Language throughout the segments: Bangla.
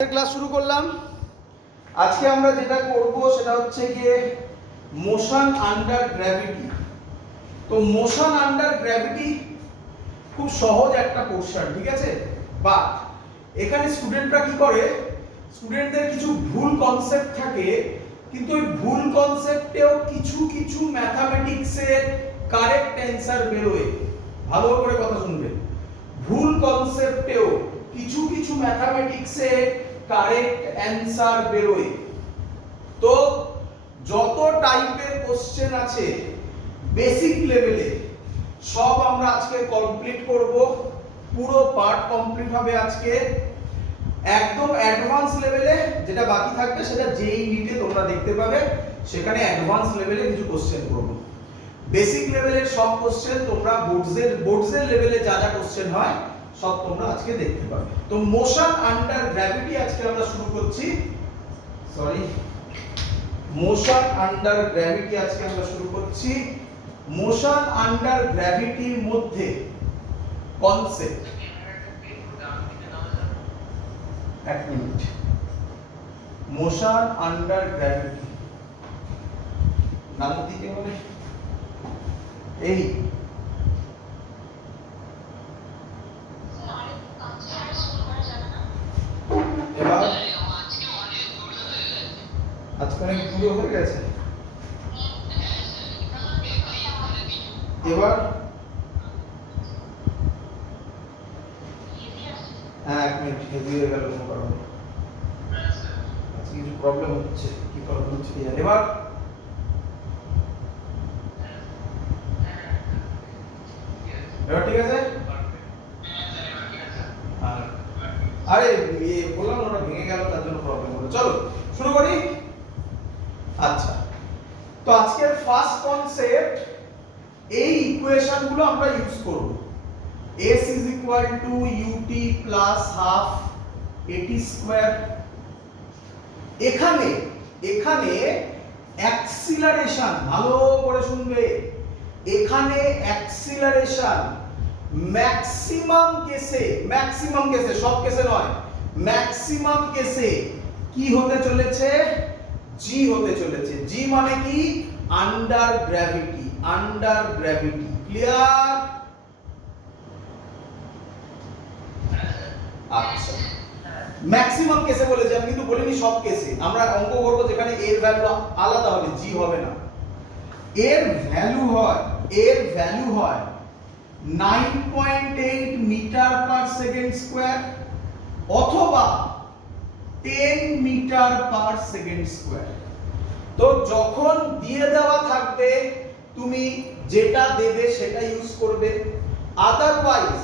ক্লাস শুরু করলাম। আজকে আমরা যেটা করব সেটা হচ্ছে গিয়ে মোশন আন্ডার গ্র্যাভিটি। তো মোশন আন্ডার গ্র্যাভিটি খুব সহজ একটা পোরশন, ঠিক আছে? বাট এখানে স্টুডেন্টরা কি করে, স্টুডেন্টদের কিছু ভুল কনসেপ্ট থাকে, কিন্তু ওই ভুল কনসেপ্টেও কিছু কিছু ম্যাথামেটিক্সের কারেক্ট অ্যান্সার বেরোয়। ভালো করে কথা শুনবে। ভুল কনসেপ্টেও কিছু কিছু ম্যাথামেটিক্সের কারেক্ট অ্যান্সার বেরোয়। তো যত টাইপের কোশ্চেন আছে বেসিক লেভেলে সব আমরা আজকে কমপ্লিট করব। পুরো পার্ট কমপ্লিট হবে আজকে। একদম অ্যাডভান্স লেভেলে যেটা বাকি থাকবে সেটা যেই নিটে তোমরা দেখতে পাবে, সেখানে অ্যাডভান্স লেভেলে কিছু কোশ্চেন করব। বেসিক লেভেলের সব কোশ্চেন তোমরা বোর্ডসের লেভেলে যা যা কোশ্চেন হয় সব তোমরা আজকে দেখতে পাবে। তো মোশন আন্ডার গ্র্যাভিটি আজকে আমরা শুরু করছি। মোশন আন্ডার গ্র্যাভিটি আজকে আমরা শুরু করছি। মোশন আন্ডার গ্র্যাভিটির মধ্যে কনসেপ্ট, এক মিনিট, মোশন আন্ডার গ্র্যাভিটি নাম দিকে বলে এই এবার আজকে অনেক দূর হয়ে গেছে। এবার এক মিনিট, হেভি হয়ে গেল কোনো কারণে। আজকে কিছু প্রবলেম হচ্ছে, কি প্রবলেম হচ্ছে কি জানি। এবার এবার ঠিক আছে। আরে বললাম ওটা ভেঙে গেল, তার জন্য প্রবলেম হলো। চলো শুরু করি। আচ্ছা, তো আজকের ফার্স্ট কনসেপ্ট, এই ইকুয়েশনগুলো আমরা ইউজ করব। s is equal to ut plus half at square। এখানে অ্যাক্সিলারেশন, ভালো করে শুনবে, এখানে অ্যাক্সিলারেশন ম্যাক্সিমাম কেসে সব কেসে নয়, ম্যাক্সিমাম কেসে কি হতে চলেছে? g হতে চলেছে। g মানে কি? Under gravity. ক্লিয়ার? আচ্ছা, ম্যাক্সিমাম কেসে বলেছি আমি, কিন্তু বলিনি সব কেসে। আমরা অঙ্ক করব যেখানে এর ভ্যালু আলাদা হবে, জি হবে না। এর ভ্যালু হয় 9.8 মিটার পার সেকেন্ড স্কয়ার অথবা 10 মিটার পার সেকেন্ড স্কয়ার। তো যখন দিয়ে দেওয়া থাকবে তুমি যেটা দেবে সেটা ইউজ করবে। আদারওয়াইজ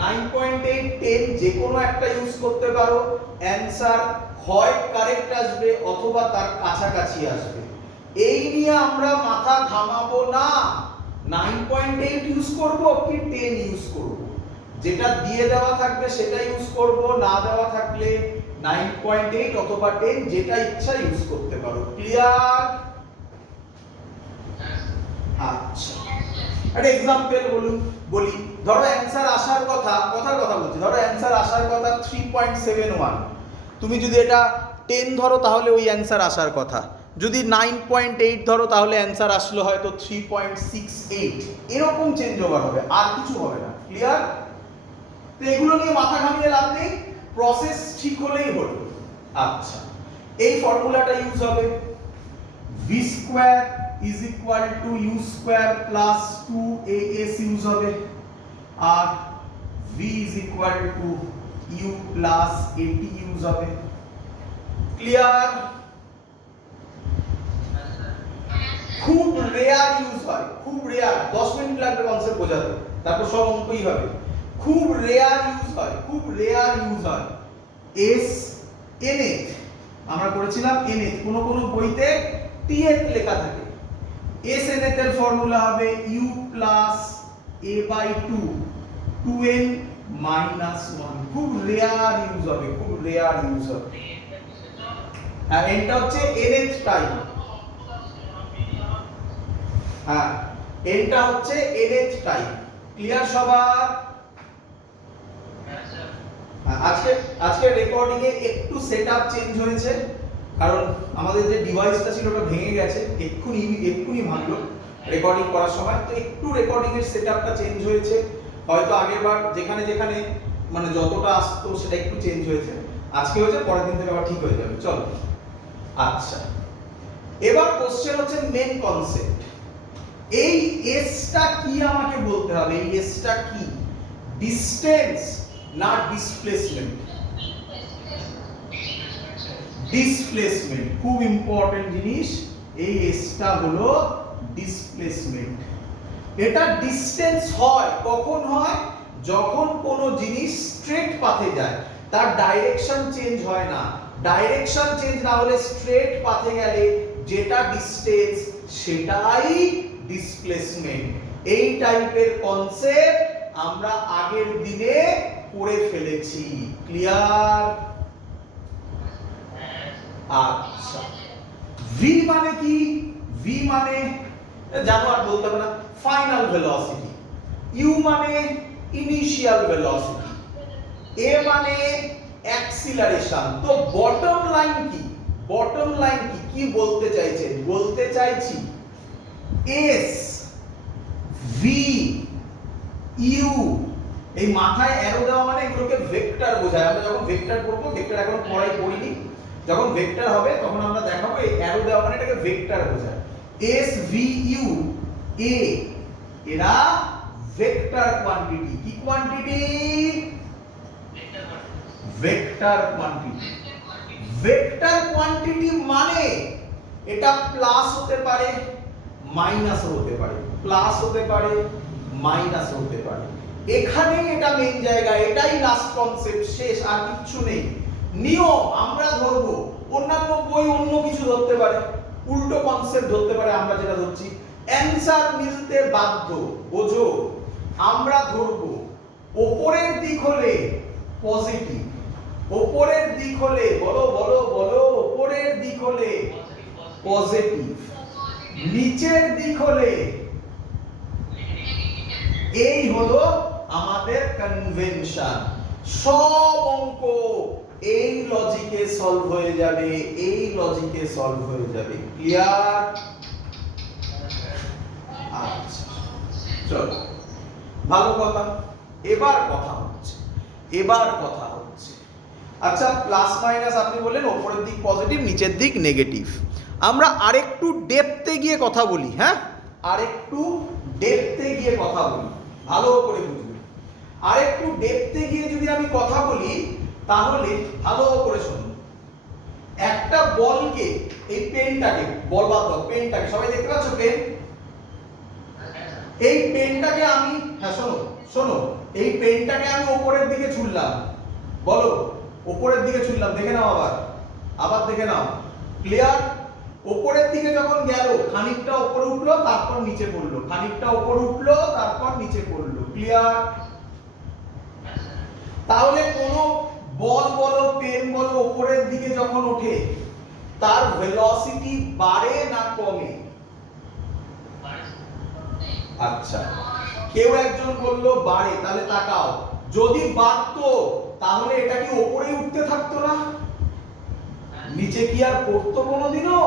9.8 10 যে কোনো একটা ইউজ করতে পারো। অ্যানসার হয় কারেক্ট আসবে অথবা তার কাছাকাছি আসবে। এই নিয়ে আমরা মাথা ঘামাবো না। 9.8 ইউজ করব কি 10 ইউজ করব, যেটা দিয়ে দেওয়া থাকবে সেটা ইউজ করব, না দেওয়া থাকলে 9.8 অথবা 10 যেটা ইচ্ছা ইউজ করতে পারো। ক্লিয়ার? আচ্ছা, একটা एग्जांपल বলি। ধরো অ্যানসার আসার কথার কথা বলছি। ধরো অ্যানসার আসার কথা 3.71। তুমি যদি এটা 10 ধরো তাহলে ওই অ্যানসার আসার কথা। যদি 9.8 ধরো তাহলে অ্যানসার আসলো হয়তো 3.68। এরকম চেঞ্জ ওভার হবে, আর কিছু হবে না। ক্লিয়ার? তো এগুলো নিয়ে মাথা ঘামিয়ে লাভ নেই, প্রসেস ঠিক হলেই হলো। আচ্ছা, এই ফর্মুলাটা ইউজ হবে। v square is equal to u square plus 2as use হবে, আর v is equal to u plus at use হবে। ক্লিয়ার? খুব রেয়ার ইউজ হয়, খুব রেয়ার। 10 মিনিট লাগবে কনসেপ্ট বোঝাতে, তারপর সব অঙ্কই হবে। খুব রেয়ার ইউজ হয় s nth আমরা করেছিলাম nth, কোন বইতে tth লেখা থাকে। s nth এর ফর্মুলা হবে u plus a by 2 2n minus 1। খুব রেয়ার ইউজ হবে। আর এটা হচ্ছে nth টাইম। হ্যাঁ, এটা হচ্ছে nth টাইম। ক্লিয়ার সবার? আজকে আজকে রেকর্ডিং এ একটু সেটআপ চেঞ্জ হয়েছে, কারণ আমাদের যে ডিভাইসটা ছিল ওটা ভেঙে গেছে, এক্ষুনি ভাঙলো রেকর্ডিং করার সময়। তো একটু রেকর্ডিং এর সেটআপটা চেঞ্জ হয়েছে, হয়তো আগেরবার যেখানে যেখানে মানে যতটা আসতো সেটা একটু চেঞ্জ হয়েছে, আজকে হয়েছে, পরের দিন থেকে আবার ঠিক হয়ে যাবে। চলো, আচ্ছা এবার কোশ্চেন হচ্ছে মেন কনসেপ্ট। এই এসটা কি আমাকে বলতে হবে, এই এসটা কি, ডিসটেন্স না ডিসপ্লেসমেন্ট? ডিসপ্লেসমেন্ট, খুব ইম্পর্টেন্ট জিনিস। এই এসটা হলো ডিসপ্লেসমেন্ট। এটা ডিসটেন্স হয় কখন হয়, যখন কোনো জিনিস স্ট্রেট পাথে যায়, তার ডাইরেকশন চেঞ্জ হয় না। ডাইরেকশন চেঞ্জ না হলে স্ট্রেট পাথে গেলে যেটা ডিসটেন্স সেটাই ডিসপ্লেসমেন্ট। এই টাইপের কনসেপ্ট আমরা আগের দিনে পড়ে ফেলেছি। ক্লিয়ার? আচ্ছা, ভি মানে কি? ভি মানে জানো, আর বলতে হবে না, ফাইনাল ভেলোসিটি। ইউ মানে ইনিশিয়াল ভেলোসিটি। এ মানে অ্যাক্সিলারেশন। তো বটম লাইন কি? বটম লাইন কি কি বলতে চাইছেন? বলতে চাইছি এস ভি ইউ, এই মাথায় অ্যারো দেওয়া মানে এগুলোকে ভেক্টর বোঝায়। আমরা যখন ভেক্টর করব, ভেক্টর এখন পড়িনি, যখন ভেক্টর হবে তখন আমরা দেখাবো এই অ্যারো দেওয়া মানে এটাকে ভেক্টর বোঝায়। এস ভি ইউ এ, এরা ভেক্টর কোয়ান্টিটি। কি quantity? Vector quantity. Vector quantity মানে এটা প্লাস হতে পারে, মাইনাস হতে পারে, প্লাস হতে পারে, মাইনাস হতে পারে। এখানে এটা মেইন জায়গা, এটাই লাস্ট কনসেপ্ট, শেষ, আর কিছু নেই। নিয়ম আমরা ধরবো, অন্যান্য বই অন্য কিছু ধরতে পারে, উল্টো কনসেপ্ট ধরতে পারে, আমরা যেটা ধরছি অ্যানসার মিলতে বাধ্য। বোঝো, আমরা ধরবো উপরের দিক হলে পজিটিভ, উপরের দিক হলে বলো বলো বলো, উপরের দিক হলে পজিটিভ, নিচের দিক হলে, এই হলো আমাদের কনভেনশন। সব অঙ্ক এই লজিকে সলভ হয়ে যাবে, এই লজিকে সলভ হয়ে যাবে। ক্লিয়ার? আচ্ছা চলো, ভালো কথা। এবার কথা হচ্ছে, আচ্ছা প্লাস মাইনাস আপনি বললেন উপরের দিক পজিটিভ, নিচের দিক নেগেটিভ। আমরা আরেকটু ডেপথে গিয়ে কথা বলি, হ্যাঁ, আরেকটু ডেপথে গিয়ে কথা বলি, ভালো করে বুঝবে। আরেকটু ডেপথে গিয়ে যদি আমি কথা বলি তাহলে ভালো করে শুনুন। একটা বলকে, এই পেনটাকে, বল বাদ দাও, পেনটাকে, সবাই দেখতে পাচ্ছ পেন? এই পেনটাকে আমি, হ্যাঁ শোনো শোনো, এই পেনটাকে আমি উপরের দিকে ছুড়লাম, বলো উপরের দিকে ছুড়লাম, দেখে নাও, আবার দেখে নাও। ক্লিয়ার? উপরের দিকে যখন গেল খানিকটা উপরে উঠলো তারপর নিচে পড়লো, খানিকটা উপরে উঠলো তারপর নিচে পড়লো। ক্লিয়ার? তাহলে কোন বল বলো, পেন বলো, উপরের দিকে যখন ওঠে তার ভেলোসিটি বাড়ে না কমে? আচ্ছা, কেউ একজন বললো বাড়ে, তাহলে তাকাও, যদি বাড়তো তাহলে এটা কি উপরে উঠতে থাকতো না? নিচে কি আর পড়তো কোনোদিনও?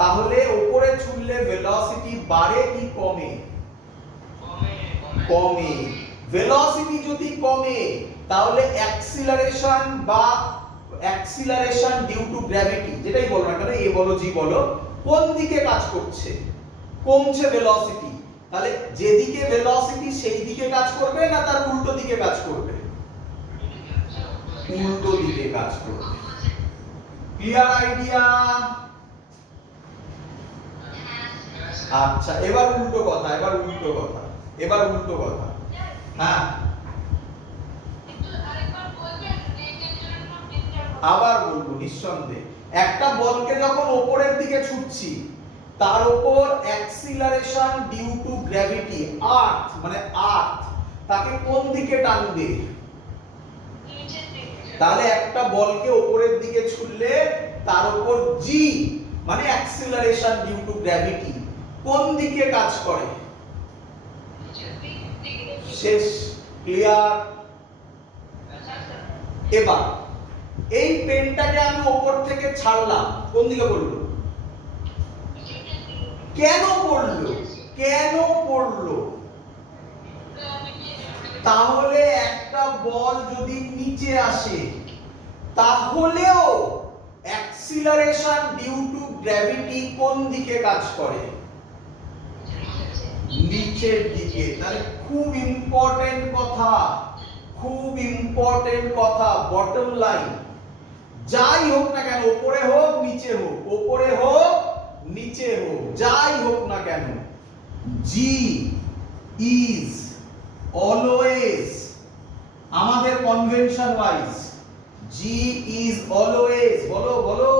তাহলে উপরে ছুড়লে ভেলোসিটি বাড়ে কি কমে? কমে। ভেলোসিটি যদি কমে তাহলে অ্যাক্সিলারেশন বা অ্যাক্সিলারেশন ডিউ টু গ্র্যাভিটি, যেটাই বলো না কেন, এ বলো জি বলো, কোন দিকে কাজ করছে? কমছে ভেলোসিটি। তাহলে যেদিকে ভেলোসিটি সেই দিকে কাজ করবে না তার উল্টো দিকে কাজ করবে? উল্টো দিকে কাজ করবে। Clear idea? আচ্ছা এবার উল্টো কথা, হ্যাঁ আবার বলবো নিঃসন্দেহে। একটা বলকে যখন উপরের দিকে ছুটছি তার উপর অ্যাক্সিলারেশন ডিউ টু গ্র্যাভিটি, আর্থ মানে আর্থ তাকে কোন দিকে টানবে? তাহলে একটা বলকে উপরের দিকে ছুড়লে তার উপর জি মানে অ্যাক্সিলারেশন ডিউ টু গ্র্যাভিটি কোন দিকে কাজ করে? শেষ। ক্লিয়ার? এবার এই পেনটাকে আমি উপর থেকে ছাড়লাম, কোন দিকে পড়লো? কেন পড়লো? কেন পড়লো? তাহলে একটা বল যদি নিচে আসে তাহলেও অ্যাক্সিলারেশন ডিউ টু গ্র্যাভিটি কোন দিকে কাজ করে? নিচের দিকে। তাহলে খুব ইম্পর্টেন্ট কথা, খুব ইম্পর্টেন্ট কথা, বটম লাইন। যাই হোক না কেন, উপরে হোক নিচে হোক, উপরে হোক নিচে হোক, যাই হোক না কেন, জি ইজ অলওয়েজ, আমাদের convention wise G is always, বলো বলো,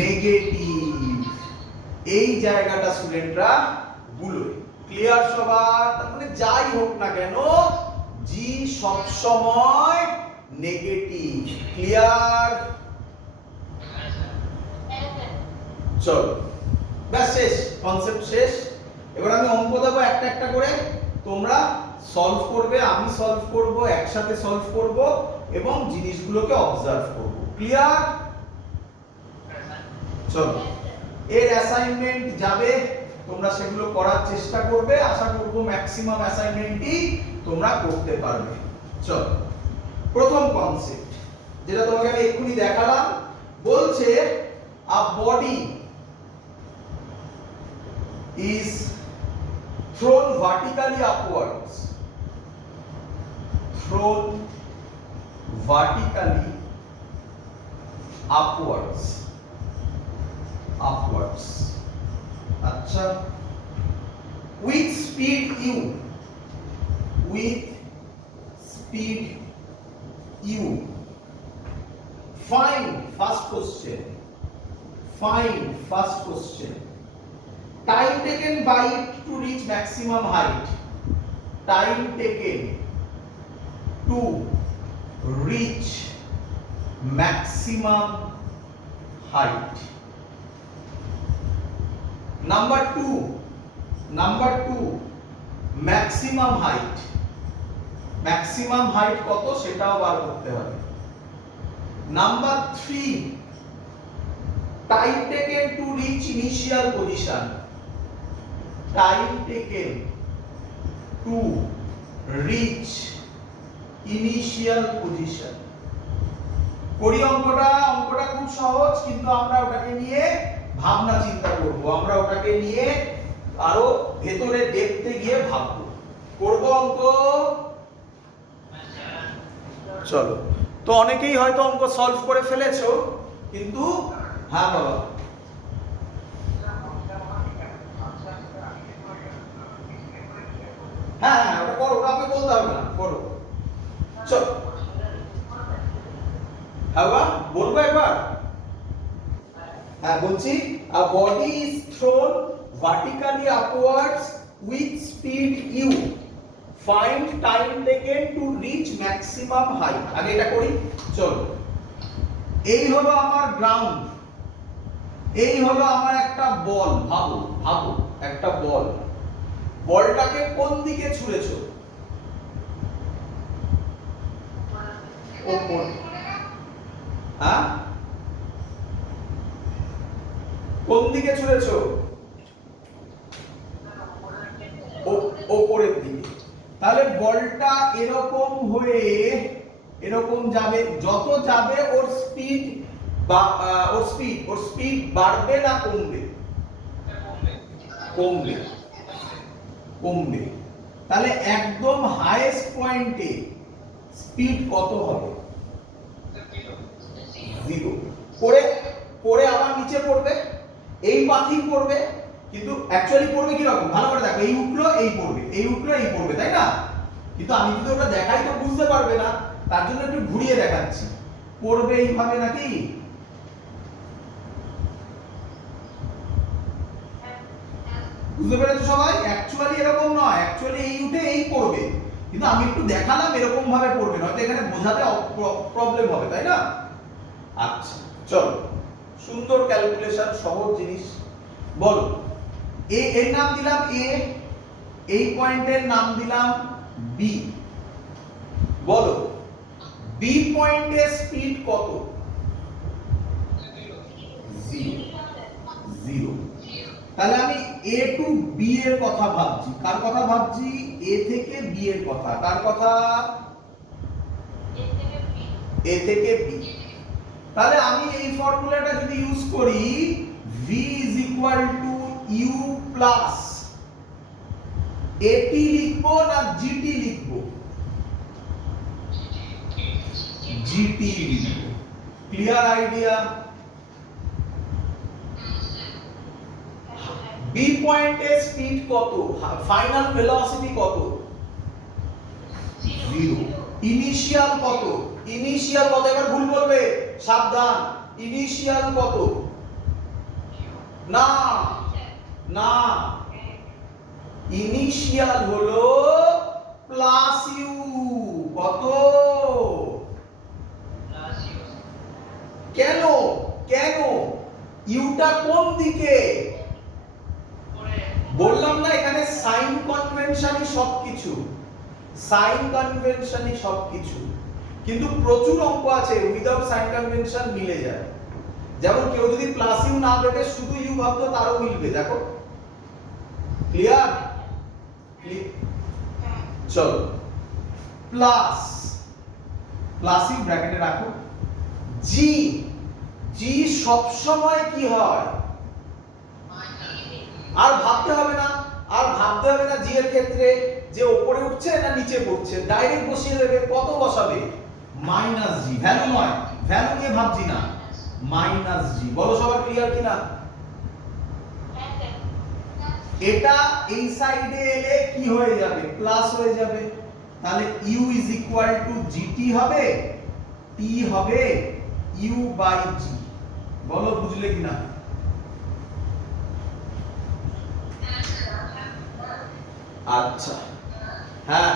নেগেটিভ। এই জায়গাটা স্টুডেন্টরা ভুলো। ক্লিয়ার সবার? তার মানে যাই হোক না কেন জি সব সময় নেগেটিভ। ক্লিয়ার? চলো ব্যাস, শেষ, কনসেপ্ট শেষ। এবার আমি অঙ্ক দেবো একটা একটা করে, তোমরা সলভ করবে, আমি সলভ করব, একসাথে সলভ করব এবং জিনিসগুলোকে অবজার্ভ করব। ক্লিয়ার? চলো, এর অ্যাসাইনমেন্ট যাবে, তোমরা সেগুলো করার চেষ্টা করবে, আশা করব ম্যাক্সিমাম অ্যাসাইনমেন্টই তোমরা করতে পারবে। চলো, প্রথম কনসেপ্ট যেটা তোমাকে আমি এক্ষুনি দেখালাম, বলছে আ body is thrown vertically upwards, thrown vertically upwards, upwards, আচ্ছা, with speed u, with speed u, find first question, find first question, time taken by it to reach maximum height, time taken to reach maximum height. Number 2, maximum height, maximum height কত সেটাও বার করতে হবে। Number 3, time taken to reach initial position, time taken to reach initial position. করি অঙ্কটা, অঙ্কটা খুব সহজ, কিন্তু আমরা ওটাকে নিয়ে ভাবনা চিন্তা করব, আমরা ওটাকে নিয়ে আরো ভেতরে ডেপথে গিয়ে ভাববো। করব অঙ্ক? চলো, তো অনেকেই হয়তো অঙ্ক সলভ করে ফেলেছো, কিন্তু হ্যাঁ বাবা, হ্যাঁ হ্যাঁ ওটা করো, ওটা আমাকে বলতে হবে না, করো। চলো, হ্যাঁ বাবা বলবো একবার? হ্যাঁ বলছি, a body is thrown vertically upwards with speed u, find time taken to reach maximum height. আগে এটা করি, চলো। এই হলো আমার গ্রাউন্ড, এই হলো আমার একটা বল, ভাবো ভাবো, একটা বল, বলটাকে কোন দিকে ছুঁড়েছো? ওপর। হ্যাঁ, কোন দিকে ছুঁড়েছো? ওপরের দিকে। তাহলে বলটা এরকম হয়ে এরকম যাবে, যত যাবে ওর স্পিড বা ওর স্পিড বাড়বে না কমবে? কমবে, কমবে। তাহলে একদম হাইয়েস্ট পয়েন্টে স্পিড কত হবে? 0। করে করে আবার নিচে পড়বে, এই পাথেই পড়বে, কিন্তু অ্যাকচুয়ালি পড়বে কি রকম? ভালো করে দেখো, এই উঠলো এই পড়বে, এই উঠলো এই পড়বে, তাই না? কিন্তু আমি যদি ওটা দেখাই তো বুঝতে পারবে না, তার জন্য একটু ঘুরিয়ে দেখাচ্ছি। পড়বে এইভাবে নাকি? বুঝতে পেরেছো সবাই? অ্যাকচুয়ালি এরকম নয়, অ্যাকচুয়ালি এই উঠে এই পড়বে, কিন্তু আমি একটু দেখালাম এরকম ভাবে পড়বে, নয়তো এখানে বোঝাতে প্রবলেম হবে, তাই না? আচ্ছা চলো, সুন্দর ক্যালকুলেশন, সহজ জিনিস। বলো, এর নাম দিলাম এ, এই পয়েন্টের নাম দিলাম বি, বলো বি পয়েন্টের স্পিড কত? জিরো। তাহলে আমি এ টু বি এর কথা ভাবছি। কার কথা ভাবছি? এ থেকে বি এর কথা। কার কথা? এ থেকে বি। তাহলে আমি এই ফর্মুলাটা যদি ইউজ করি, v is equal to u plus at লিখবো না gt লিখবো? gt লিখবো। Clear idea? বি পয়েন্টের স্পিড কত? ফাইনাল ভেলোসিটি কত? জিরো। ইনিশিয়াল কত? ইনিশিয়াল কত? এবার ভুল বলবে, সাবধান। ইনিশিয়াল কত? না না, ইনিশিয়াল হলো প্লাস ইউ। কত? কেন? কেন? ইউটা কোন দিকে? বললাম না এখানে সাইন কনভেনশনই সবকিছু। সাইন কনভেনশনই সবকিছু। কিন্তু প্রচুর অঙ্ক আছে উইদাউট সাইন কনভেনশন মিলে যায়। যেমন কেউ যদি প্লাস ইউ না ভেবে শুধু ইউ ভাবতো, তারও মিলবে। দেখো, ক্লিয়ার? চলো, প্লাস প্লাস ইউ ব্র্যাকেটে রাখো। জি, জি সব সময় কি হয়? আর ভাবতে হবে না, আর ভাবতে হবে না জি এর ক্ষেত্রে যে উপরে উঠছে না নিচে পড়ছে। ডাইরেক্ট বসিয়ে দেবে। কত বসাবে? মাইনাস জি। ভ্যালু নয়, ভ্যালু নিয়ে ভাবছি না, মাইনাস জি। বলো সবার ক্লিয়ার কিনা? এটা এই সাইডে এলে কি হয়ে যাবে? প্লাস হয়ে যাবে। তাহলে u is equal two gt হবে, t হবে u বাই g। বলো বুঝলে কিনা? আচ্ছা, হ্যাঁ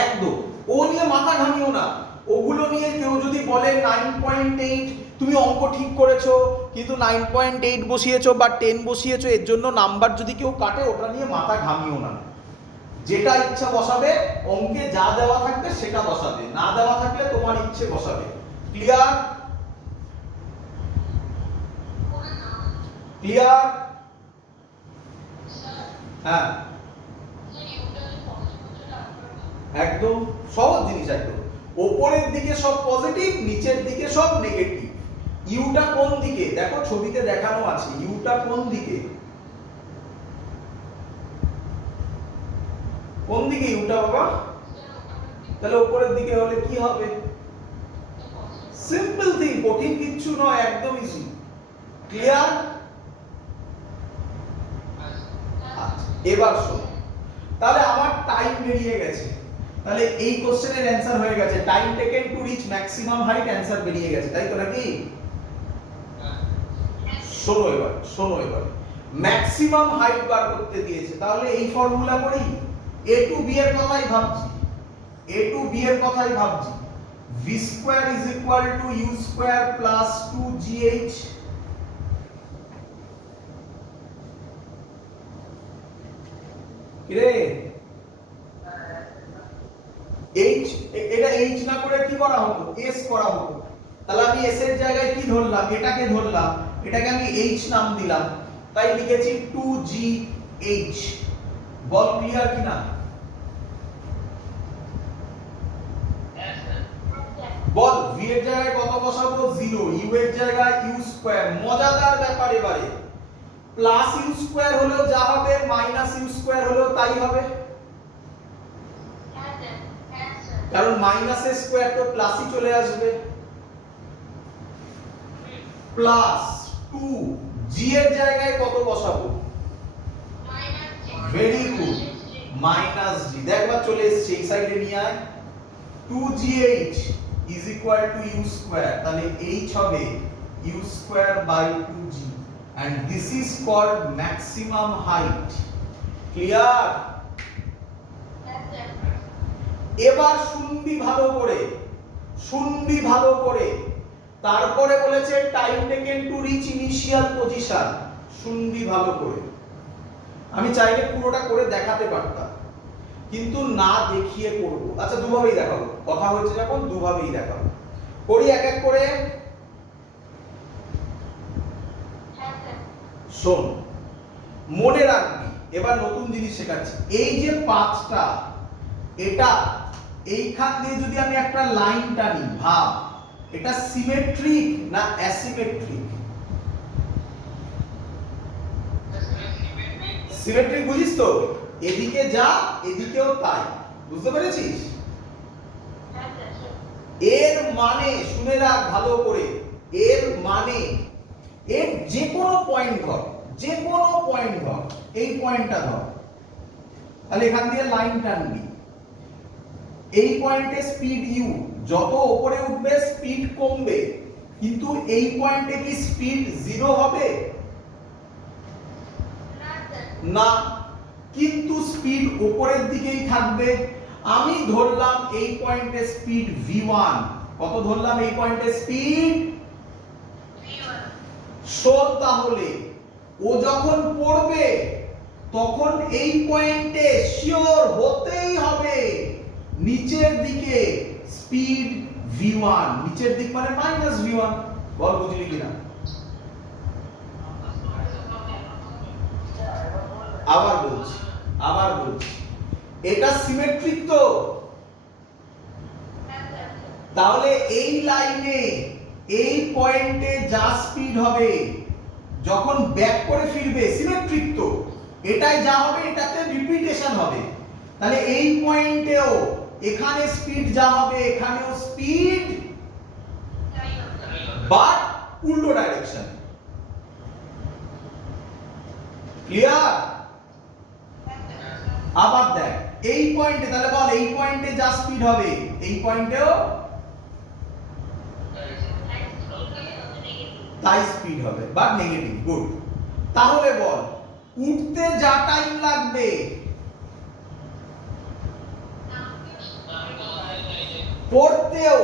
একদম। ও নিয়ে মাথা ঘামিও না। ওগুলো নিয়ে কেউ যদি বলে 9.8 তুমি অঙ্ক ঠিক করেছো কিন্তু 9.8 বসিয়েছো বা 10 বসিয়েছো, এর জন্য নাম্বার যদি কেউ কাটে, ওটা নিয়ে মাথা ঘামিও না। যেটা ইচ্ছা বসাবে, অঙ্কে যা দেওয়া থাকবে সেটা বসাবে, না দেওয়া থাকলে তোমার ইচ্ছে বসাবে। ক্লিয়ার? ক্লিয়ার? হ্যাঁ একদম সহজ জিনিস। একদম উপরের দিকে সব পজিটিভ, নিচের দিকে সব নেগেটিভ। ইউটা কোন দিকে? দেখো ছবিতে দেখানো আছে। ইউটা কোন দিকে? কোন দিকে ইউটা বাবা? তাহলে উপরের দিকে হলে কি হবে? সিম্পল থিং, কঠিন কিচ্ছু নয়, একদম ইজি। ক্লিয়ার? এবার শোনো, তাহলে আমার টাইম বেরিয়ে গেছে। তাহলে এই কোশ্চেনের অ্যানসার হয়ে গেছে time taken to reach maximum height. Answer বেরিয়ে গেছে, তাই তো নাকি? শোনো এবার, শোনো এবার, ম্যাক্সিমাম হাইট বার করতে দিয়েছে। তাহলে এই ফর্মুলা করি, a টু b এর কথাই ভাবছি, a টু b এর কথাই ভাবছি। v square is equal two u square plus 2gh। কিরে h, এটা h না করে কি করা হতো? s করা হতো। তাহলে আমি s এর জায়গায় কি ধরলাম? এটাকে ধরলাম, এটাকে আমি h নাম দিলাম, তাই লিখেছি 2gh। বল ক্লিয়ার কিনা? বল v এর জায়গায় কত বসাবো? 0। u এর জায়গায় u স্কয়ার। মজাদার ব্যাপার, এবারে প্লাস u স্কয়ার হলেও যা হবে, মাইনাস u স্কয়ার হলেও তাই হবে। কারণ মাইনাস এর স্কয়ার তো প্লাসই চলে আসবে। প্লাস 2 g এর জায়গায় কত বসাবো? Very good, minus g। দেখবার চলে এসেছে, এই সাইডে নিয়ে আয়। 2gh is equal to u square, তাহলে h হবে u square by 2g and this is called maximum height. Clear? এবার শুনবি ভালো করে, শুনবি ভালো করে। তারপরে বলেছে time taken to reach initial position. শুনবি ভালো করে, আমি চাইলে পুরোটা করে দেখাতে পারতাম কিন্তু না দেখিয়ে করব। আচ্ছা দুভাবেই দেখাবো, কথা হয়েছে যখন দুভাবেই দেখাবো। করি এক এক করে। শোন, মনে রাখবি, এবার নতুন জিনিস শেখাচ্ছি। এই যে পাঁচটা, এটা এইখান দিয়ে যদি আমি একটা লাইন টানি, ভাব এটা সিমেট্রিক না অ্যাসিমেট্রিক? সিমেট্রিক বুঝিস তো? এদিকে যা এদিকেও তাই, বুঝতে পেরেছিস? এর মানে শুনে রাখ ভালো করে, এর মানে এর যে কোনো পয়েন্ট ধর, যে কোনো পয়েন্ট ধর, এই পয়েন্টটা ধর, তাহলে এখান দিয়ে লাইন টানবি। এই পয়েন্টে স্পিড ইউ, যত উপরে উঠবে স্পিড কমবে, কিন্তু এই পয়েন্টে কি স্পিড জিরো হবে? না, কিন্তু স্পিড উপরের দিকেই থাকবে। আমি ধরলাম এই পয়েন্টে স্পিড v1, কত ধরলাম এই পয়েন্টে স্পিড v1। শোন তাহলে ও যখন পড়বে তখন এই পয়েন্টে শিওর হতেই হবে নিচের দিকে স্পিড v1, নিচের দিক মানে মাইনাস v1। বল বুঝলি কিনা? আবার বলছি, এটা সিমেট্রিক তো? তাহলে এই লাইনে এই পয়েন্টে যা স্পিড হবে যখন ব্যাক করে ফিরবে, সিমেট্রিক তো, এটাই যা হবে এটাতে রিপিটেশন হবে। তাহলে এই পয়েন্টেও এখানে স্পিড যা হবে এখানেও স্পিড, বাট উল্টো ডাইরেকশন। ক্লিয়ার? আবার দেখ এই পয়েন্টে, তাহলে বল এই পয়েন্টে যা স্পিড হবে এই পয়েন্টেও তাই স্পিড হবে, বাট নেগেটিভ। গুড। তাহলে বল উঠতে যা টাইম লাগবে পড়তেও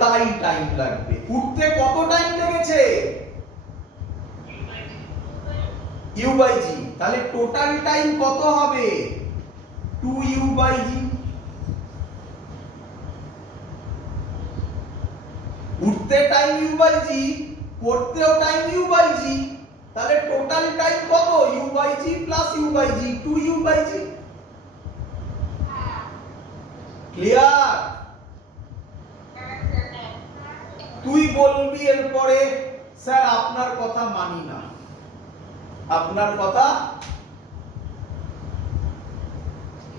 তাই টাইম লাগবে। উঠতে কত টাইম লেগেছে? u/g, তাহলে টোটাল টাইম কত হবে? 2u/g। উঠতে টাইম u/g, পড়তেও টাইম u/g, তাহলে টোটাল টাইম কত? u/g plus u/g, 2u/g। Clear? তুই বলবি এরপরে স্যার আপনার কথা মানি না, আপনার কথা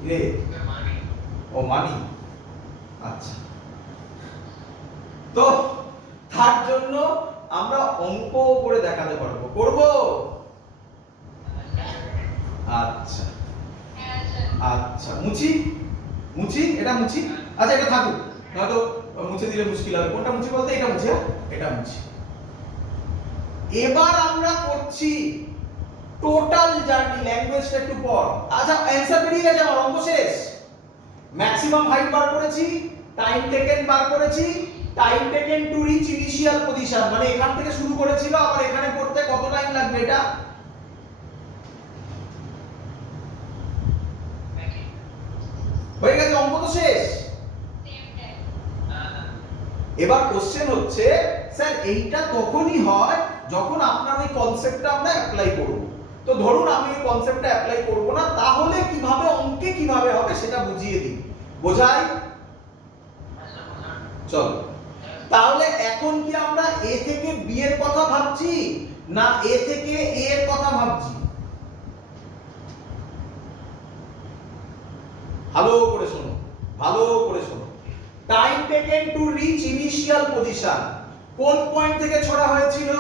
রে ও মানি। আচ্ছা, তো তার জন্য আমরা অঙ্ক করে দেখাতে পারবো, করব? আচ্ছা আচ্ছা, মুছি এটা মুছি। আচ্ছা এটা থাকুক, নয়তো মুছে দিলে মুশকিল হবে। কোনটা মুছি বলতে? এটা মুছি, এটা মুছি। এবার আমরা করছি টোটাল জার্নি। ল্যাঙ্গুয়েজটা একটু পড়। আচ্ছা অ্যানসার বেরিয়ে গেছে, আমার অঙ্ক শেষ। ম্যাক্সিমাম হাইট বার করেছি, টাইম টেকেন বার করেছি, time taken to reach initial position, মানে এখান থেকে শুরু করেছিল আবার এখানে পড়তে কত টাইম লাগবে এটা হয়ে গেছে, অঙ্ক তো শেষ। এবার কোশ্চেন হচ্ছে স্যার এইটা তখনই হয় যখন আপনার ওই কনসেপ্টটা আমরা অ্যাপ্লাই করব। তো ধরুন আমি ওই কনসেপ্টটা অ্যাপ্লাই করব না, তাহলে কিভাবে অঙ্কে কিভাবে হবে সেটা বুঝিয়ে দিই, বোঝাই? চলো তাহলে এখন কি আমরা এ থেকে বি এর কথা ভাবছি না এ থেকে এ এর কথা ভাবছি? ভালো করে শোনো, ভালো করে শোনো। Time taken to reach initial position কোন পয়েন্ট থেকে ছড়া হয়েছিল?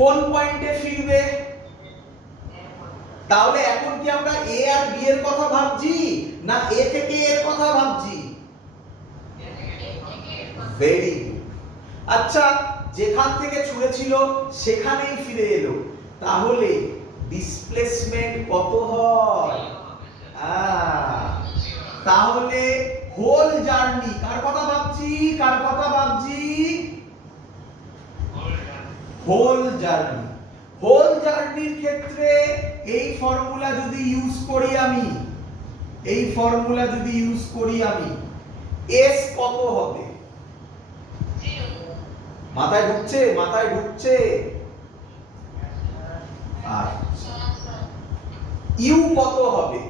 কোন পয়েন্টে ফিরবে? তাহলে এখন কি আমরা এ আর বি এর কথা ভাবছি না এ থেকে এর কথা ভাবছি? Very good. আচ্ছা যেখান থেকে ছুঁড়েছিল সেখানেই ফিরে এলো, তাহলে ডিসপ্লেসমেন্ট কত হয়? তাহলে হোল জার্নি। কার কথা ভাবছি? কার কথা ভাবছি? Whole journey. হোল জার্নির ক্ষেত্রে এই ফর্মুলা যদি ইউজ করি আমি, এই ফর্মুলা যদি ইউজ করি আমি, এস কত হবে? মাথায় ঢুকছে? মাথায় ঢুকছে? আচ্ছা, ইউ কত হবে?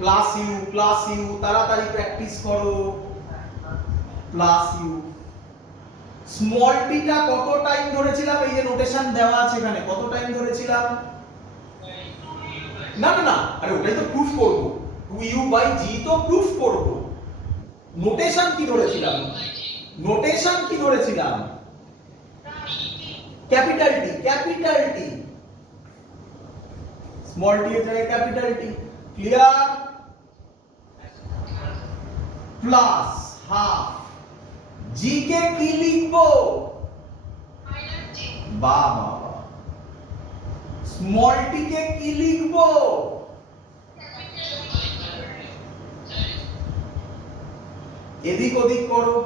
প্লাস ইউ, প্লাস ইউ, তাড়াতাড়ি প্র্যাকটিস করো। Plus U. স্মল টিটা কত টাইম ধরেছিলাম? এই যে নোটেশন দেওয়া আছে এখানে, কত টাইম ধরেছিলাম? না না না, আরে ওটাই তো প্রুফ করব। 2u/g তো প্রুফ করব। নোটেশন কি ধরেছিলাম? নোটেশন কি ধরেছিলাম? Capital T, capital T. Small t এর জায়গায় capital T. Clear? Plus half g কে কি লিখবো? বাবা, স্মল টি কে কি লিখবো? এদিক ওদিক করো।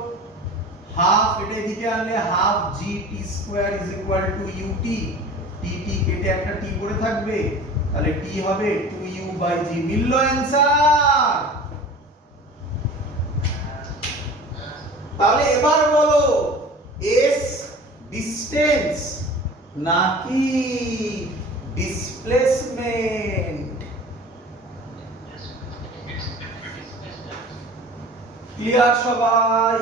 হাফ এটা এদিকে আনলে half g t square is equal to u t. T t কেটে একটা টি পড়ে থাকবে, তাহলে টি হবে 2u/g। মিললো অ্যানসার? তাহলে এবার বলো, এস ডিসটেন্স নাকি ডিসপ্লেসমেন্ট? ক্লিয়ার সবাই?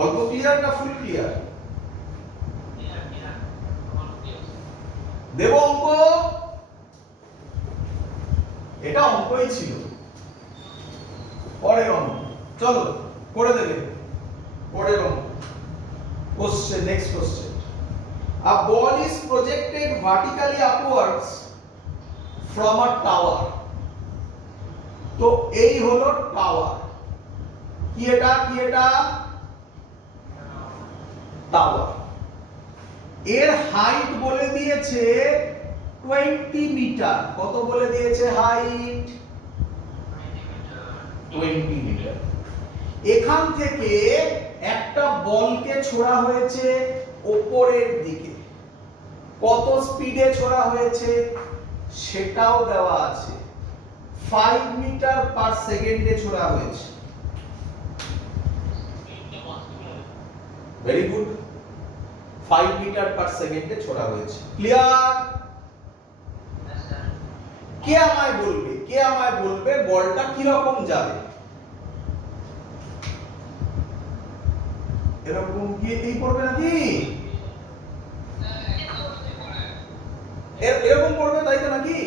অল্প ক্লিয়ার না ফুল ক্লিয়ার? দেব অঙ্ক? এটা অঙ্কই ছিল। পরের অঙ্ক চলো করে দেবে। পরের অঙ্ক, question, next question. A ball is projected vertically upwards from a tower. তো এই হলো টাওয়ার। কি এটা? কি এটা? টাওয়ার। এর হাইট বলে দিয়েছে 20 মিটার। কত বলে দিয়েছে হাইট? 20 মিটার। এখান থেকে একটা বলকে ছোড়া হয়েছে উপরের দিকে। কত স্পিডে ছোড়া হয়েছে সেটাও দেওয়া আছে। 5 মিটার পার সেকেন্ডে ছোড়া হয়েছে। Very good. 5 মিটার পার সেকেন্ডে ছোড়া হয়েছে। ক্লিয়ার? কে আমায় বলবে, কে আমায় বলবে বলটা কি রকম যাবে? এরকম কি এই পড়বে নাকি? এরকম পড়বে তাই তো নাকি?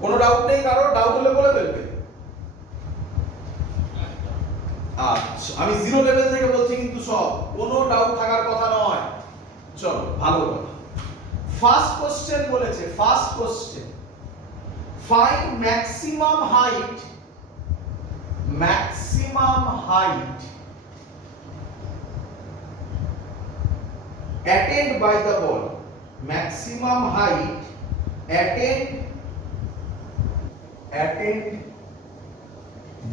কোনো ডাউট নেই কারো? ডাউট হলে বলে ফেলবে। আচ্ছা, আমি জিরো লেভেল থেকে বলছি কিন্তু সব, কোনো ডাউট থাকার কথা নয়। চলো ভালো কথা। ফার্স্ট কোশ্চেন বলেছে, first question, find maximum height, maximum height attained by the ball, maximum height attained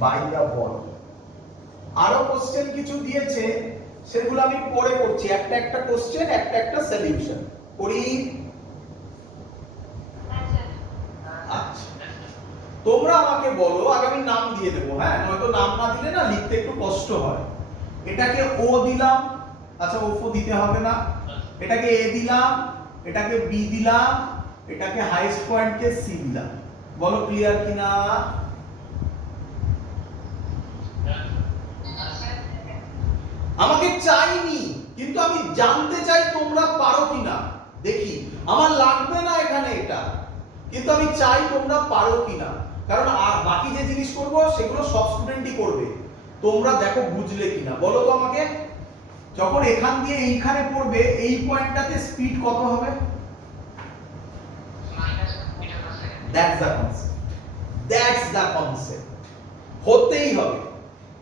by the ball। আরো কোশ্চেন কিছু দিয়েছে, সেগুলো আমি পরে করছি। একটা একটা কোশ্চেন, একটা একটা সলিউশন করি। আচ্ছা, তোমরা আমাকে বলো, আগে আমি নাম দিয়ে দেবো, হ্যাঁ, নয়তো নাম না দিলে না লিখতে একটু কষ্ট হয়। এটাকে ও দিলাম, আচ্ছা ওফো দিতে হবে না। এটাকে এ দিলাম, এটাকে বি দিলাম, এটাকে হাইয়েস্ট পয়েন্টকে সি দিলাম। বলো ক্লিয়ার কিনা? আমাকে চাইনি, কিন্তু আমি জানতে চাই তোমরা পারো কিনা। দেখি, আমার লাগবে না এখানে এটা, কিন্তু আমি চাই তোমরা পারো কিনা। কারণ আর বাকি যে জিনিস করব সেগুলো সব স্টুডেন্টই করবে। তোমরা দেখো বুঝলে কিনা। বলো তো আমাকে, যখন এখান দিয়ে এইখানে পড়বে, এই পয়েন্টটাতে স্পিড কত হবে? That's the concept, that's the concept. হতেই হবে।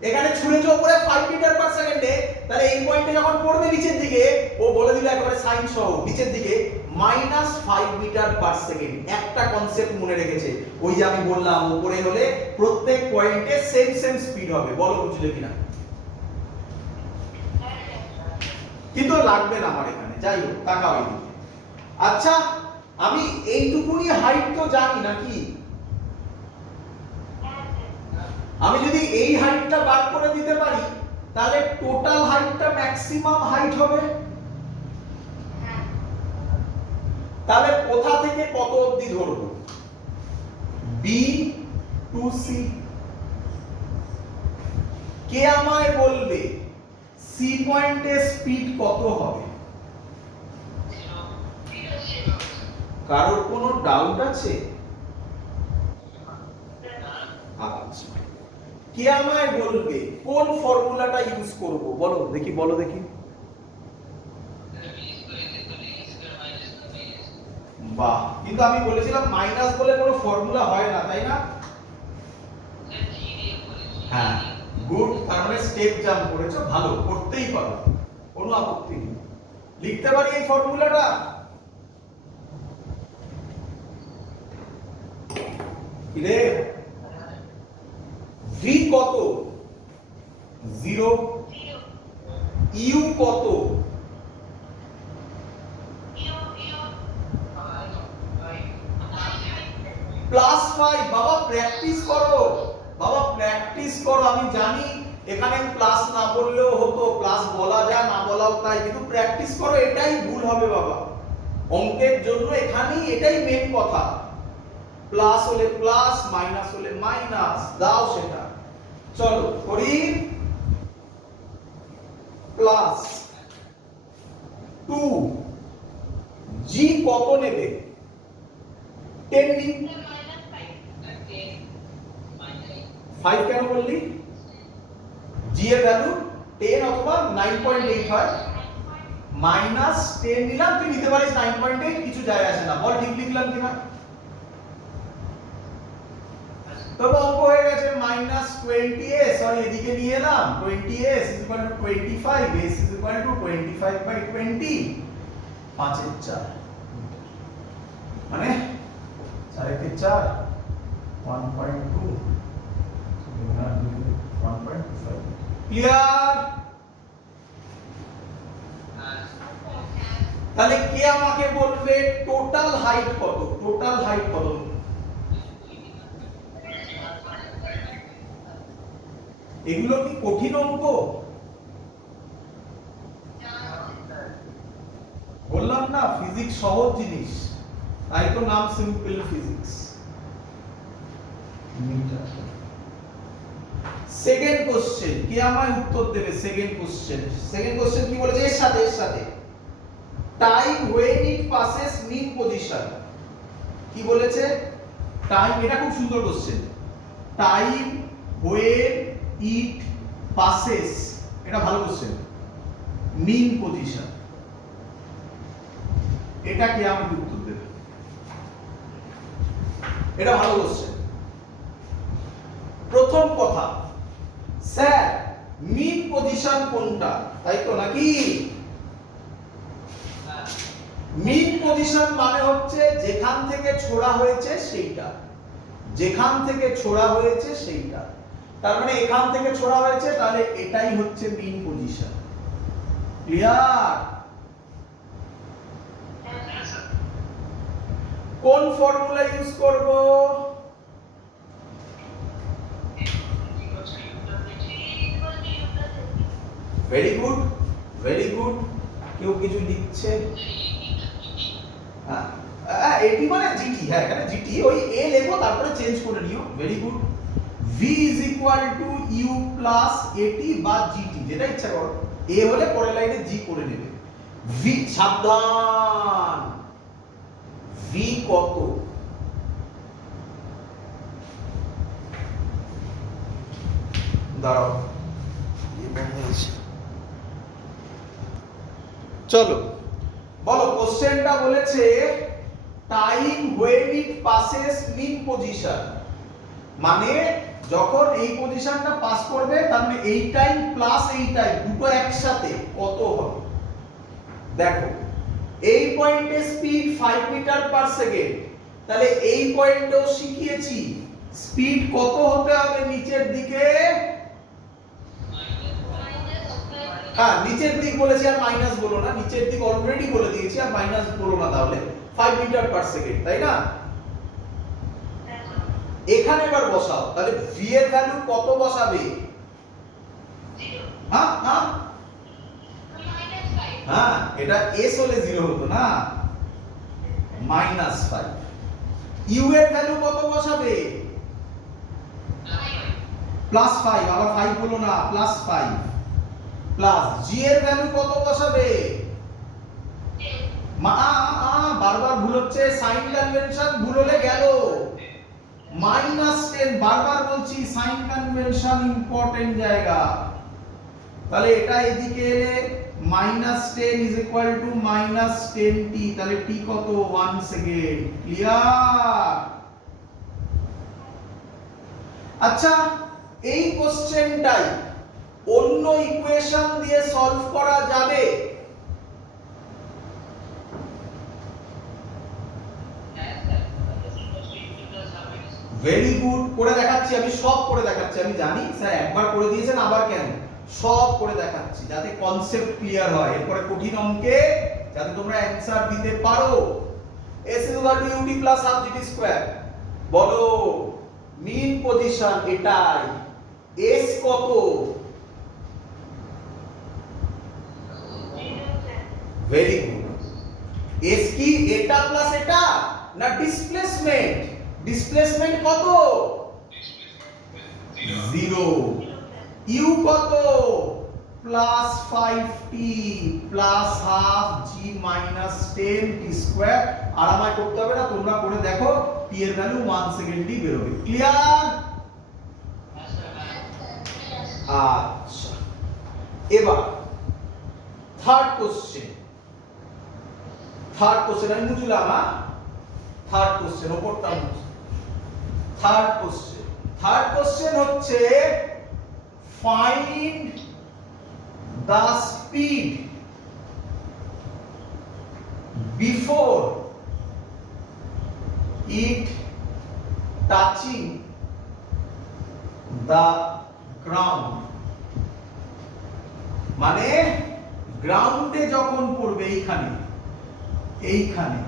এখানে ছুঁড়েছে উপরে 5 মিটার পার সেকেন্ডে, তাহলে এই পয়েন্টে যখন পড়বে নিচের দিকে, ও বলে দিল একেবারে সাইন সহ নিচের দিকে -5 মিটার পার সেকেন্ড। একটা কনসেপ্ট মনে রেখেছে, ওই যে আমি বললাম উপরে হলে প্রত্যেক পয়েন্টে সেম স্পিড হবে। বলো বুঝলে কিনা? কিন্তু লাগবে না আমার এখানে, যাই হোক তাকাও এইদিকে। আচ্ছা আমি এইটুকুনি হাইট তো জানি নাকি? আমি যদি এই হাইটটা বার করে দিতে পারি, তাহলে টোটাল হাইটটা ম্যাক্সিমাম হাইট হবে। তাহলে কোথা থেকে কত অবধি ধরবো? B to C। কে আমায় বলবে C পয়েন্টের স্পিড কত হবে? কারোর কোনো ডাউট আছে? আচ্ছা, কে আমায় বলবে কোন ফর্মুলাটা ইউজ করব? বলো দেখি, বলো দেখি। বাহ, কিন্তু আমি বলেছিলাম মাইনাস বলে কোনো ফর্মুলা হয় না, তাই না? হ্যাঁ, গুড। তার মানে স্টেপ জাম্প করেছো, ভালো, করতেই পারো, কোনো আপত্তি নেই। লিখতে পারি এই ফর্মুলাটা? রে v কত? 0। u কত? +5। বাবা প্র্যাকটিস করো, বাবা প্র্যাকটিস করো। আমি জানি এখানে প্লাস না বললেও হতো, প্লাস বলা যায় না বলাও তাই, কিন্তু প্র্যাকটিস করো, এটাই ভুল হবে বাবা। অঙ্কের জন্য এখানেই এটাই মেন কথা। প্লাস হলে প্লাস, মাইনাস হলে মাইনাস, দাও সেটা। চলো করি। প্লাস 2 g কত নেবে? 10 নিন। 5 কেন বললি? g এর ভ্যালু 10 অথবা 9.8 হয়। -10 নিলাম, তুই নিতে পারিস 9.8, কিছু যায় আসে না। বল ঠিক লিখলাম কিনা? তবে অঙ্ক হয়ে গেছে -20s, সরি এদিকে নিয়ে এলাম, 20s = 25, s = 25/20, 5 এর 4 মানে 4 এর 4 1.2 1.25। ক্লিয়ার? তাহলে কে আমাকে বলবে টোটাল হাইট কত? টোটাল হাইট কত? এগুলো কি কঠিন অঙ্ক? বললাম না ফিজিক্স সহজ জিনিস, তাই তো নাম সিম্পল ফিজিক্স। সেকেন্ড কোশ্চেন, কে আমায় উত্তর দেবে? সেকেন্ড কোশ্চেন কি বলেছে? এর সাথে time when it passes mean position। কি বলেছে? টাইম, এটা খুব সুন্দর question. Time when it passes, এটা ভালো কোশ্চেন। mean position, এটা কে আমাকে উত্তর দেবে? এটা ভালো কোশ্চেন। প্রথম কথা, স্যার মিন পজিশন কোনটা, তাই তো নাকি? মিন পজিশন মানে হচ্ছে যেখান থেকে ছোড়া হয়েছে সেইটা, যেখান থেকে ছোড়া হয়েছে সেইটা। তার মানে এখান থেকে ছোড়া হয়েছে, তাহলে এটাই হচ্ছে মিন পজিশন। ক্লিয়ার? কোন ফর্মুলা ইউজ করব? Very good, very good. কেউ কিছু লিখছে? হ্যাঁ, এটি মানে জিটি। হ্যাঁ, এখানে জিটি, ওই এ লেখো তারপরে চেঞ্জ করে নিও। Very good. v = u + at বা gt, যেটা ইচ্ছা করো। এ হলে পরের লাইনে জি করে নেবে। v, সাবধান, v কত? দাঁড়াও, চলো বলো। কোশ্চেনটা বলেছে time when it passes mean position, মানে যখন এই পজিশনটা পাস করবে তার মানে এই টাইম প্লাস এই টাইম দুটো একসাথে কত হবে দেখো এই পয়েন্টে স্পিড 5 মিটার পার সেকেন্ড তাহলে এই পয়েন্টেও শিখিয়েছি স্পিড কত হতে হবে নিচের দিকে হ্যাঁ নিচের দিক বলেছি আর মাইনাস বলো না নিচের দিক অলরেডি বলে দিয়েছি আর মাইনাস বলো না তাহলে 5 মিটার পার সেকেন্ড তাই না এখানে এবার বসাও তাহলে v এর ভ্যালু কত বসাবে হ্যাঁ হ্যাঁ হ্যাঁ এটা s হলে 0 হতো না -5 u এর ভ্যালু কত বসাবে +5 আবার 5 বলো না +5 প্লাস g এর ভ্যালু কত বসাবে বারবার ভুল হচ্ছে সাইন কনভেনশন ভুল হলে গেল -10 বারবার বলছি সাইন কনভেনশন ইম্পর্টেন্ট জায়গা তাহলে এটা এদিকে এলে -10 ইজ ইকুয়াল টু -10t তাহলে t কত 1 সেকেন্ড ক্লিয়ার আচ্ছা এই কোশ্চেনটাই অন্য ইকুয়েশন দিয়ে সলভ করা যাবে ভেরি গুড করে দেখাচ্ছি আমি সব করে দেখাচ্ছি আমি জানি স্যার একবার করে দিয়েছেন আবার কেন সব করে দেখাচ্ছি যাতে কনসেপ্ট ক্লিয়ার হয় এরপরে কঠিন অঙ্কে যাতে তোমরা অ্যানসার দিতে পারো s = ut + half gt square বলো মিন পজিশন এটাই s কত ভেরি গুড s কি এটা প্লাস এটা না ডিসপ্লেসমেন্ট ডিসপ্লেসমেন্ট কত 0 u কত +5t +half g - 10t square আর আমায় করতে হবে না তোমরা করে দেখো t এর ভ্যালু 1 সেকেন্ডই বের হবে ক্লিয়ার আচ্ছা এবার থার্ড কোশ্চেন আমি বুঝলাম থার্ড কোশ্চেন ওপরটা থার্ড কোশ্চেন হচ্ছে find the speed before it touching the ground মানে গ্রাউন্ডে যখন পড়বে এইখানে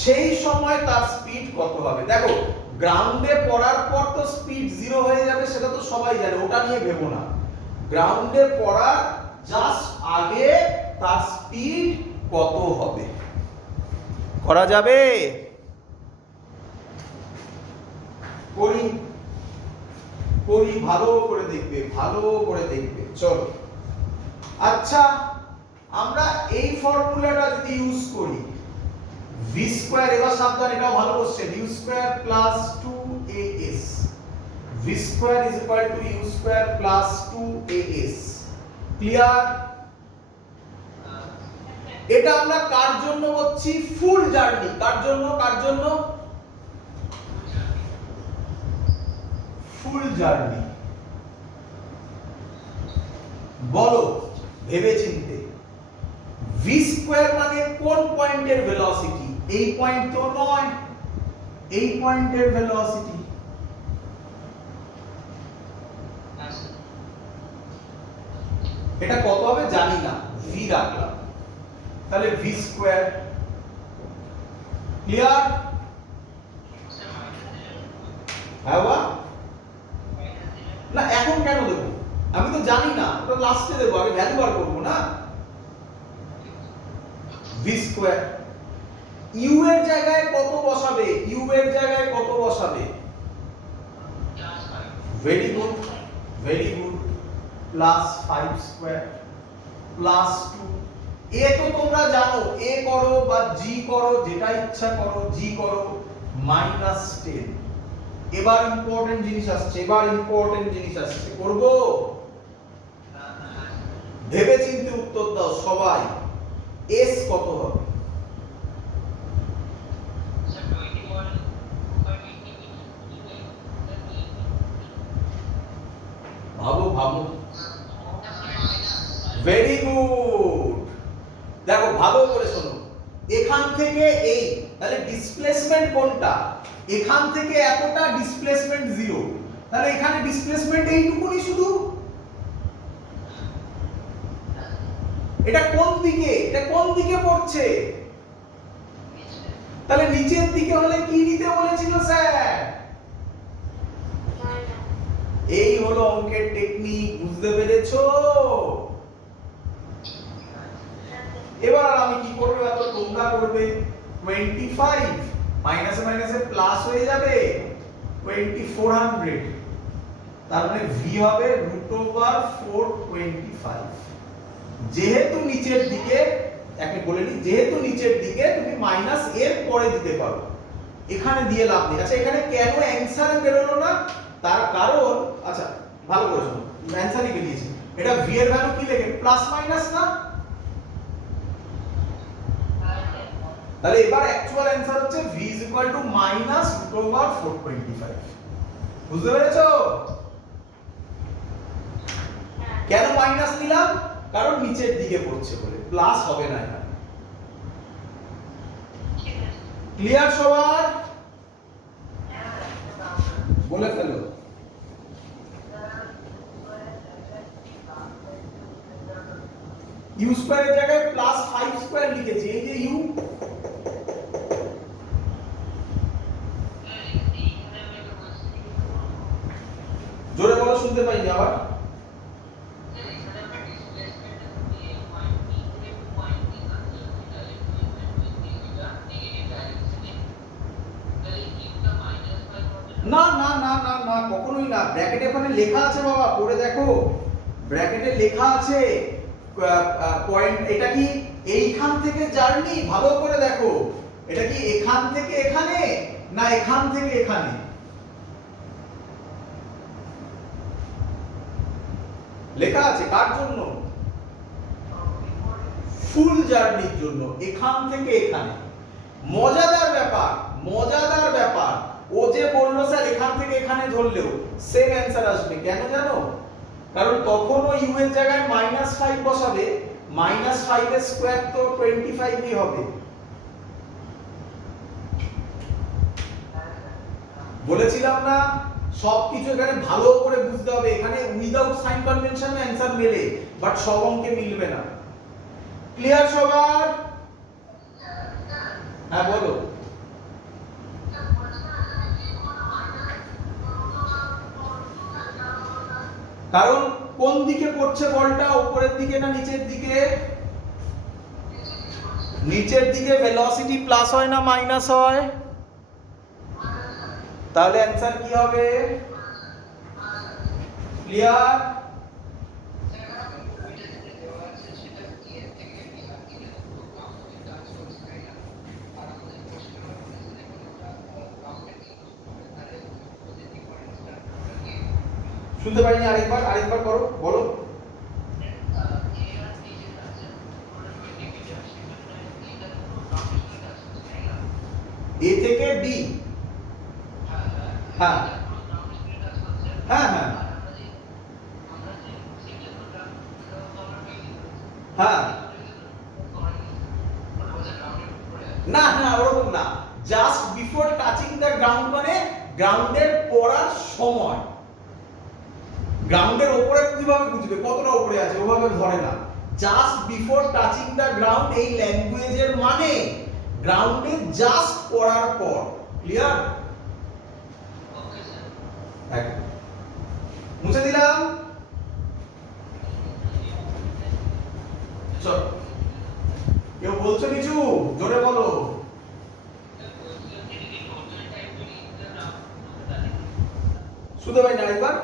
সেই সময় তার স্পিড কত হবে দেখো গ্রাউন্ডে পড়ার পর তো স্পিড 0 হয়ে যাবে সেটা তো সবাই জানে ওটা নিয়ে ভেবো না গ্রাউন্ডে পড়ার জাস্ট আগে তার স্পিড কত হবে করা যাবে করি ভালো করে দেখবে চলো আচ্ছা আমরা এই ফর্মুলাটা যদি ইউজ করি v স্কয়ার এবার সাবধান এটাও ভালো question u square plus 2as v square is equal two u square plus 2as clear এটা আমরা কার জন্য করছি ফুল জার্নি কার জন্য ফুল জার্নি বলো ভেবেচিন্তে v স্কয়ার মানে কোন পয়েন্টের ভেলোসিটি এই পয়েন্ট তো নয় এই পয়েন্টের ভেলোসিটি এটা কত হবে জানি না v রাখলাম তাহলে v স্কয়ার ক্লিয়ার হ্যাঁ না এখন কেন দেব আমি তো জানি না ওটা লাস্টে দেব আগে ভ্যালু বার করব না v স্কয়ার u এর জায়গায় কত বসাবে very good plus 5 square plus 2 a তো তোমরা জানো a করো বা g করো যেটা ইচ্ছা করো g করো -10 এবার ইম্পর্টেন্ট জিনিস আসছে করব ভেবে চিন্তে উত্তর দাও সবাই s কত হবে ভেরি গুড। দেখো ভালো করে শোনো, এখান থেকে এই, তাহলে ডিসপ্লেসমেন্ট কোনটা? এখান থেকে এতটা ডিসপ্লেসমেন্ট 0, তাহলে এখানে ডিসপ্লেসমেন্ট এইটুকুনি শুধু। এটা কোন দিকে? এটা কোন দিকে পড়ছে? তাহলে নিচের দিকে হলে কি নিতে বলেছিল স্যার? এই হলো অঙ্কের টেকনিক, বুঝতে পেরেছো? এবার আমি কি করব? এত তোমরা করবে। 25 মাইনাসে মাইনাসে প্লাস হয়ে যাবে 2400, তার মানে v হবে √425। যেহেতু নিচের দিকে, একে বলে নি, যেহেতু নিচের দিকে তুমি মাইনাস এর পরে দিতে পারো, এখানে দিয়ে লাভ নেই। আচ্ছা এখানে কেন অ্যানসারে বেরোলো না? তার কারণ, আচ্ছা ভালো করে শোনো, অ্যানসারই বেরিয়েছে। এটা v এর ভ্যালু কি লেখে? প্লাস মাইনাস না? তাহলে এবার অ্যাকচুয়াল অ্যানসার হচ্ছে v -√425। বুঝতে পেরেছো? কেন মাইনাস নিলাম? কারণ নিচের দিকে পড়ছে বলে, প্লাস হবে না এখানে। ক্লিয়ার সবার? বলে ফেলো। ইউ স্কয়ারের জায়গায় প্লাস 5 স্কয়ার লিখেছি, এই যে ইউ। জোরে বলো, শুনতে পাইনি আবার। না না না না না, কখনোই না। ব্র্যাকেটে ওখানে লেখা আছে বাবা, পড়ে দেখো, ব্র্যাকেটে লেখা আছে পয়েন্ট। এটা কি এইখান থেকে জার্নি? ভালো করে দেখো, এটা কি এখান থেকে এখানে না এখান থেকে এখানে? লেখা আছে কার জন্য? ফুল জার্নির জন্য, এখান থেকে এখানে। মজাদার ব্যাপার, মজাদার ব্যাপার, ও যে বললো স্যার এখান থেকে এখানে ধরলেও সেম অ্যানসার আসবে। কেন জানো? কারণ তখন ও ইউ এর জায়গায় -5 বসাবে, -5 এর স্কয়ার তো 25ই হবে। বলেছিলাম না, সবকিছু এখানে ভালো করে বুঝতে হবে। এখানে উইদাউট সাইন কনভেনশন অ্যানসার মেলে, বাট সব অঙ্কে মিলবে না। ক্লিয়ার সবার? হ্যাঁ বলো। কারণ কোন দিকে পড়ছে বলটা? উপরের দিকে না নিচের দিকে? নিচের দিকে ভেলোসিটি প্লাস হয় না মাইনাস হয়? তাহলে অ্যানসার কি হবে? ক্লিয়ার? শুনতে পাইনি, আরেকবার করো, বলো। এ থেকে বি, হ্যাঁ হ্যাঁ হ্যাঁ হ্যাঁ, না না ওরকম না। Just before touching the ground মানে গ্রাউন্ডের পড়ার সময়। গ্রাউন্ডের উপরে কিভাবে বুঝবে কতটা উপরে আছে? ওভাবে ধরে না। Just before touching the ground, এই ল্যাঙ্গুয়েজের মানে গ্রাউন্ডে জাস্ট পড়ার পর। ক্লিয়ার? ওকে স্যার, মুছে দিলাম। চলো, কেউ বলছো কিছু? জোরে বলো। শুনতে পাই না, আরেকবার।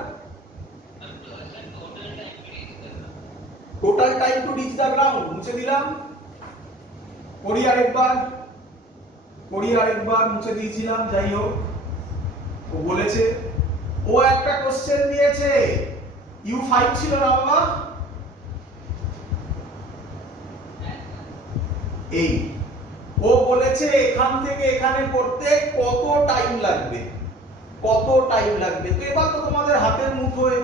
Total time to reach the ground, মুছে দিলাম। পড়ি আরেকবার, মুছে দিয়েছিলাম। যাই হোক, ও বলেছে, ও একটা কোশ্চেন দিয়েছে। U5 ছিল না বাবা? এই ও বলেছে এখান থেকে এখানে করতে কত টাইম লাগবে, কত টাইম লাগবে। তো এবার তো তোমাদের হাতের মুঠোয়,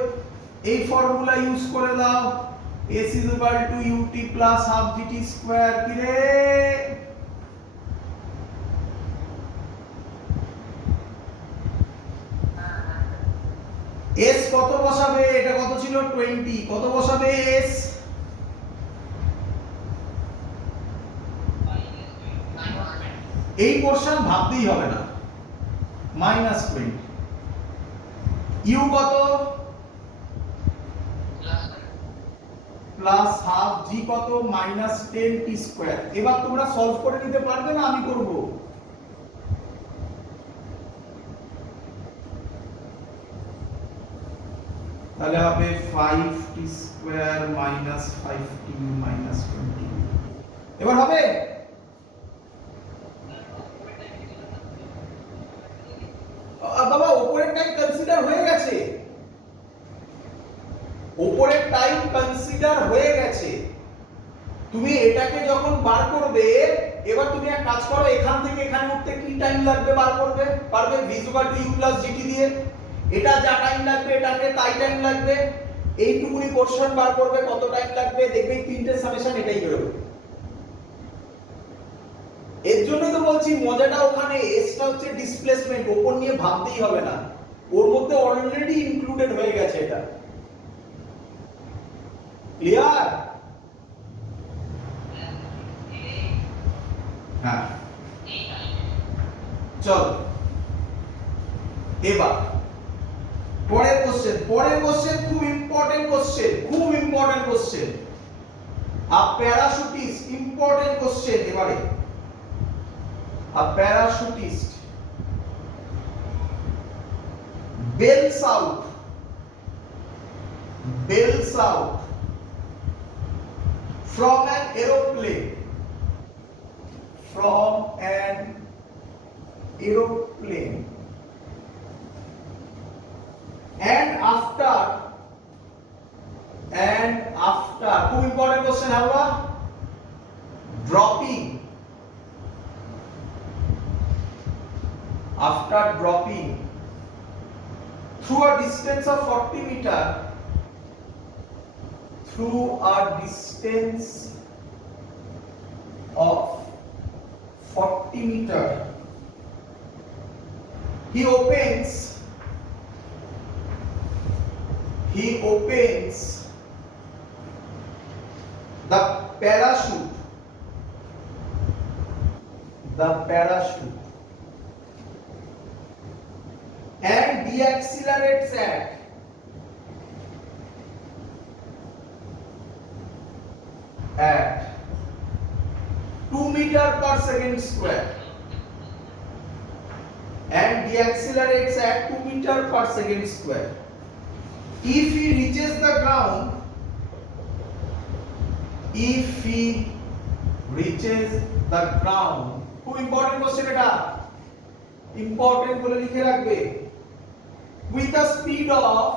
এই ফর্মুলা ইউজ করে দাও। s is equal to ut plus half gt square কি রে s কত বসাবে এটা কত ছিল 20 কত বসাবে s এই পোরশন ভাবতেই হবে না -20 u কত প্লাস হাফ g কত -10t স্কয়ার এবার তোমরা সলভ করে নিতে পারবে না আমি করব তাহলে হবে 5t স্কয়ার -5t -20 এবার হবে বাবা উপরের টাইম কনসিডার হয়ে গেছে উপরের টাইম কনসিডার হয়ে গেছে তুমি এটাকে যখন বার করবে এবার তুমি এক কাজ করো এখান থেকে এখানে উঠতে কি টাইম লাগবে বার করবে পারবে v = u + gt দিয়ে এটা যা টাইম লাগবে এটাকে তাই টাইম লাগবে এইটুকুনি পোরশন বার করবে কত টাইম লাগবে দেখবে তিনটে সামেশন এটাই বেরোবে এর জন্যই তো বলছি মজাটা ওখানে এসটা হচ্ছে ডিসপ্লেসমেন্ট ওপর নিয়ে ভাবতেই হবে না ওর মধ্যে অলরেডি ইনক্লুডেড হয়ে গেছে এটা ক্লিয়ার হ্যাঁ চল এবার পরের কোশ্চেন খুব ইম্পর্টেন্ট কোশ্চেন আ প্যারাশুটিস্ট ইম্পর্টেন্ট কোশ্চেন এবারে a parachutist bails out from an aeroplane and after খুব ইম্পর্টেন্ট কোশ্চেন হালবা after dropping through a distance of 40 meter he opens the parachute and deaccelerates at 2 meter per second square and deaccelerates at 2 meter per second square if he reaches the ground খুব ইম্পর্টেন্ট কোশ্চেন এটা ইম্পর্টেন্ট বলে লিখে রাখবে with a speed of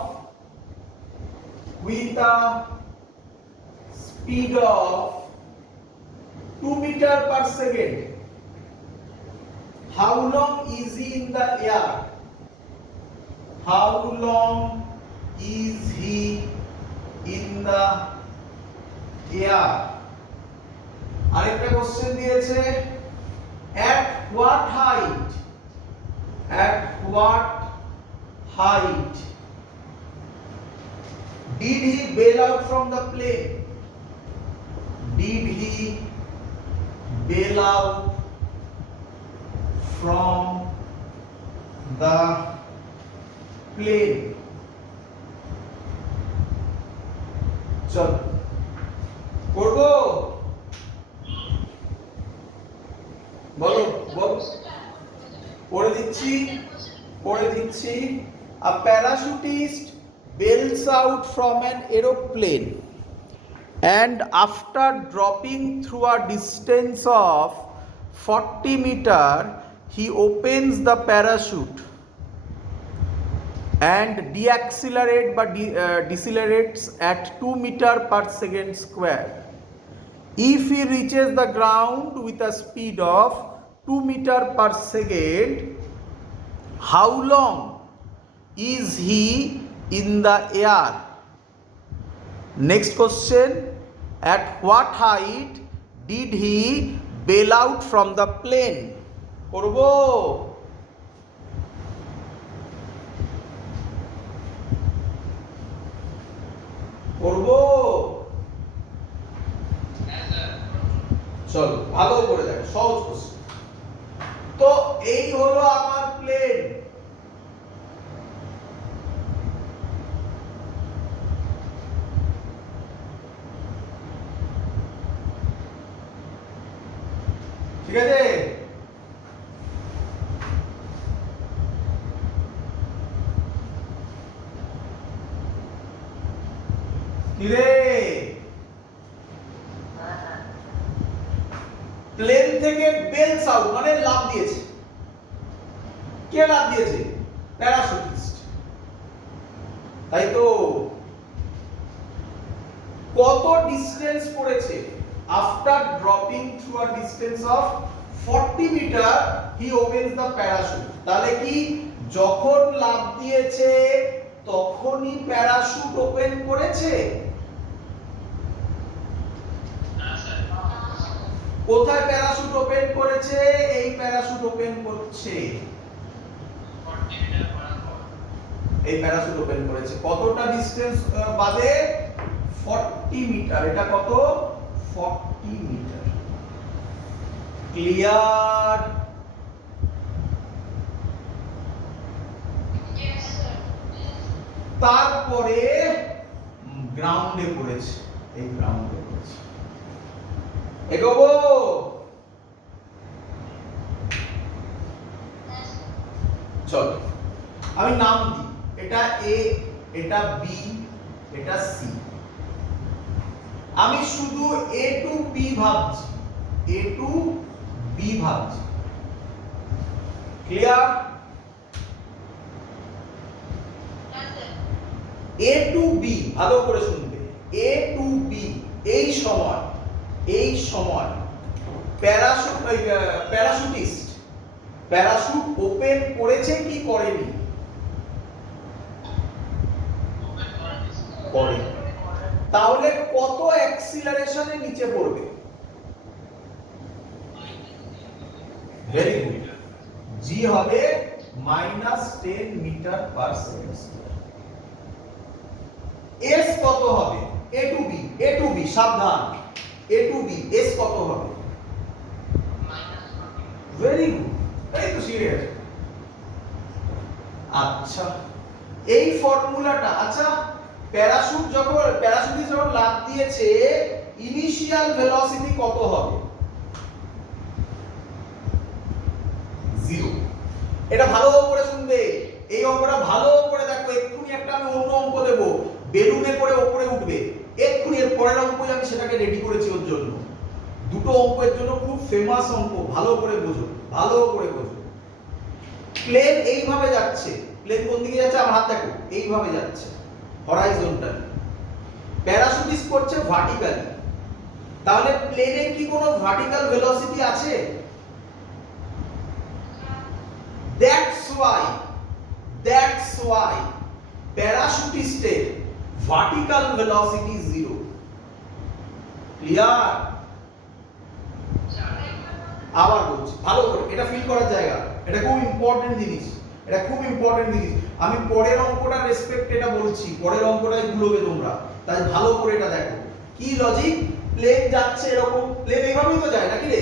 2 meter per second how long is he in the air আরেকটা কোশ্চেন দিয়েছে at what height did he bail out from the plane চল করব বলো পড়ে দিচ্ছি a parachutist bails out from an aeroplane and after dropping through a distance of 40 meter he opens the parachute and decelerates at 2 meter per second square if he reaches the ground with a speed of 2 meter per second how long is he in the air next question, at what height did he bail out from the plane? করব করব চলো ভালো করে দেখো, সহজ কোশ্চেন। তো এই হলো আমার প্লেন, ঠিক আছে? কিরে প্লেন থেকে বেলস আউট মানে লাফ দিয়েছে। কে লাফ দিয়েছে? প্যারাশুটিস্ট, তাই তো। কত ডিসটেন্স পড়েছে? After dropping through a distance of 40 metre he opens the parachute. তাহলে কি যখন লাফ দিয়েছে তখনই প্যারাশুট ওপেন করেছে? কোথায় প্যারাশুট ওপেন করেছে? এই প্যারাশুট ওপেন করছে, এই প্যারাশুট ওপেন করেছে। কতটা ডিসটেন্স বাদে? 40 মিটার। এটা কত? 40 মিটার। ক্লিয়ার? তারপরে গ্রাউন্ডে পড়েছে, এই গ্রাউন্ডে পড়েছে। এগোবো? চলো আমি নাম দিই, এটা এ, এটা বি, এটা সি। আমি শুধু এ টু বি ভাবছি, এ টু বি ভাবছি। ক্লিয়ার? এ টু বি ভালো করে শুনবে। এ টু বি এই সময় প্যারাশুটিস্ট প্যারাশুট ওপেন করেছে কি করেনি? করে। তাহলে কত অ্যাক্সিলারেশনে নিচে পড়বে? Very good. জি হবে -10 মিটার পার সেকেন্ড। এস কত হবে? এ to B, A to B সাবধান, এ টু বি এস কত হবে? ভেরি গুড, এই তো সিরিয়াস। আচ্ছা এই ফর্মুলাটা, আচ্ছা প্যারাশুটিস্ট যখন লাফ দিয়েছে ইনিশিয়াল ভেলোসিটি কত হবে? 0। এটা ভালো করে শুনবে, এই অঙ্কটা ভালো করে দেখো। এক্ষুনি একটা আমি অন্য অঙ্ক দেব, বেলুনে করে উপরে উঠবে। এক্ষুনি এর পরের অঙ্ক আমি সেটাকে রেডি করেছি ওর জন্য। দুটো অঙ্কের জন্য খুব ফেমাস অঙ্ক, ভালো করে বোঝো, ভালো করে বোঝো। প্লেন এইভাবে যাচ্ছে, প্লেন কোন দিকে যাচ্ছে? আমার হাত দেখো, এইভাবে যাচ্ছে হরাইজন্টালি। প্যারাশুটিস্ট করছে ভার্টিক্যালি। তাহলে প্লেনের কি কোনো ভার্টিক্যাল ভেলোসিটি আছে? That's why প্যারাশুটিস্টের ভার্টিক্যাল ভেলোসিটি 0। ক্লিয়ার? আবার বলছি ভালো করে, এটা ফিল করার জায়গা, এটা খুব ইম্পর্টেন্ট জিনিস, এটা খুব ইম্পর্টেন্ট জিনিস। আমি পরের অঙ্কটা রেসপেক্ট এটা বলছি, পরের অঙ্কটাই ভুলবে তোমরা, তাই ভালো করে এটা দেখো। কি লজিক? প্লেন যাচ্ছে এরকম, প্লেন এইভাবেই তো যায় নাকি রে?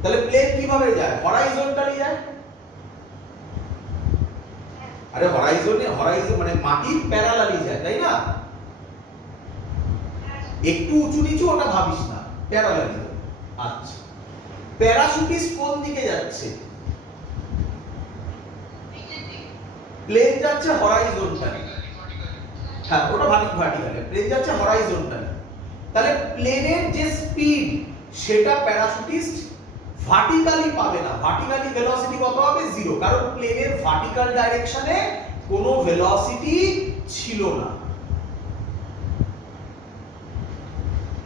তাহলে প্লেন কিভাবে যায়? হরাইজন্টালি যায়। আরে হরাইজন মানে মাটির প্যারালালি যায়, তাই না? একটু উঁচু নিচু ওটা ভাবিস না, প্যারালালি। আচ্ছা প্যারাশুটিস্ট কোন দিকে যাচ্ছে? প্লেন যাচ্ছে হরাইজন্টালি। হ্যাঁ ওটা ভার্টিক্যালি, প্লেন যাচ্ছে হরাইজন্টালি। তাহলে প্লেনের যে স্পিড সেটা প্যারাশুটিস্ট ভার্টিক্যালি পাবে না। ভার্টিক্যালি ভেলোসিটি কত হবে? 0, কারণ প্লেনের ভার্টিক্যাল ডাইরেকশনে কোনো ভেলোসিটি ছিল না।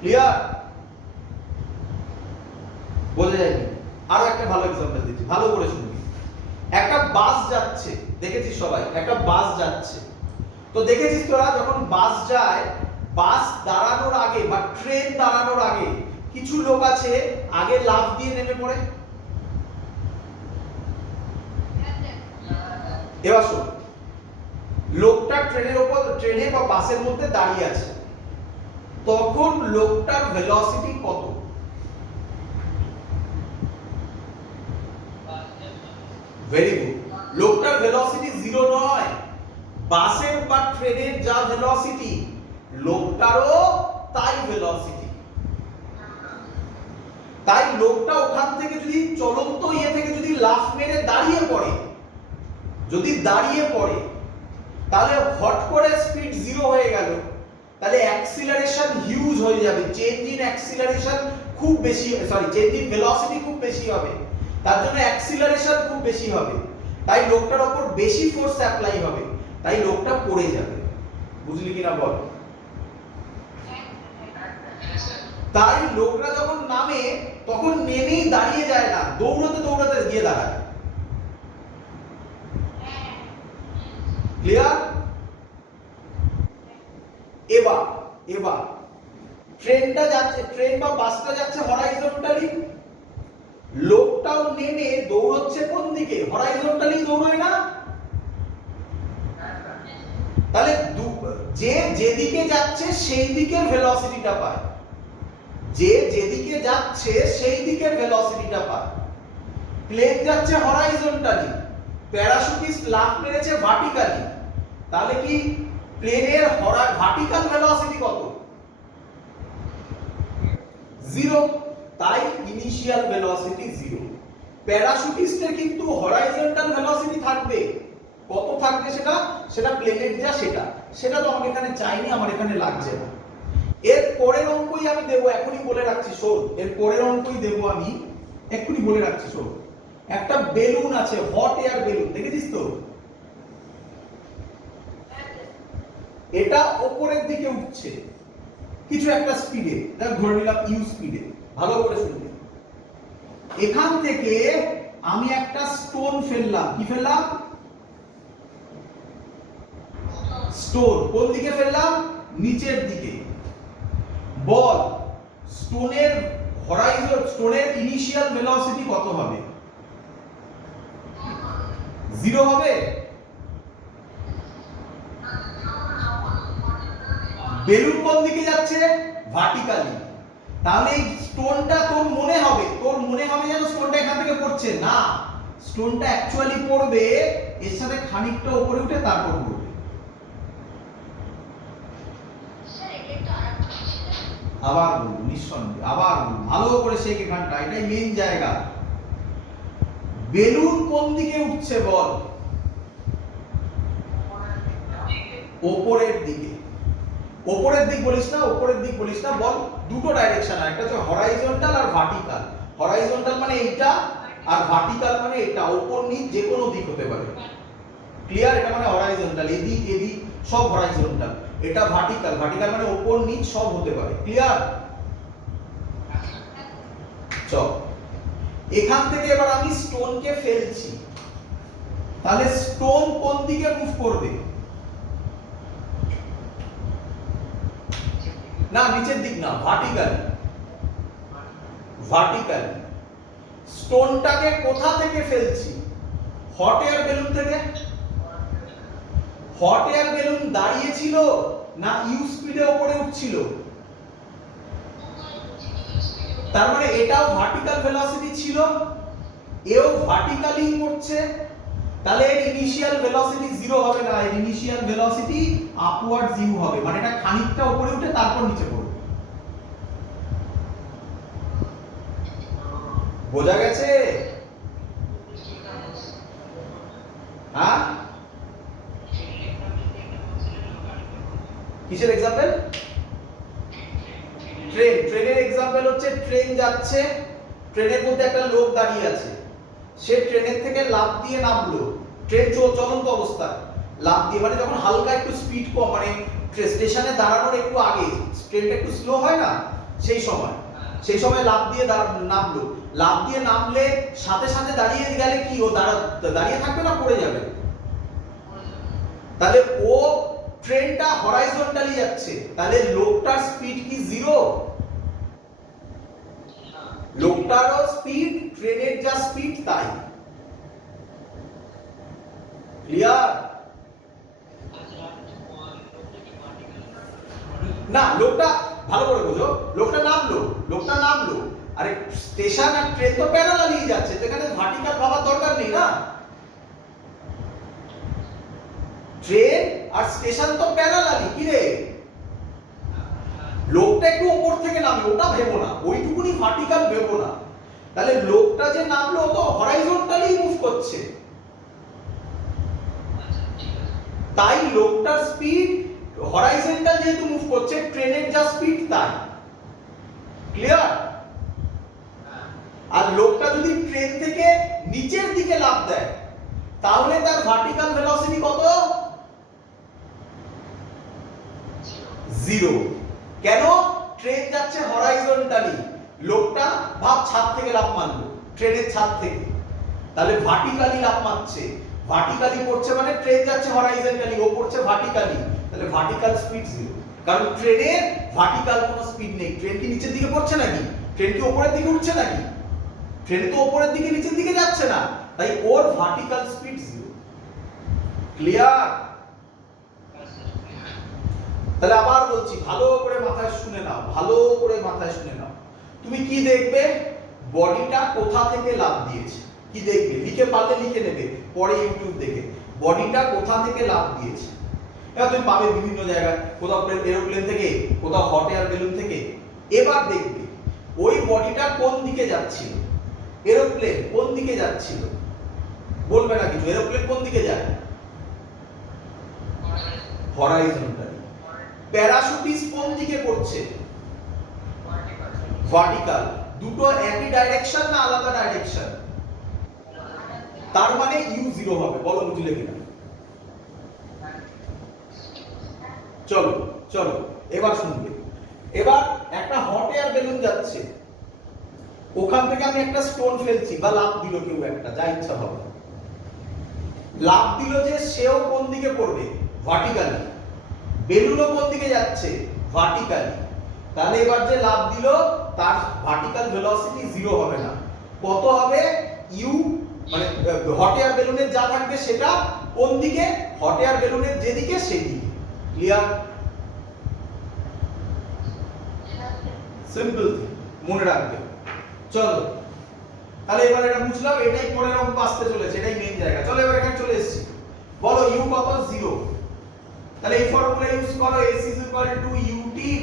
ক্লিয়ার? বোঝা যায়নি? আরো একটা ভালো एग्जांपल দিচ্ছি, ভালো করে শুনবি। একটা বাস যাচ্ছে, দেখেছিস সবাই, একটা বাস যাচ্ছে। তো দেখেছিস তোরা যখন বাস যায়, বাস দাঁড়ানোর আগে বা ট্রেন দাঁড়ানোর আগে কিছু লোক আছে আগে লাফ দিয়ে নেমে পড়ে। এবার শোন, লোকটা ট্রেনের উপর, ট্রেনে বা বাসের মধ্যে দাঁড়িয়ে আছে, তখন লোকটার ভেলোসিটি কত? Very good. লোকটার ভেলোসিটি জিরো নয়, বাসের বা ট্রেনের যা ভেলোসিটি লোকটারও তাই ভেলোসিটি। তাই লোকটা ওখান থেকে যদি চলন্ত থেকে যদি লাফ মেরে দাঁড়িয়ে পড়ে, যদি দাঁড়িয়ে পড়ে তাহলে হট করে স্পিড জিরো হয়ে গেল, তাহলে অ্যাক্সিলারেশন হিউজ হয়ে যাবে, চেঞ্জ ইন অ্যাক্সিলারেশন খুব বেশি, সরি চেঞ্জ ইন ভেলোসিটি খুব বেশি হবে, তার জন্য অ্যাক্সিলারেশন খুব বেশি হবে, তাই লোকটার উপর বেশি ফোর্স অ্যাপ্লাই হবে, তাই লোকটা পড়ে যাবে। বুঝলি কিনা বল? তাই লোকরা যখন নামে তখন নেমেই দাঁড়িয়ে যায় না, দৌড়াতে দৌড়াতে গিয়ে দাঁড়ায়। ক্লিয়ার? এবার এবার ট্রেনটা যাচ্ছে, ট্রেন বা বাসটা যাচ্ছে হরাইজন্টালি, লোকটাও নেমে দৌড়চ্ছে কোন দিকে? হরাইজন্টালি দৌড়ায় না? তাহলে যে যেদিকে যাচ্ছে সেই দিকের ভেলোসিটিটা পায়, যে যেদিকে যাচ্ছে সেই দিকের ভেলোসিটিটা পায়। প্লেন যাচ্ছে হরাইজন্টালি, প্যারাশুটিস্ট লাফ মেরেছে ভার্টিক্যালি, তাহলে কি প্লেনের ভার্টিক্যাল ভেলোসিটি কত? জিরো, তাই ইনিশিয়াল ভেলোসিটি জিরো। প্যারাশুটিস্টের কিন্তু হরাইজন্টাল ভেলোসিটি থাকবে, কত থাকবে সেটা? সেটা প্লেনের যা সেটা তো আমাকে এখানে চাইনি, আমার এখানে লাগছে না। এর পরের অঙ্কই আমি দেবো, এখনই বলে রাখছি শোন, এর পরের অঙ্কই দেবো আমি, এক্ষুনি বলে রাখছি শোন। একটা বেলুন আছে, হট এয়ার বেলুন, দেখেছিস তো? এটা উপরের দিকে উঠছে কিছু একটা স্পিডে, দেখ ধরে নিলাম ইউ স্পিডে, ভালো করে শুনবে। এখান থেকে আমি একটা স্টোন ফেললাম, কি ফেললাম? স্টোন। কোন দিকে ফেললাম? নিচের দিকে। বল স্টোনের স্টোনের ইনিশিয়াল ভেলোসিটি কত হবে? জিরো হবে? বেলুন কোন দিকে যাচ্ছে? ভার্টিক্যালি। তাহলে এই স্টোনটা তোর মনে হবে যেন স্টোনটা এখান থেকে পড়ছে না, স্টোনটা অ্যাকচুয়ালি পড়বে এর সাথে খানিকটা উপরে উঠে তারপর পড়বে। আবার বলবো, নিঃসন্দেহে আবার বলবো, ভালো করে শেখ এখানটা, এটাই মেইন জায়গা। বেলুন কোন দিকে উঠছে বল? ওপরের দিকে। ওপরের দিক বলিস না, ওপরের দিক বলিস না, বল দুটো ডাইরেকশন, একটা হচ্ছে হরাইজন্টাল আর ভার্টিক্যাল। হরাইজন্টাল মানে এইটা, আর ভার্টিক্যাল মানে এটা, উপর নিচ যে কোনো দিক হতে পারে। ক্লিয়ার? এটা মানে হরাইজন্টাল, এদিক এদিক সব হরাইজন্টাল, এটা ভার্টিক্যাল, ভার্টিক্যাল মানে উপর নিচ সব হতে পারে। ক্লিয়ার? চল এখান থেকে এবার আমি স্টোনকে ফেলছি, তাহলে স্টোন কোন দিকে মুভ করবে? না নিচের দিক না, ভার্টিক্যাল। ভার্টিক্যাল। স্টোনটাকে কোথা থেকে ফেলছি? হট এয়ার বেলুন থেকে। হট এয়ার বেলুন দাঁড়িয়ে ছিল না ইউ স্পিডে উপরে উঠছিল? তার মানে এটাও ভার্টিক্যাল ভেলোসিটি ছিল, এও ভার্টিক্যালি পড়ছে, তাহলে এর ইনিশিয়াল ভেলোসিটি জিরো হবে না, এর ইনিশিয়াল ভেলোসিটি আপওয়ার্ডস ইউ হবে, মানে এটা খানিকটা উপরে উঠে তারপর নিচে পড়বে। বোঝা গেছে? হ্যাঁ, কিসের এক্সাম্পল? ট্রেন। ট্রেনের এক্সাম্পল হচ্ছে ট্রেন যাচ্ছে, ট্রেনের মধ্যে একটা লোক দাঁড়িয়ে আছে, সে ট্রেনের থেকে লাফ দিয়ে নামলো, ট্রেন চলন্ত অবস্থায় লাফ দিয়ে, মানে যখন হালকা একটু স্পিড কম, মানে স্টেশনে দাঁড়ানোর একটু আগে ট্রেনটা একটু স্লো হয় না, সেই সময় লাফ দিয়ে নামলো। লাফ দিয়ে নামলে সাথে সাথে দাঁড়িয়ে গেলে কি ও দাঁড়িয়ে থাকবে না পড়ে যাবে? তাহলে ও ট্রেনটা হরাইজন্টালি যাচ্ছে, তাহলে লোকটার স্পিড কি জিরো? লোকটারও স্পিড ট্রেনের যা স্পিড তাই। ক্লিয়ার? না, লোকটা ভালো করে বোঝো, লোকটা নামলো, আরে স্টেশন আর ট্রেন তো প্যারালালি যাচ্ছে, যেখানে ভার্টিক্যাল ভাবার দরকার নেই না। ট্রেন আর স্টেশন তো প্যারালালি, কি রে? লোকটা একটু উপর থেকে নামে, ওটা ভেবো না, ওইটুকুনি ভার্টিক্যাল ভেবো না। তাহলে লোকটা যে নামলো ও তো হরাইজন্টালি মুভ করছে, তাই লোকটার স্পিড হরাইজন্টাল যেহেতু মুভ করছে, ট্রেনের যা স্পিড তাই। ক্লিয়ার? আর লোকটা যদি ট্রেন থেকে নিচের দিকে লাফ দেয়, তাহলে তার ভার্টিক্যাল ভেলোসিটি কত? জিরো। কেন? ট্রেন যাচ্ছে হরাইজন্টালি, লোকটা ভাব ছাদ থেকে লাফ মারলো, ট্রেনের ছাদ থেকে, তাহলে ভার্টিক্যালি লাফ মারছে। ভার্টিক্যালি পড়ছে মানে ট্রেন যাচ্ছে হরাইজন্টালি, ও পড়ছে ভার্টিক্যালি, তাহলে ভার্টিক্যাল স্পিড জিরো। কারণ ট্রেনের ভার্টিক্যাল কোনো স্পিড নেই। ট্রেন কি নিচের দিকে পড়ছে নাকি? ট্রেন কি উপরের দিকে উঠছে নাকি? ট্রেন তো উপরের দিকে নিচের দিকে যাচ্ছে না, তাই ওর ভার্টিক্যাল স্পিড জিরো। ক্লিয়ার? তাহলে আবার বলছি, ভালো করে মাথায় শুনে নাও, ভালো করে মাথায় শুনে নাও। তুমি কি দেখবে? বডিটা কোথা থেকে লাফ দিয়েছে, কি দেখবে? লিখে পারলে লিখে নেবে পরে ইউটিউব দেখে, বডিটা কোথা থেকে লাফ দিয়েছে। এবার তুমি পাবে বিভিন্ন জায়গায়, কোথাও এরোপ্লেন থেকে, কোথাও হট এয়ার বেলুন থেকে। এবার দেখবে ওই বডিটা কোন দিকে যাচ্ছিল, এরোপ্লেন কোন দিকে যাচ্ছিল, বলবে না কিছু। এরোপ্লেন কোন দিকে যায়? হরাইজন্টালি। প্যারাশুটিস্ট কোন দিকে পড়ছে? ভার্টিক্যাল। দুটো একই ডাইরেকশন না আলাদা ডাইরেকশন? তার মানে ইউ জিরো হবে। বলো বুঝলে কিনা? চলো চলো এবার শুনবে। এবার একটা হট এয়ার বেলুন যাচ্ছে, ওখান থেকে আমি একটা স্টোন ফেলছি, বা লাফ দিল কেউ একটা, যা ইচ্ছা হবে, লাফ দিল যে সেও কোন দিকে পড়বে? ভার্টিক্যালি। বেলুনও কোন দিকে যাচ্ছে? ভার্টিক্যালি। তাহলে এবার যে লাফ দিল তার ভার্টিক্যাল ভেলোসিটি জিরো হবে না। কত হবে? ইউ, মানে হট এয়ার বেলুনের যা থাকবে সেটা কোন দিকে? হট এয়ার বেলুনের যেদিকে সেই দিকে। ক্লিয়ার? সিম্পল, মনে রাখবে। চলো তাহলে এবার এটা বুঝলাম, এটাই পরের অঙ্ক আসতে চলেছে, এটাই মেইন জায়গা। চলো এবার এখানে চলে এসেছি। বলো ইউ কত? জিরো। তাহলে এই ফর্মুলা ইউজ করো, s ut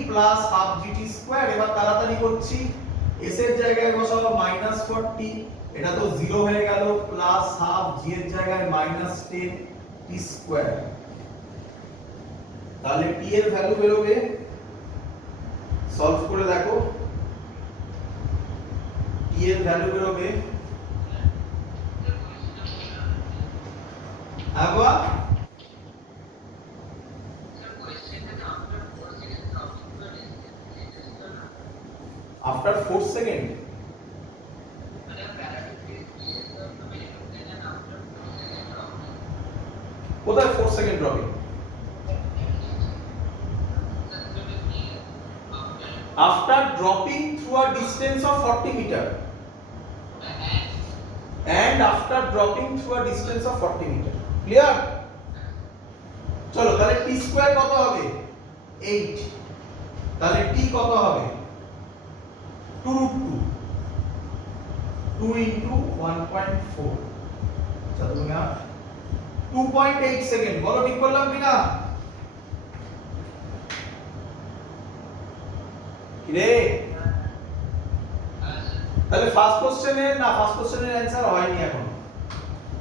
plus half gt square. এবার তাড়াতাড়ি করছি, s এর জায়গায় বসাবো -40, এটা তো 0 হয়ে গেল, প্লাস হাফ g এর জায়গায় -10 t স্কয়ার। তাহলে t এর ভ্যালু বেরোবে, সলভ করে দেখো, t এর ভ্যালু বেরোবে আবার after 4 second। কোথায় 4 second dropping? after dropping through a distance of 40 meter and after dropping through a distance of 40 meter। Clear? চলো তাহলে t স্কয়ার কত হবে? 8। তাহলে t কত হবে? 2√2 2 into 1.4, চলো তুমি 2.8 সেকেন্ড। বলো ঠিক করলাম কিনা? কিরে তাহলে ফার্স্ট কোশ্চেনের অ্যানসার হয়নি এখন,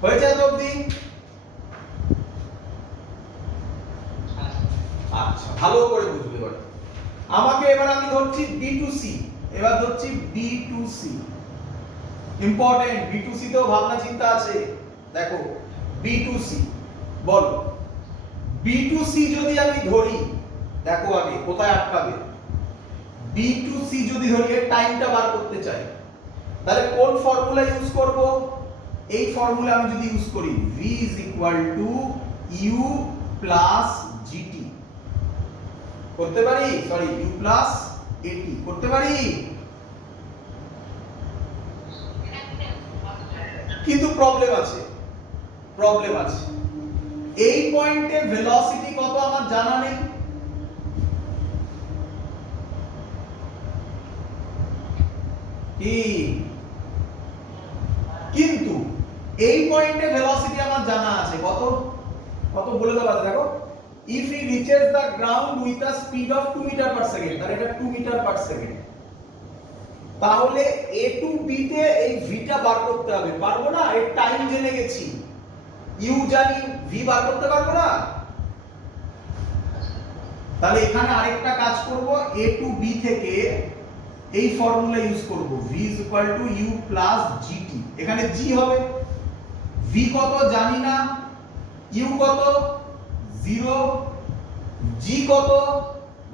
হয়েছে তো অবধি? আচ্ছা ভালো করে বুঝবে এবার। আমাকে এবার আমি ধরছি B2C, এবার ধরছি B2C। ইম্পর্টেন্ট, B2C তেও ভাবনা চিন্তা আছে। দেখো B2C, বলো B2C যদি আমি ধরি, দেখো আগে কোথায় আটকাবে। B2C যদি ধরি, এর টাইমটা বার করতে চাই, তাহলে কোন ফর্মুলা ইউজ করব? এই ফর্মুলা আমি যদি ইউজ করি, V = U + G জিটি করতে পারি, সরি ইউ প্লাস এটি করতে পারি, কিন্তু প্রবলেম আছে, প্রবলেম আছে। এই পয়েন্টে ভেলোসিটি কত আমার জানা নেই, কি কিন্তু এই পয়েন্টে ভেলোসিটি আমার জানা আছে কত, কত বলে দেওয়া আছে দেখো, if he reaches the ground with a speed of 2 metre per second, তাহলে এটা 2 মিটার পার সেকেন্ড, তাহলে a টু b তে এই v টা বার করতে হবে, পারবো না? এর টাইম জেনে গেছি, u জানি, v বার করতে পারবো না? তাহলে এখানে আরেকটা কাজ করব, a টু b থেকে এই ফর্মুলা ইউজ করব, v u + gt, এখানে g হবে, v কত জানি না, u কত 0, g কত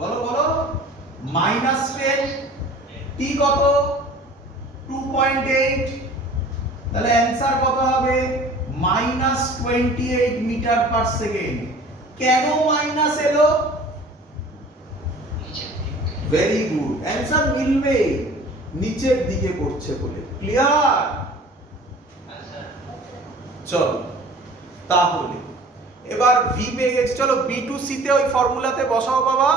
বলো বলো -10, t কত 2.8, তাহলে অ্যানসার কত হবে -28 মিটার পার সেকেন্ড। কেন মাইনাস এলো? ভেরি গুড, অ্যানসার মিলবে, নিচের দিকে করছে বলে। ক্লিয়ার? চলো তাহলে এবার v পেয়ে গেছি, চলো b2c তে ওই ফর্মুলাতে বসাও বাবা,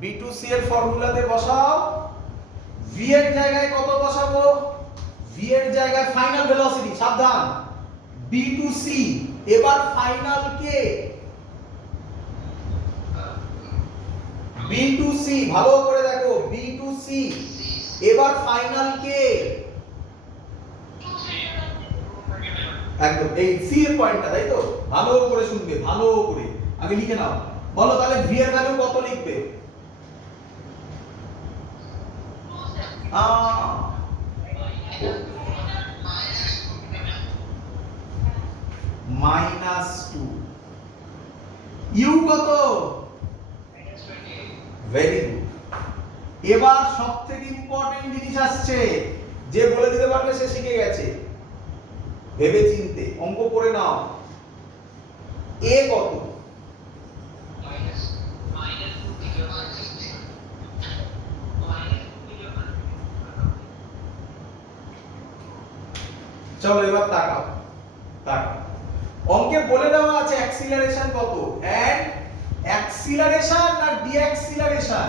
b2c এর ফর্মুলাতে বসাও। v এর জায়গায় কত বসাবো? v এর জায়গায় ফাইনাল ভেলোসিটি, সাবধান, b2c, এবার ফাইনাল কে? b2c, ভালো করে দেখো, b2c, এবার ফাইনাল কে? একদম এই সি এর পয়েন্টটা, তাই তো? ভালো করে শুনবে, ভালো করে আগে লিখে নাও, বলো তাহলে v এর ভ্যালু কত লিখবে? -2, u কত? Very good. এবার সবথেকে ইম্পর্টেন্ট জিনিস আসছে, যে বলে দিতে পারবে সে শিখে গেছে, ভেবে চিনতে অঙ্ক করে নাও। a কত? চলো এবার তাকাও, তাকাও, অঙ্কে বলে দেওয়া আছে অ্যাক্সিলারেশন কত, এন্ড অ্যাক্সিলারেশন না ডিঅ্যাক্সিলারেশন?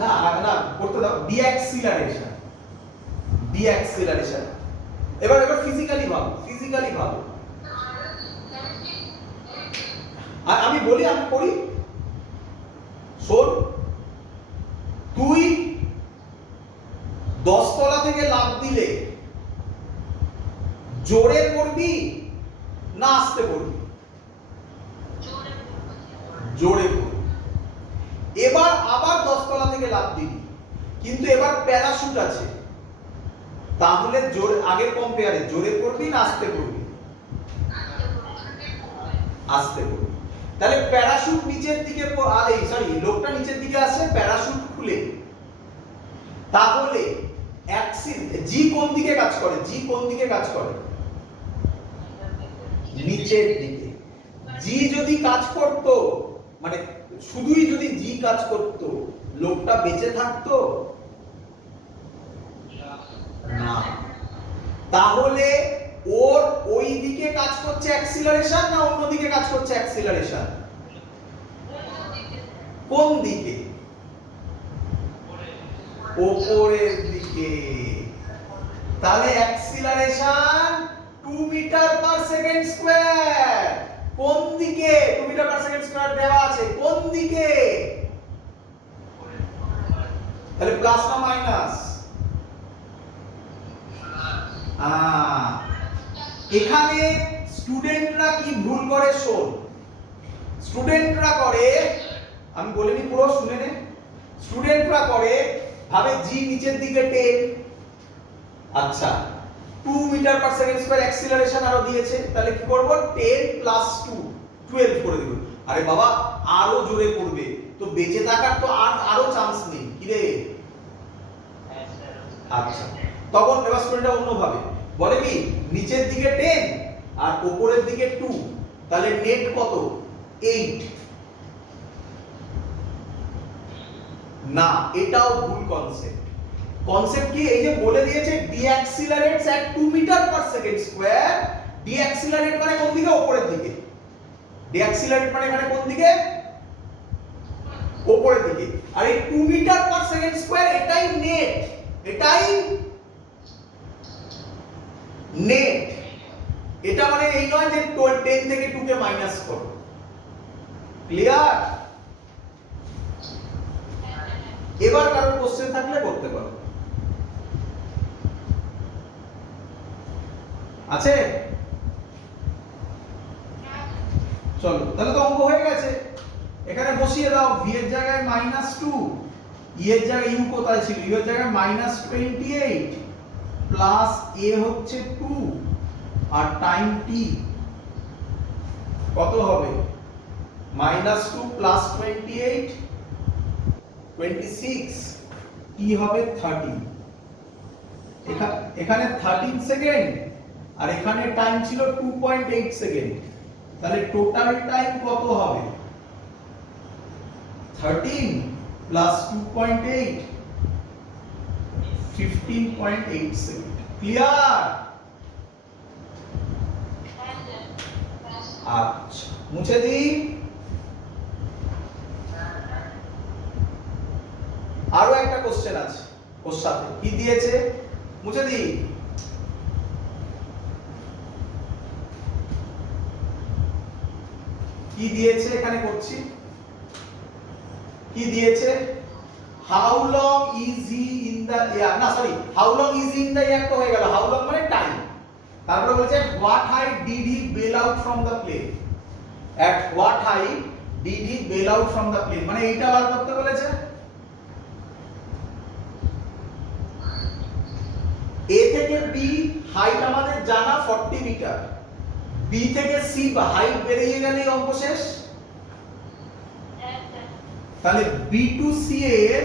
না না করতে দাও, ডিঅ্যাক্সিলারেশন, ডিঅ্যাক্সিলারেশন। এবার এবার ফিজিক্যালি ভাবো, ফিজিক্যালি ভাবো, আর আমি বলি, আমি করি, শোন, তুই 10 তলা থেকে লাফ দিলে জোরে পড়বি না আস্তে পড়বি? জোরে পড়বি। এবার আবার 10 তলা থেকে লাফ দিবি, কিন্তু এবার প্যারাশুট আছে, তাহলে জোরে, আগের কম্পেয়ারে জোরে পড়বি না আস্তে পড়বি? আস্তে পড়বি। তাহলে প্যারাশুট নিচের দিকে, লোকটা নিচের দিকে আসে প্যারাশুট খুলে, তাহলে জি কোন দিকে কাজ করে? জি কোন দিকে কাজ করে? নিচের দিকে। জি যদি কাজ করত, মানে শুধুই যদি জি কাজ করত, লোকটা বেঁচে থাকতো না। তাহলে ওর ওই দিকে কাজ করছে অ্যাক্সিলারেশন না অন্য দিকে কাজ করছে অ্যাক্সিলারেশন? কোন দিকে? উপরের দিকে। তাহলে acceleration 2 metre per second square, কোন দিকে? 2 মিটার পার সেকেন্ড স্কয়ার দেওয়া আছে, কোন দিকে? তাহলে প্লাস না মাইনাস? এখানে স্টুডেন্টরা কি ভুল করে শোন, স্টুডেন্টরা করে, আমি বলিনি পুরো শুনে নে, স্টুডেন্টরা করে ভাবে জি নিচের দিকে 10, আচ্ছা 2 metre per second square acceleration আরো দিয়েছে, তাহলে কি করব? 10 + 2 12 করে দেব। আরে বাবা আরো জোরে করবে, তো বেঁচে থাকার তো আরো চান্স নেই, কি রে? আচ্ছা, তখন এবার স্টুডেন্টরা অন্য ভাবে বলে কি, নিচের দিকে 10 আর উপরের দিকে 2, তাহলে নেট কত 8 না, এটাও ভুল কনসেপ্ট। কনসেপ্ট কি, এই যে বলে দিয়েছে ডিঅ্যাক্সিলারেটস এট 2 মিটার পার সেকেন্ড স্কয়ার। ডিঅ্যাক্সিলারেট মানে কোন দিকে, উপরের দিকে। ডিঅ্যাক্সিলারেট মানে এখানে কোন দিকে, উপরের দিকে। আর এই 2 মিটার পার সেকেন্ড স্কয়ার এটাই নেট, এটাই নেট। এটা মানে এই নয় যে 10 থেকে 2 কে মাইনাস করো। ক্লিয়ার? এবার কারো কোশ্চেন থাকলে করতে পারো। আছে? চলো তাহলে তো অঙ্ক হয়ে গেছে। এখানে বসিয়ে দাও, v এর জায়গায় -2, e এর জায়গায় u কোথায় ছিল, u এর জায়গায় -28 প্লাস a হচ্ছে 2 আর টাইম t কত হবে, -2 প্লাস 28 26, t হবে 30। এখানে 13 সেকেন্ড আর এখানে টাইম ছিল 2.8 সেকেন্ড। তাহলে টোটাল টাইম কত হবে, 13 প্লাস 2.8 15.8 সেকেন্ড। ক্লিয়ার? আচ্ছা, মুছে দিই। আরো একটা কোশ্চেন আছে ওর সাথে, কি দিয়েছে মুছে দিই। কি দিয়েছে এখানে করছি, কি দিয়েছে, how long is he in the air, না sorry, how long is he in the air তো হয়ে গেল, হাউ লং মানে টাইম। তারপরে বলেছে what height did he bail out from the plane, at what height did he bail out from the plane, মানে এইটা বার করতে বলেছে। এ থেকে বি হাইট আমাদের জানা 40 মিটার, বি থেকে সি হাইট বেরিয়ে গেলেই অঙ্ক শেষ। তাহলে বি টু সি এর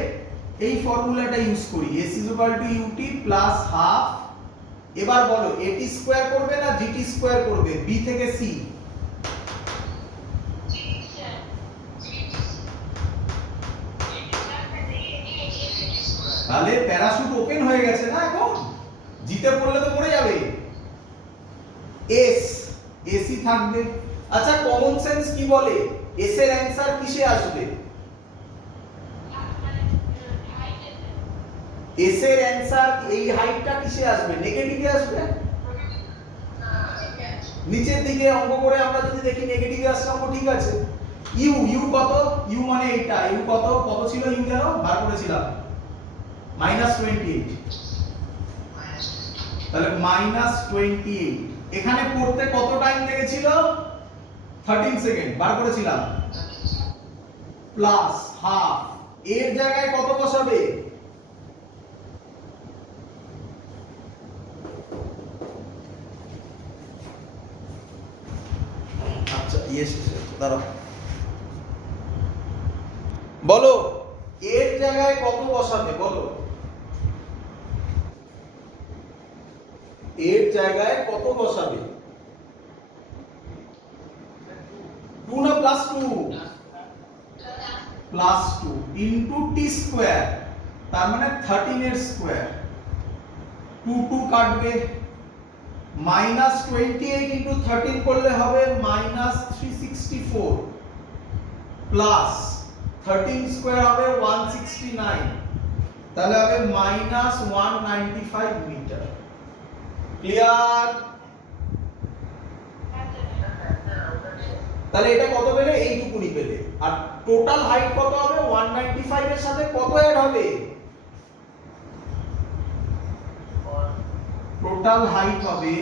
এই ফর্মুলাটা ইউজ করি, s ut প্লাস হাফ। এবার বলো এটি স্কয়ার করবে না জিটি স্কয়ার করবে, বি থেকে সি। তাহলে প্যারাশুট ওপেন হয়ে গেছে না, এখন জিতে পড়লে তো পড়ে যাবে। এস এসি থাকবে। আচ্ছা কমন সেন্স কি বলে, এস এর অ্যানসার কিসে আসবে, এস এর অ্যানসার এই হাইটটা কিসে আসবে, নেগেটিভে আসবে। নিচের দিকে অঙ্ক করে আমরা যদি দেখি নেগেটিভে আসছে অঙ্ক, ঠিক আছে। ইউ ইউ কত, ইউ মানে এটা, ইউ কত কত ছিল, ইউ জানো বার করেছিলাম -28। তাহলে -28 এখানে পড়তে কত টাইম লেগেছিল, 13 সেকেন্ড বার করেছিলাম, প্লাস হাফ। এর জায়গায় কত বসাবে, আচ্ছা ইয়েস দাঁড়াও, বলো এর জায়গায় কত বসাবে, বলো এর জায়গায় কত বসাবে, 2 না +2, +2 ইনটু টি স্কয়ার, তার মানে 13 এর স্কয়ার, 2 2 কাটবে, -28 ইনটু 13 করলে হবে -364 প্লাস 13 স্কয়ার হবে 169, তাহলে হবে -195 মিটার। ক্লিয়ার? তাহলে এটা কত পেলে, এইটুকুনি পেলে। আর টোটাল হাইট কত হবে, 195 এর সাথে কত অ্যাড হবে, টোটাল হাইট হবে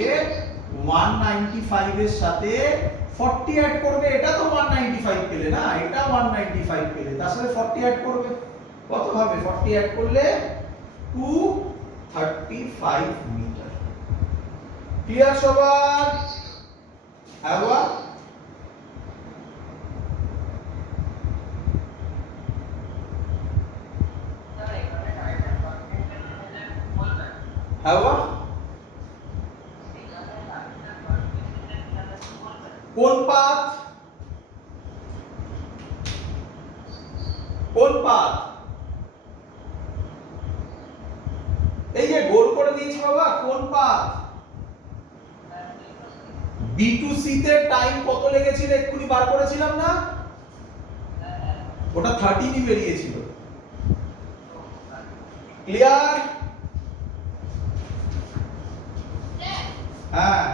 195 এর সাথে 40 অ্যাড করবে, এটা তো 195 পেলে না, এটা 195 পেলে, তার সাথে 40 অ্যাড করবে, কত হবে 40 অ্যাড করলে 235 মিটার। ক্লিয়ার সবার? হ্যাঁ বাবা, হ্যাঁ বাবা, কোন পাথ? কোন পাথ? এই যে গোল করে দিয়েছি বাবা, কোন পাথ? B2C তে টাইম কত লেগেছিল এক্ষুনি বার করেছিলাম না, ওটা 13ই বেরিয়েছিল। ক্লিয়ার? হ্যাঁ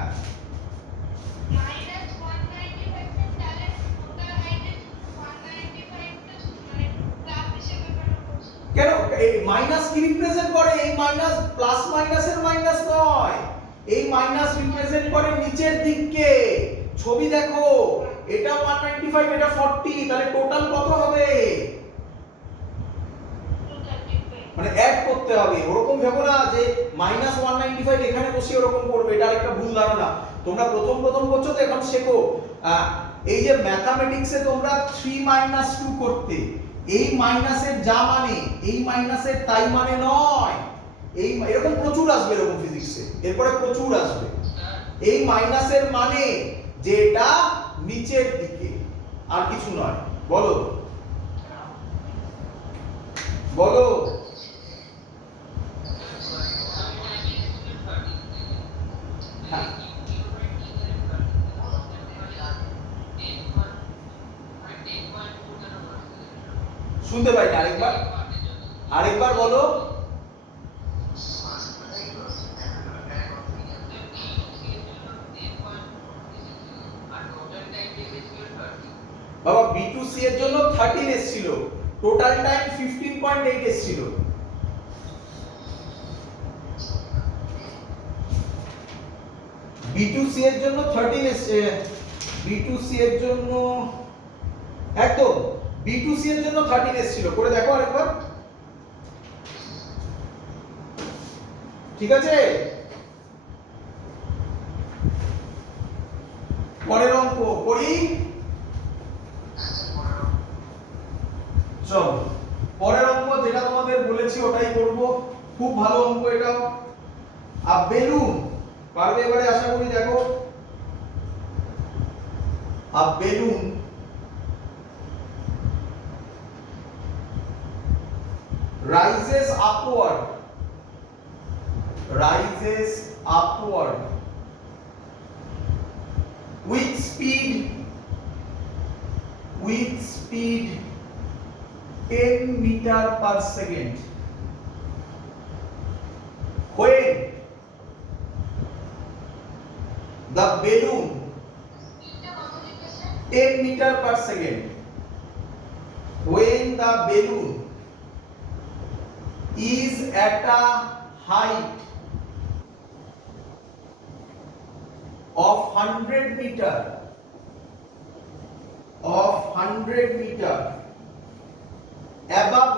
কেন এই মাইনাস কি রিপ্রেজেন্ট করে? এই মাইনাস প্লাস মাইনাসের মাইনাস নয়, এই মাইনাস রিপ্রেজেন্ট করে নিচের দিককে। ছবি দেখো, এটা 195, এটা 40, তাহলে টোটাল কত হবে? মানে অ্যাড করতে হবে। ওরকম ভেবো না যে -195 এখানে বসিয়ে ওরকম করবে, এটা আরেকটা ভুল ধারণা। তোমরা প্রথম করছো তো, এখন শেখো। এই যে ম্যাথমেটিক্সে তোমরা 3 - 2 করতে, এই মাইনাসের যা মানে এই মাইনাসের তাই মানে নয়। এই এরকম প্রচুর আসবে, এরকম ফিজিক্সে এরপরে প্রচুর আসবে। এই মাইনাসের মানে যে এটা নিচের দিকে, আর কিছু নয়। বলো বলো। শুনতে পাই না, আরেকবার বলো। বাবা B2C এর জন্য 13 এসেছিল, টোটাল টাইম 15.8 এসেছিল। B2C এর জন্য 13 এসছে, B2C এর জন্য একদম B2C এর জন্য 13 এসেছিল। করে দেখো আরেকবার, ঠিক আছে? পরের অঙ্ক করি। চলো পরের অঙ্ক, যেটা তোমাদের বলেছি ওটাই করব। খুব ভালো অঙ্ক এটাও। আর বেলুন পারবে এবারে আশা করি। দেখো, আ balloon rises upward with speed 10 meter per second when the balloon 10 meter per second when the balloon is at a height of 100 meter above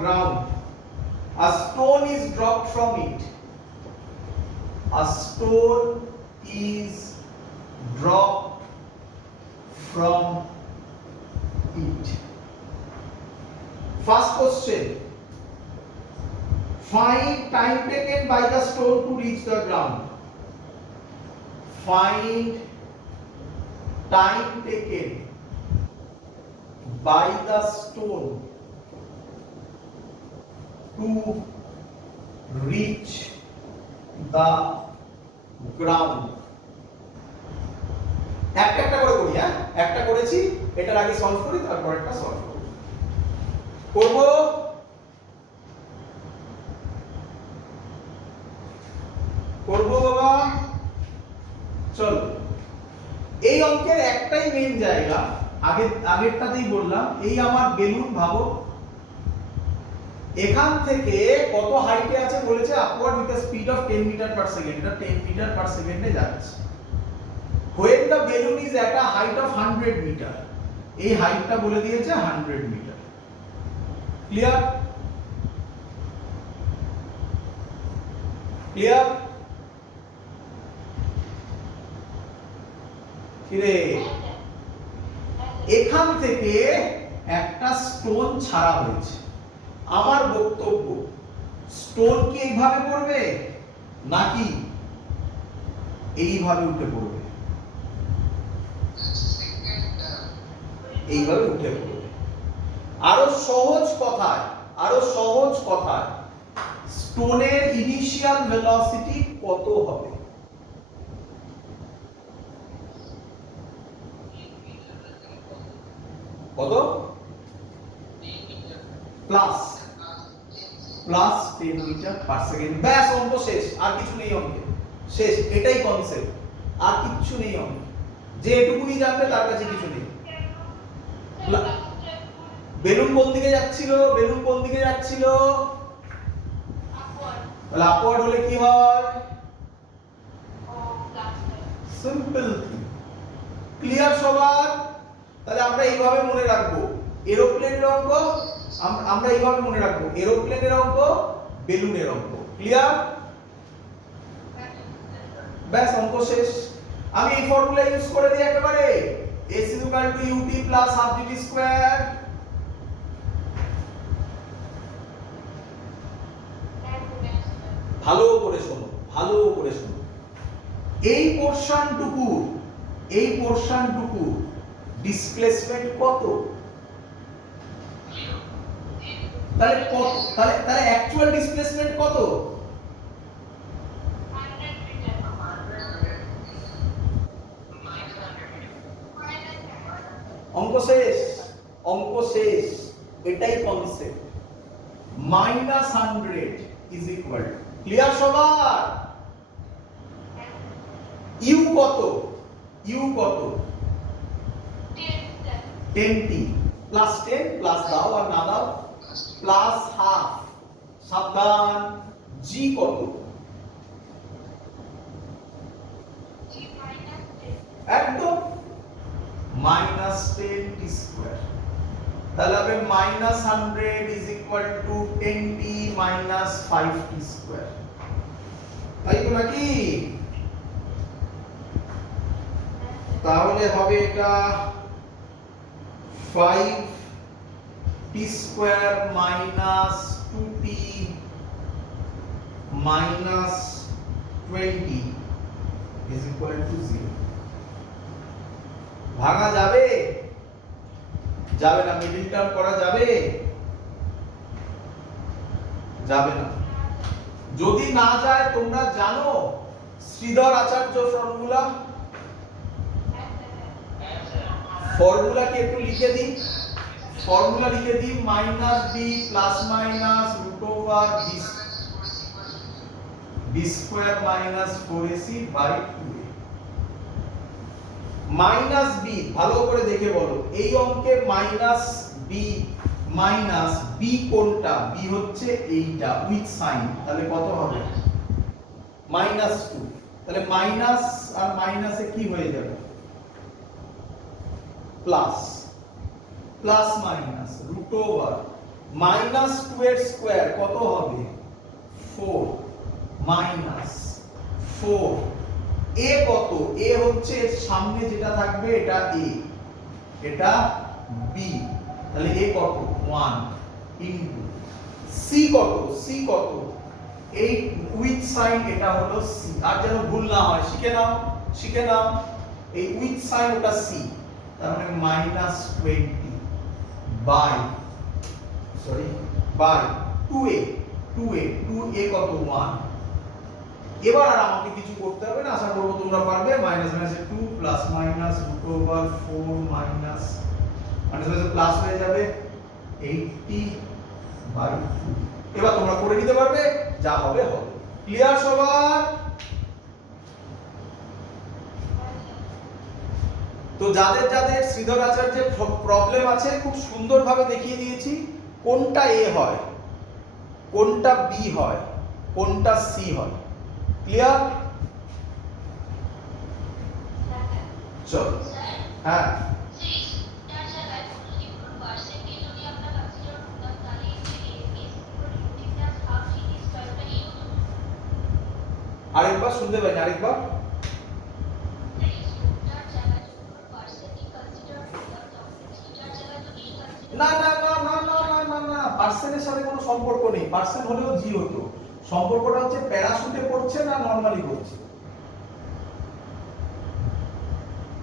ground, a stone is dropped from it. A stone is dropped from it. First question, find time taken by the stone to reach the ground. Find time taken by the stone to reach the ground. একটা করে করি। হ্যাঁ, একটা করেছি, এটার আগে সলভ করি, তারপর একটা সলভ করব। করব বাবা। চলো, এই অঙ্কের একটাই মেইন জায়গা, আগেরটাতেই বললাম, এই আমার বেলুন ভাবো, এখান থেকে কত হাইটে আছে বলেছে, upward with the speed of 10 metre per second, এটা 10 মিটার পার সেকেন্ডে যাচ্ছে। when the balloon is at a height of 100 metre, এই হাইটটা বলে দিয়েছে 100 মিটার। ক্লিয়ার? ক্লিয়ার? কিরে, এখান থেকে একটা স্টোন ছাড়া হয়েছে। আমার বক্তব্য, স্টোন কি এইভাবে পড়বে নাকি এইভাবে উঠে পড়বে, এইভাবে উঠে পড়বে। আরো সহজ কথায়, স্টোনের ইনিশিয়াল ভেলোসিটি কত হবে? কত? Plus 10 metre per second. ব্যাস, অঙ্ক শেষ, আর কিছু নেই অঙ্কে, শেষ। এটাই কনসেপ্ট, আর কিছু নেই অঙ্কে। যে এটুকুনি জানবে তার কাছে কিছু নেই। বেলুন কোন দিকে যাচ্ছিল? তাহলে আপওয়ার্ড হলে কি হয়? সিম্পল। ক্লিয়ার সবার? তাহলে আমরা এইভাবে মনে রাখবো এরোপ্লেনের অঙ্ক, আমরা এইভাবে মনে রাখবো এরোপ্লেনের অঙ্ক, বেলুনের অঙ্ক। ক্লিয়ার? ব্যাস, অঙ্ক শেষ। আমি এই ফর্মুলা ইউজ করে দিই একেবারে, s = ut + ½ dt²। ভালো করে শোনো, এই পোরশনটুকু ডিসপ্লেসমেন্ট কত? তাহলে অ্যাকচুয়াল ডিসপ্লেসমেন্ট কত? অঙ্ক শেষ, এটাই কনসেপ্ট। -100 ইজ ইকুয়াল, ক্লিয়ার সবার? ইউ কত? 10t +10 প্লাস দাও আর না দাও +½ সাবধান। জি কত? একদম -10t²। তাহলে হবে -100 is equal two 10t - 5t²। তাই তো নাকি? তাহলে হবে এটা 5t² - 2t - 20 is equal to 0। ভাঙা যাবে? যাবে না। মিডল টার্ম করা যাবে? যাবে না। যদি না যায়, তোমরা জানো শ্রীধর আচার্য ফর্মুলা কি একটু লিখে দিই? ফর্মুলা লিখে দিই, -b ± b² - 4ac/2a। -b ভালো করে দেখে বলো, এই অঙ্কে -b কোনটা? b হচ্ছে এইটা উইথ সাইন, তাহলে কত হবে? -2। তাহলে মাইনাস আর মাইনাসে কি হয়ে যাবে? প্লাস, প্লাস মাইনাস √2 এর স্কয়ার কত হবে? 4 -4। a কত? a হচ্ছে এর সামনে যেটা থাকবে এটা a, এটা b, তাহলে a কত? 1 ইনটু c কত? এই উইথ সাইন এটা হলো c। আর যেন ভুল না হয়, শিখে নাও এই উইথ সাইন ওটা c, তার মানে -20 বাই 2a কত? 1। এবার আর আমাকে কিছু করতে হবে না, আশা করব তোমরা পারবে। -2 প্লাস মাইনাস √4 মাইনাস প্লাস হয়ে যাবে 80/2। এবার তোমরা করে নিতে পারবে, যা হবে হবে। ক্লিয়ার সবার? তো যাদের যাদের শ্রীধর আচার্যের প্রবলেম আছে, খুব সুন্দরভাবে দেখিয়ে দিয়েছি কোনটা এ হয়, কোনটা বি হয়, কোনটা সি হয়। ক্লিয়ার? চল, হ্যাঁ আরেকবার শুনতে পাইনি, আরেকবার। না না না না না না না না, পার্সেন্টের সাথে কোনো সম্পর্ক নেই। পার্সেন্ট হলেও জি হতো। সম্পর্কটা হচ্ছে প্যারাশুটে পড়ছে না নরমালি পড়ছে।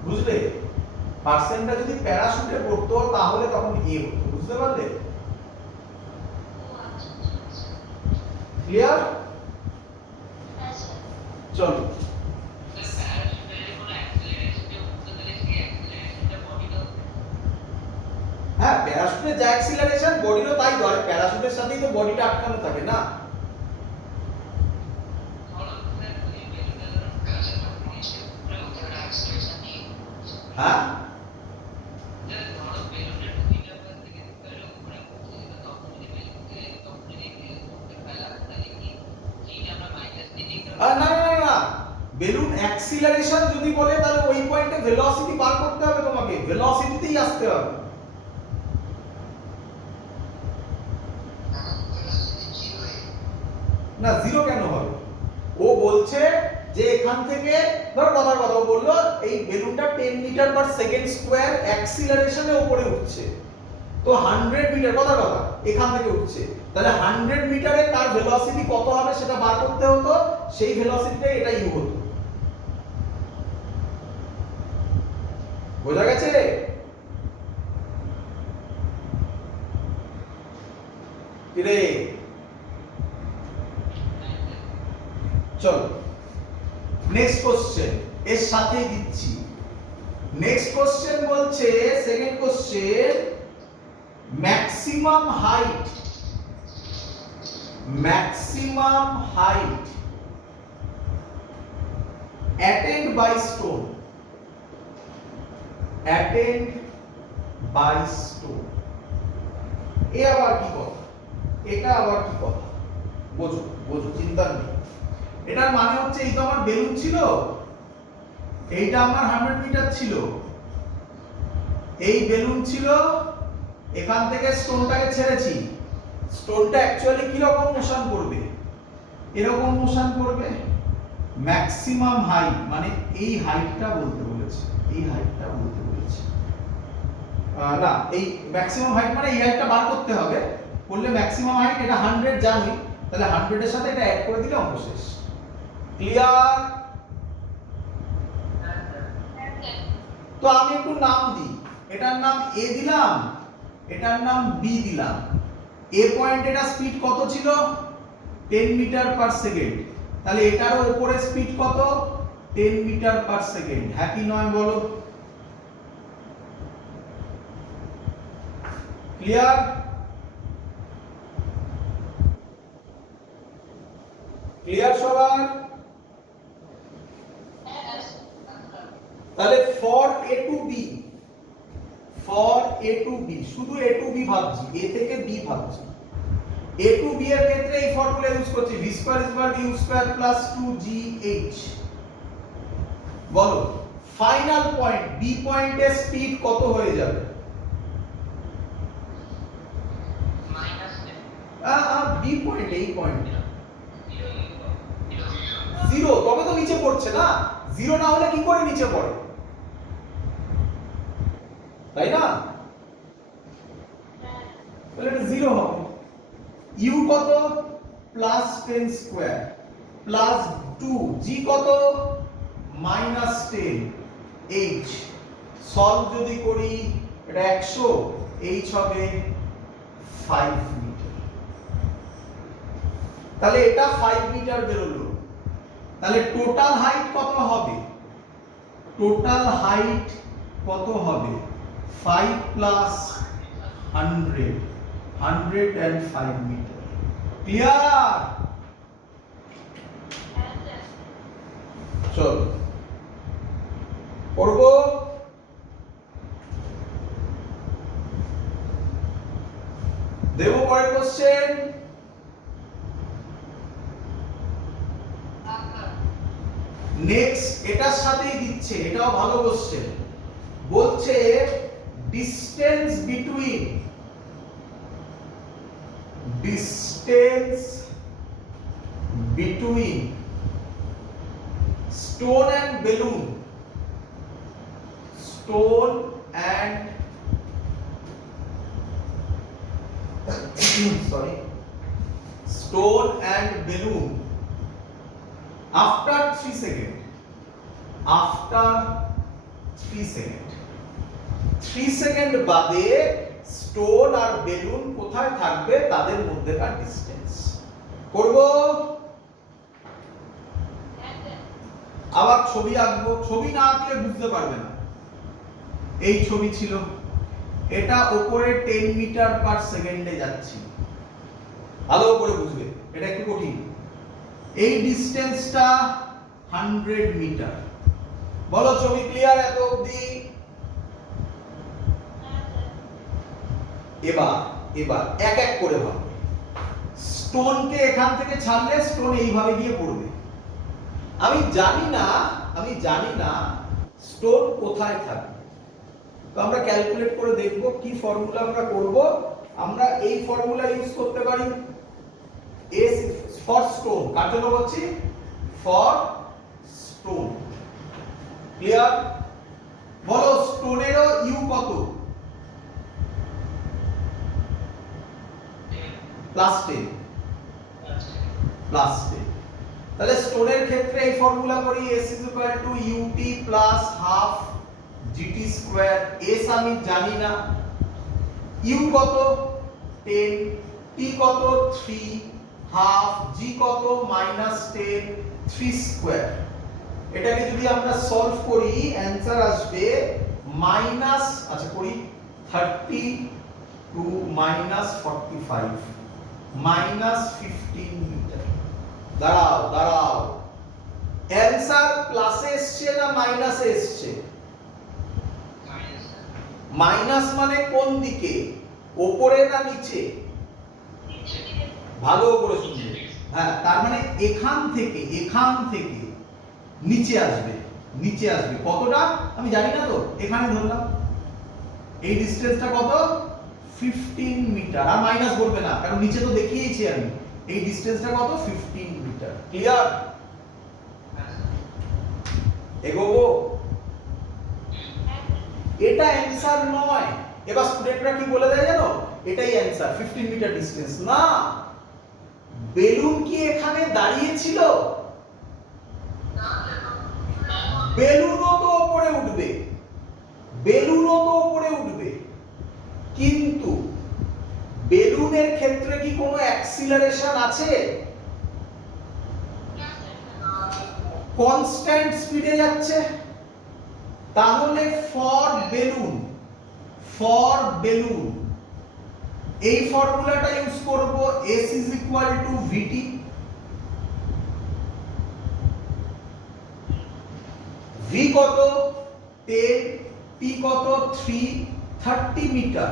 বুঝলে? পার্সেন্টটা যদি প্যারাশুটে পড়তো তাহলে তখন এ হতো, বুঝতে পারলে? ক্লিয়ার? চলো, হ্যাঁ প্যারাশুটের যা অ্যাক্সিলারেশন বডিরও তাই ধরে, প্যারাশুটের সাথেই তো বডিটা আটকানো থাকে না। হ্যাঁ না না না, বেলুন অ্যাক্সিলারেশন যদি বলে তাহলে ওই পয়েন্টে ভেলোসিটি বার করতে হবে তোমাকে, ভেলোসিটিতেই আসতে হবে। না জিরো কেন হবে? ও বলছে যে এখান থেকে ধরো কথার কথা বললো এই বেলুনটা 10 মিটার পার সেকেন্ড স্কয়ার অ্যাক্সিলারেশনে উপরে উঠছে, তো 100 মিটার কথা এখান থেকে উঠছে, তাহলে 100 মিটারে তার ভেলোসিটি কত হবে সেটা বার করতে হতো, সেই ভেলোসিটিটা এটা ইউ হতো। বোঝা গেছে? কিরে চলো নেক্সট কোশ্চেন এর সাথেই দিচ্ছি। নেক্সট কোশ্চেন বলছে, second question, maximum height attained by stone, এ আবার কি কথা? এটা আবার কি কথা? বোঝো বোঝো, চিন্তা নেই। এটার মানে হচ্ছে এই তো আমার বেলুন ছিল, এইটা আমার 100 মিটার ছিল, এই বেলুন ছিল, এখান থেকে স্টোনটাকে ছেড়েছি, স্টোনটা অ্যাকচুয়ালি কি রকম মোশন করবে? এরকম মোশন করবে। ম্যাক্সিমাম হাইট মানে এই হাইটটা বলতে বলেছে, এই হাইটটা বলতে বলেছে, না এই ম্যাক্সিমাম হাইট মানে এই হাইটটা বার করতে হবে, বললে ম্যাক্সিমাম হাইট এটা 100 জানি, তাহলে 100 এর সাথে এটা অ্যাড করে দিলে অঙ্ক শেষ। ক্লিয়ার? তো আমি একটু নাম দিই, এটার নাম এ দিলাম, এটার নাম বি দিলাম। এ পয়েন্ট এটা স্পিড কত ছিল? 10 মিটার পার সেকেন্ড, তাহলে এটারও উপরে স্পিড কত? 10 মিটার পার সেকেন্ড। হ্যাঁ কি নয় বলো? ক্লিয়ার? ক্লিয়ার সবার? তাহলে ফর এ টু বি, শুধু এ টু বি ভাবছি, এ থেকে বি ভাবছি। এ টু বি এর ক্ষেত্রে এই ফর্মুলা ইউজ করছি, v square is equal two u square plus 2gh। বলো ফাইনাল পয়েন্ট বি পয়েন্টের স্পিড কত হয়ে যাবে? বি পয়েন্ট, এই পয়েন্ট 0, তবে তো নিচে পড়ছে না, 0 না হলে কি করে নিচে পড়ে, তাই না? তাহলে এটা 0 হবে। u কত? প্লাস 10 স্কয়ার প্লাস 2, g কত? মাইনাস 10, h সলভ যদি করি এটা 100, h হবে 5 মিটার। তাহলে এটা 5 মিটার বেরোলো, তাহলে টোটাল হাইট কত হবে? টোটাল হাইট কত হবে? 5 প্লাস 100, 105 মিটার। ক্লিয়ার? চলো করব। দেব পরের কোশ্চেন। নেক্সট এটার সাথেই দিচ্ছে, এটাও ভালো কোশ্চেন। বলছে distance between stone and balloon, stone and balloon after 3 seconds, after 3 second. 3 second বাদে স্টোন আর বেলুন কোথায় থাকবে তাদের মধ্যেকার ডিসটেন্স করব। আবার ছবি আঁকবো, ছবি না আঁকলে বুঝতে পারবে না। এই ছবি ছিল, এটা উপরে 10 মিটার পার সেকেন্ডে যাচ্ছে, ভালো করে বুঝবে, এটা একটু কঠিন। এই ডিসটেন্সটা 100 মিটার। বলো ছবি ক্লিয়ার এত অবধি? এবার এক এক করে ভাবো। স্টোনকে এখান থেকে ছাড়লে স্টোন এইভাবে গিয়ে পড়বে। আমি জানি না স্টোন কোথায় থাকবে। তো আমরা ক্যালকুলেট করে দেখব কি ফর্মুলা আমরা করব। আমরা এই ফর্মুলা ইউজ করতে পারি। S ফর স্টোন, কার জন্য বলছি? For stone. ক্লিয়ার? বলো স্টোনেরও ইউ কত? +10। তাহলে স্টোনের ক্ষেত্রে এই ফর্মুলা করি S UT ½ GT²। S আমি জানি না, U কত 10, T কত 3 হাফ, G কত -10 3²। এটাকে যদি আমরা সলভ করি অ্যানসার আসবে আচ্ছা করি 30 টু -45 -15 মিটার। দাঁড়াও অ্যানসার প্লাসে এসছে না মাইনাসে এসছে? মাইনাস মানে কোন দিকে, উপরে না নিচে? ভালো করে শুনবে। হ্যাঁ, তার মানে এখান থেকে নিচে আসবে। কতটা আমি জানি না, তো এখানে ধরলাম। এই ডিসটেন্সটা কত? 15 মিটার। আর মাইনাস বলবে না, কারণ নিচে তো দেখিয়েছি আমি। এই ডিসটেন্সটা কত? 15 মিটার। ক্লিয়ার? এগোবো? এটা অ্যানসার নয়। এবার স্টুডেন্টরা কি বলে দেয় জানো? এটাই অ্যানসার, 15 মিটার ডিসটেন্স। না, বেলুন কি এখানে দাঁড়িয়ে ছিল? বেলুনও তো উপরে উঠবে, কিন্তু বেলুনের ক্ষেত্রে কি কোনো অ্যাক্সিলারেশন আছে? কনস্ট্যান্ট স্পিডে যাচ্ছে। তাহলে ফর বেলুন এই ফর্মুলাটা ইউজ করব। S VT। V কত 10, T কত 3 30 মিটার।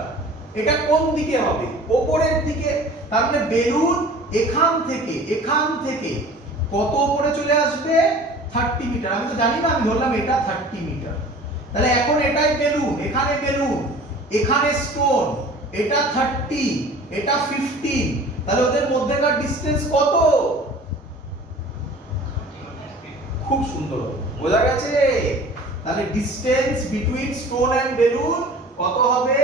এটা কোন দিকে হবে? উপরের দিকে। তার মানে বেলুন এখান থেকে কত উপরে চলে আসবে? 30 মিটার। আমি তো জানি না, আমি ধরলাম এটা 30 মিটার। তাহলে এখন এটাই বেলুন, এখানে স্টোন, এটা 30, এটা 15। তাহলে ওদের মধ্যেকার ডিসটেন্স কত? খুব সুন্দর, বোঝা গেছে? তাহলে distance between stone and balloon কত হবে?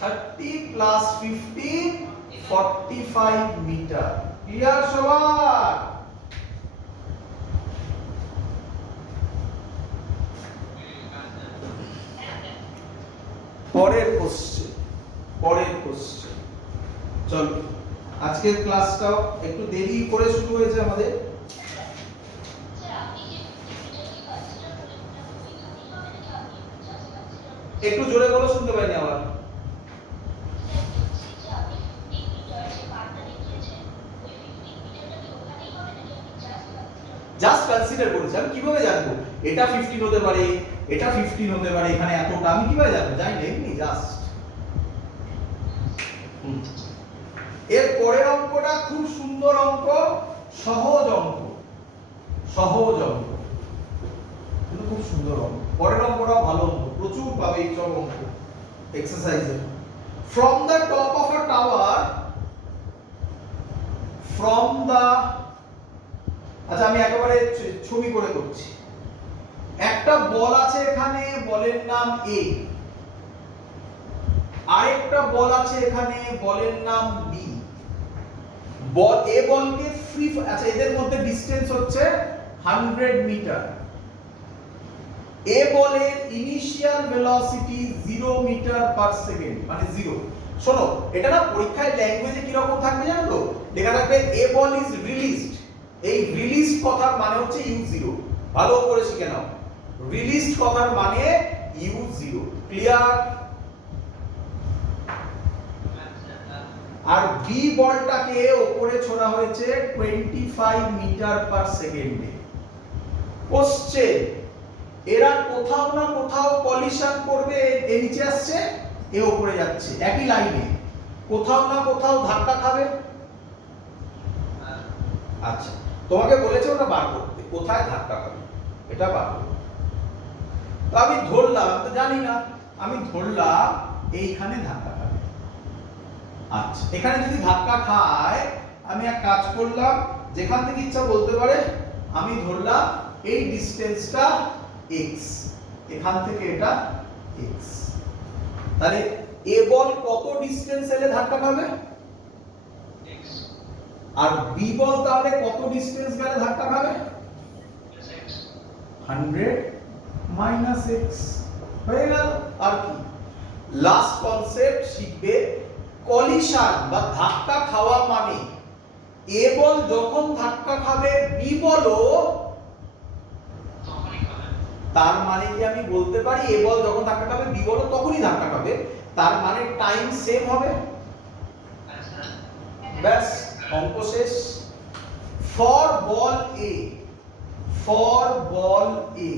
30 + 15 45 মিটার। ক্লিয়ার সবার? পরের কোশ্চেন। চলো, আজকের ক্লাসটাও একটু দেরি করে শুরু হয়েছে আমাদের। একটু জোরে বলো, শুনতে পাইনি আবার। জাস্ট কনসিডার করেছি। আমি কিভাবে জানবো এটা 15 হতে পারে, এটা 15 হতে পারে, এখানে এতটা আমি কিভাবে জানবো? জানি না, এমনি জাস্ট। এর পরের অঙ্কটা খুব সুন্দর অঙ্ক, সহজ অঙ্ক কিন্তু খুব সুন্দর অঙ্ক। পরের অঙ্কটাও ভালো অঙ্ক, প্রচুর পাবে এই সব অঙ্ক এক্সারসাইজে। From the top of a tower, আচ্ছা আমি একেবারে ছবি করে করছি। একটা বল আছে এখানে, বলের নাম A। আরেকটা বল আছে এখানে, বলের নাম B। A বলকে আচ্ছা এদের মধ্যে ডিসটেন্স হচ্ছে 100 মিটার। এ বলের initial velocity 0 metre per second, মানে 0। শোনো, এটা না পরীক্ষায় ল্যাঙ্গুয়েজে কি রকম থাকবে জানো তো? লেখা থাকবে এ বল ইজ রিলিজড। এই রিলিজড কথার মানে হচ্ছে u0। ভালো করে শিখে নাও, রিলিজড কথার মানে u0। ক্লিয়ার? আর বি বলটাকে উপরে ছোড়া হয়েছে 25 মিটার পার সেকেন্ডে। কোশ্চেন, এরা কোথাও না কোথাও কলিশন করবে, এ নিচে আসছে, এ উপরে যাচ্ছে একই লাইনে, কোথাও না কোথাও ধাক্কা খাবে। আচ্ছা, তোমাকে বলেছে ওটা বার করতে, কোথায় ধাক্কা খাবে এটা বার করো। তো আমি ধরলাম, তো জানি না, আমি ধরলাম এইখানে ধাক্কা খাবে। আচ্ছা, এখানে যদি ধাক্কা খায়, আমি এক কাজ করলাম, যেখান থেকে ইচ্ছা বলতে পারে, আমি ধরলাম এই ডিসটেন্সটা x, এখান থেকে এটা x। তাহলে এ বল কত ডিসটেন্স এলে ধাক্কা খাবে? x। আর বি বল তাহলে কত ডিসটেন্স গেলে ধাক্কা খাবে? x। 100 মাইনাস x হয়ে গেল। আর কি লাস্ট কনসেপ্ট শিখবে, কলিশন বা ধাক্কা খাওয়া মানে এ বল যখন ধাক্কা খাবে বি বলও তখনই খাবে। তার মানে কি আমি বলতে পারি এ বল যখন ধাক্কা খাবে বি বলও তখনই ধাক্কা খাবে, তার মানে টাইম সেম হবে। ব্যাস, অঙ্ক শেষ। For ball A, for ball এ,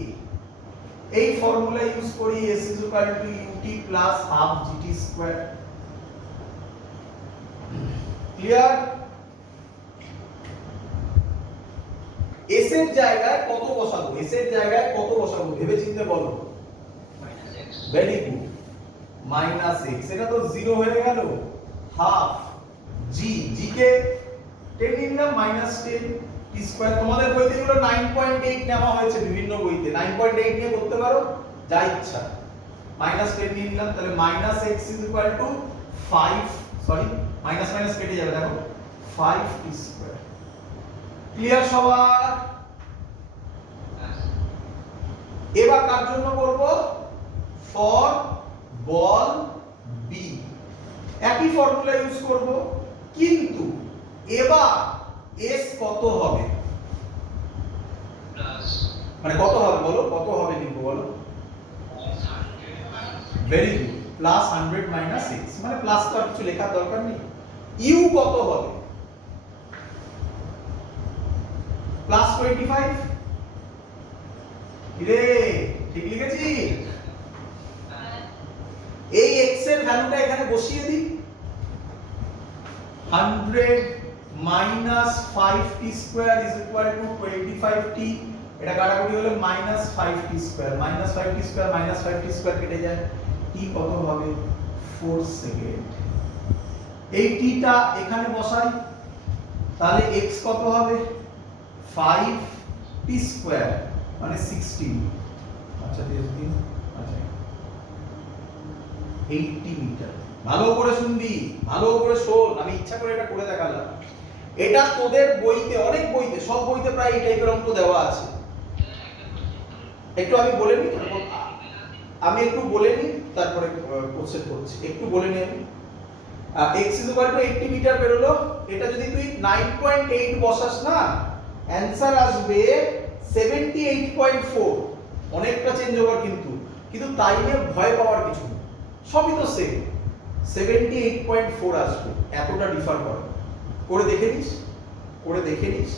এই ফর্মুলা ইউজ করি s = ut plus half gt square। Clear? s এর জায়গায় কত বসাবো, s এর জায়গায় কত বসাবো ভেবে চিন্তে বলো। -x। Very good, -x। এটা তো 0 হয়ে গেল। হাফ g, g কে 10 নিলাম, -10 t স্কয়ার। তোমাদের বইতে এগুলো 9.8 নেওয়া হয়েছে, বিভিন্ন বইতে 9.8 নিয়ে করতে পারো যা ইচ্ছা। -10 নিয়ে নিলাম, তাহলে -x = 5, সরি মাইনাস মাইনাস কেটে যাবে, দেখো 5t স্কয়ার। ক্লিয়ার সবার? এবার কার জন্য করব? ফর বল বি, একই ফর্মুলা ইউজ করব, কিন্তু এবার s কত হবে, মানে কত হবে বলো, কত হবে লিখবো বলো? ভেরি গুড, +100 - x, মানে প্লাস তো আর কিছু লেখার দরকার নেই। u কত হবে? +25। রে ঠিক লিখেছি? এই x এর ভ্যালুটা এখানে বসিয়ে দিই, 100 - 5t স্কয়ার = 25t। এটা কাটাকুটি হলে -5t square, -5t square -5t square কেটে যায়, t কত হবে? 4 সেকেন্ড। এই t টা এখানে বসাই, তাহলে x কত হবে? 5t স্কয়ার মানে 16। আচ্ছা দিন, আচ্ছা 80 মিটার। ভালো করে শুনবি, ভালো করে শোন, আমি ইচ্ছা করে এটা করে দেখালাম। এটা তোদের বইতে, অনেক বইতে, সব বইতে প্রায় এই টাইপের অঙ্ক দেওয়া আছে। একটু আমি বলে নিই, আমি একটু বলে নিই, তারপরে কোশ্চেন করছি। একটু বলে নিই আমি। x = 80 মিটার বেরোলো, এটা যদি তুই 9.8 বসাস না, অ্যানসার আসবে 78.4। অনেকটা চেঞ্জ ওভার, কিন্তু তাই নিয়ে ভয় পাওয়ার কিছু নেই, সবই তো সেম। 78.4 আসবে, এতটা ডিফার করে দেখে নিস, করে দেখে নিস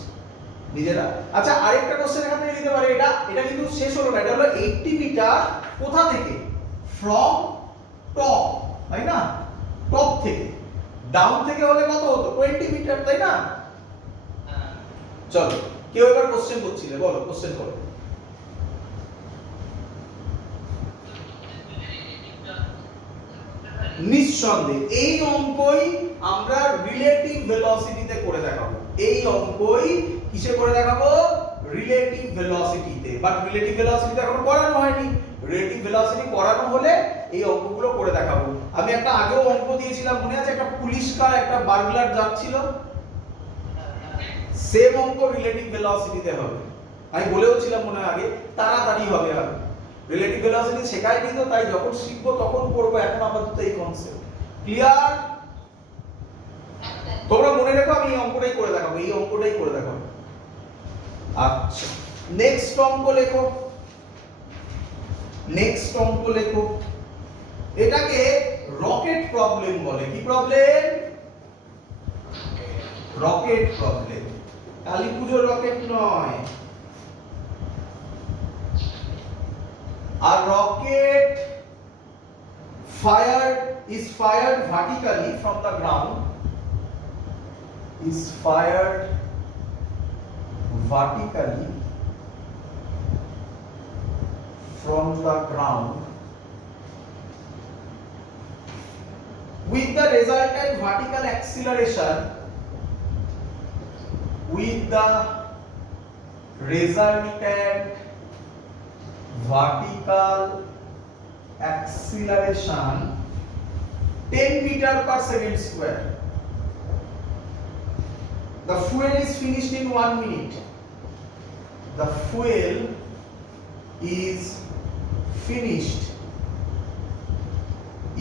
নিজেরা। আচ্ছা, আরেকটা কোশ্চেন এখান থেকে দিতে পারে, এটা কিন্তু শেষ হলো না, এটা হলো 80 মিটার কোথা থেকে? ফ্রম টপ, তাই না? টপ থেকে। ডাউন থেকে হলে কত হতো? 20 মিটার, তাই না? চলো, কেউ এবার কোশ্চেন করছিলে, বলো কোশ্চেন করো। নিঃসন্দেহে এই অঙ্কই আমরা রিলেটিভ ভেলোসিটিতে করে দেখাবো। এই অঙ্কই কিসে করে দেখাবো? রিলেটিভ ভেলোসিটিতে। বাট রিলেটিভ ভেলোসিটিতে এখনো করানো হয়নি, রিলেটিভ ভেলোসিটি করানো হলে এই অঙ্কগুলো করে দেখাবো। আমি একটা আগেও অঙ্ক দিয়েছিলাম, মনে আছে? একটা পুলিশ কার একটা বার্গলার যাচ্ছিল, সেম অঙ্ক রিলেটিভ ভেলোসিটিতে হবে। আমি বলেও ছিলাম মনে আগে, তাড়াতাড়ি হবে। আর রিলেটিভ ভেলোসিটি শেখায়নি তো, তাই যখন শিখবো তখন পড়বো, এখন আপাতত এই কনসেপ্ট। ক্লিয়ার? তোমরা মনে রেখো, আমি এই অঙ্কটাই করে দেখাবো, এই অঙ্কটাই করে দেখাবো। আচ্ছা, নেক্সট অঙ্ক লেখো। নেক্সট অঙ্ক লেখো। এটাকে রকেট প্রবলেম বলে। কি প্রবলেম? Rocket problem. কালী পুজোর রকেট নয়। A rocket is fired vertically from the ground. Is fired vertically from the ground with the resultant vertical acceleration. With the resultant vertical acceleration 10 meter per second square. The fuel is finished in 1 minute. The fuel is finished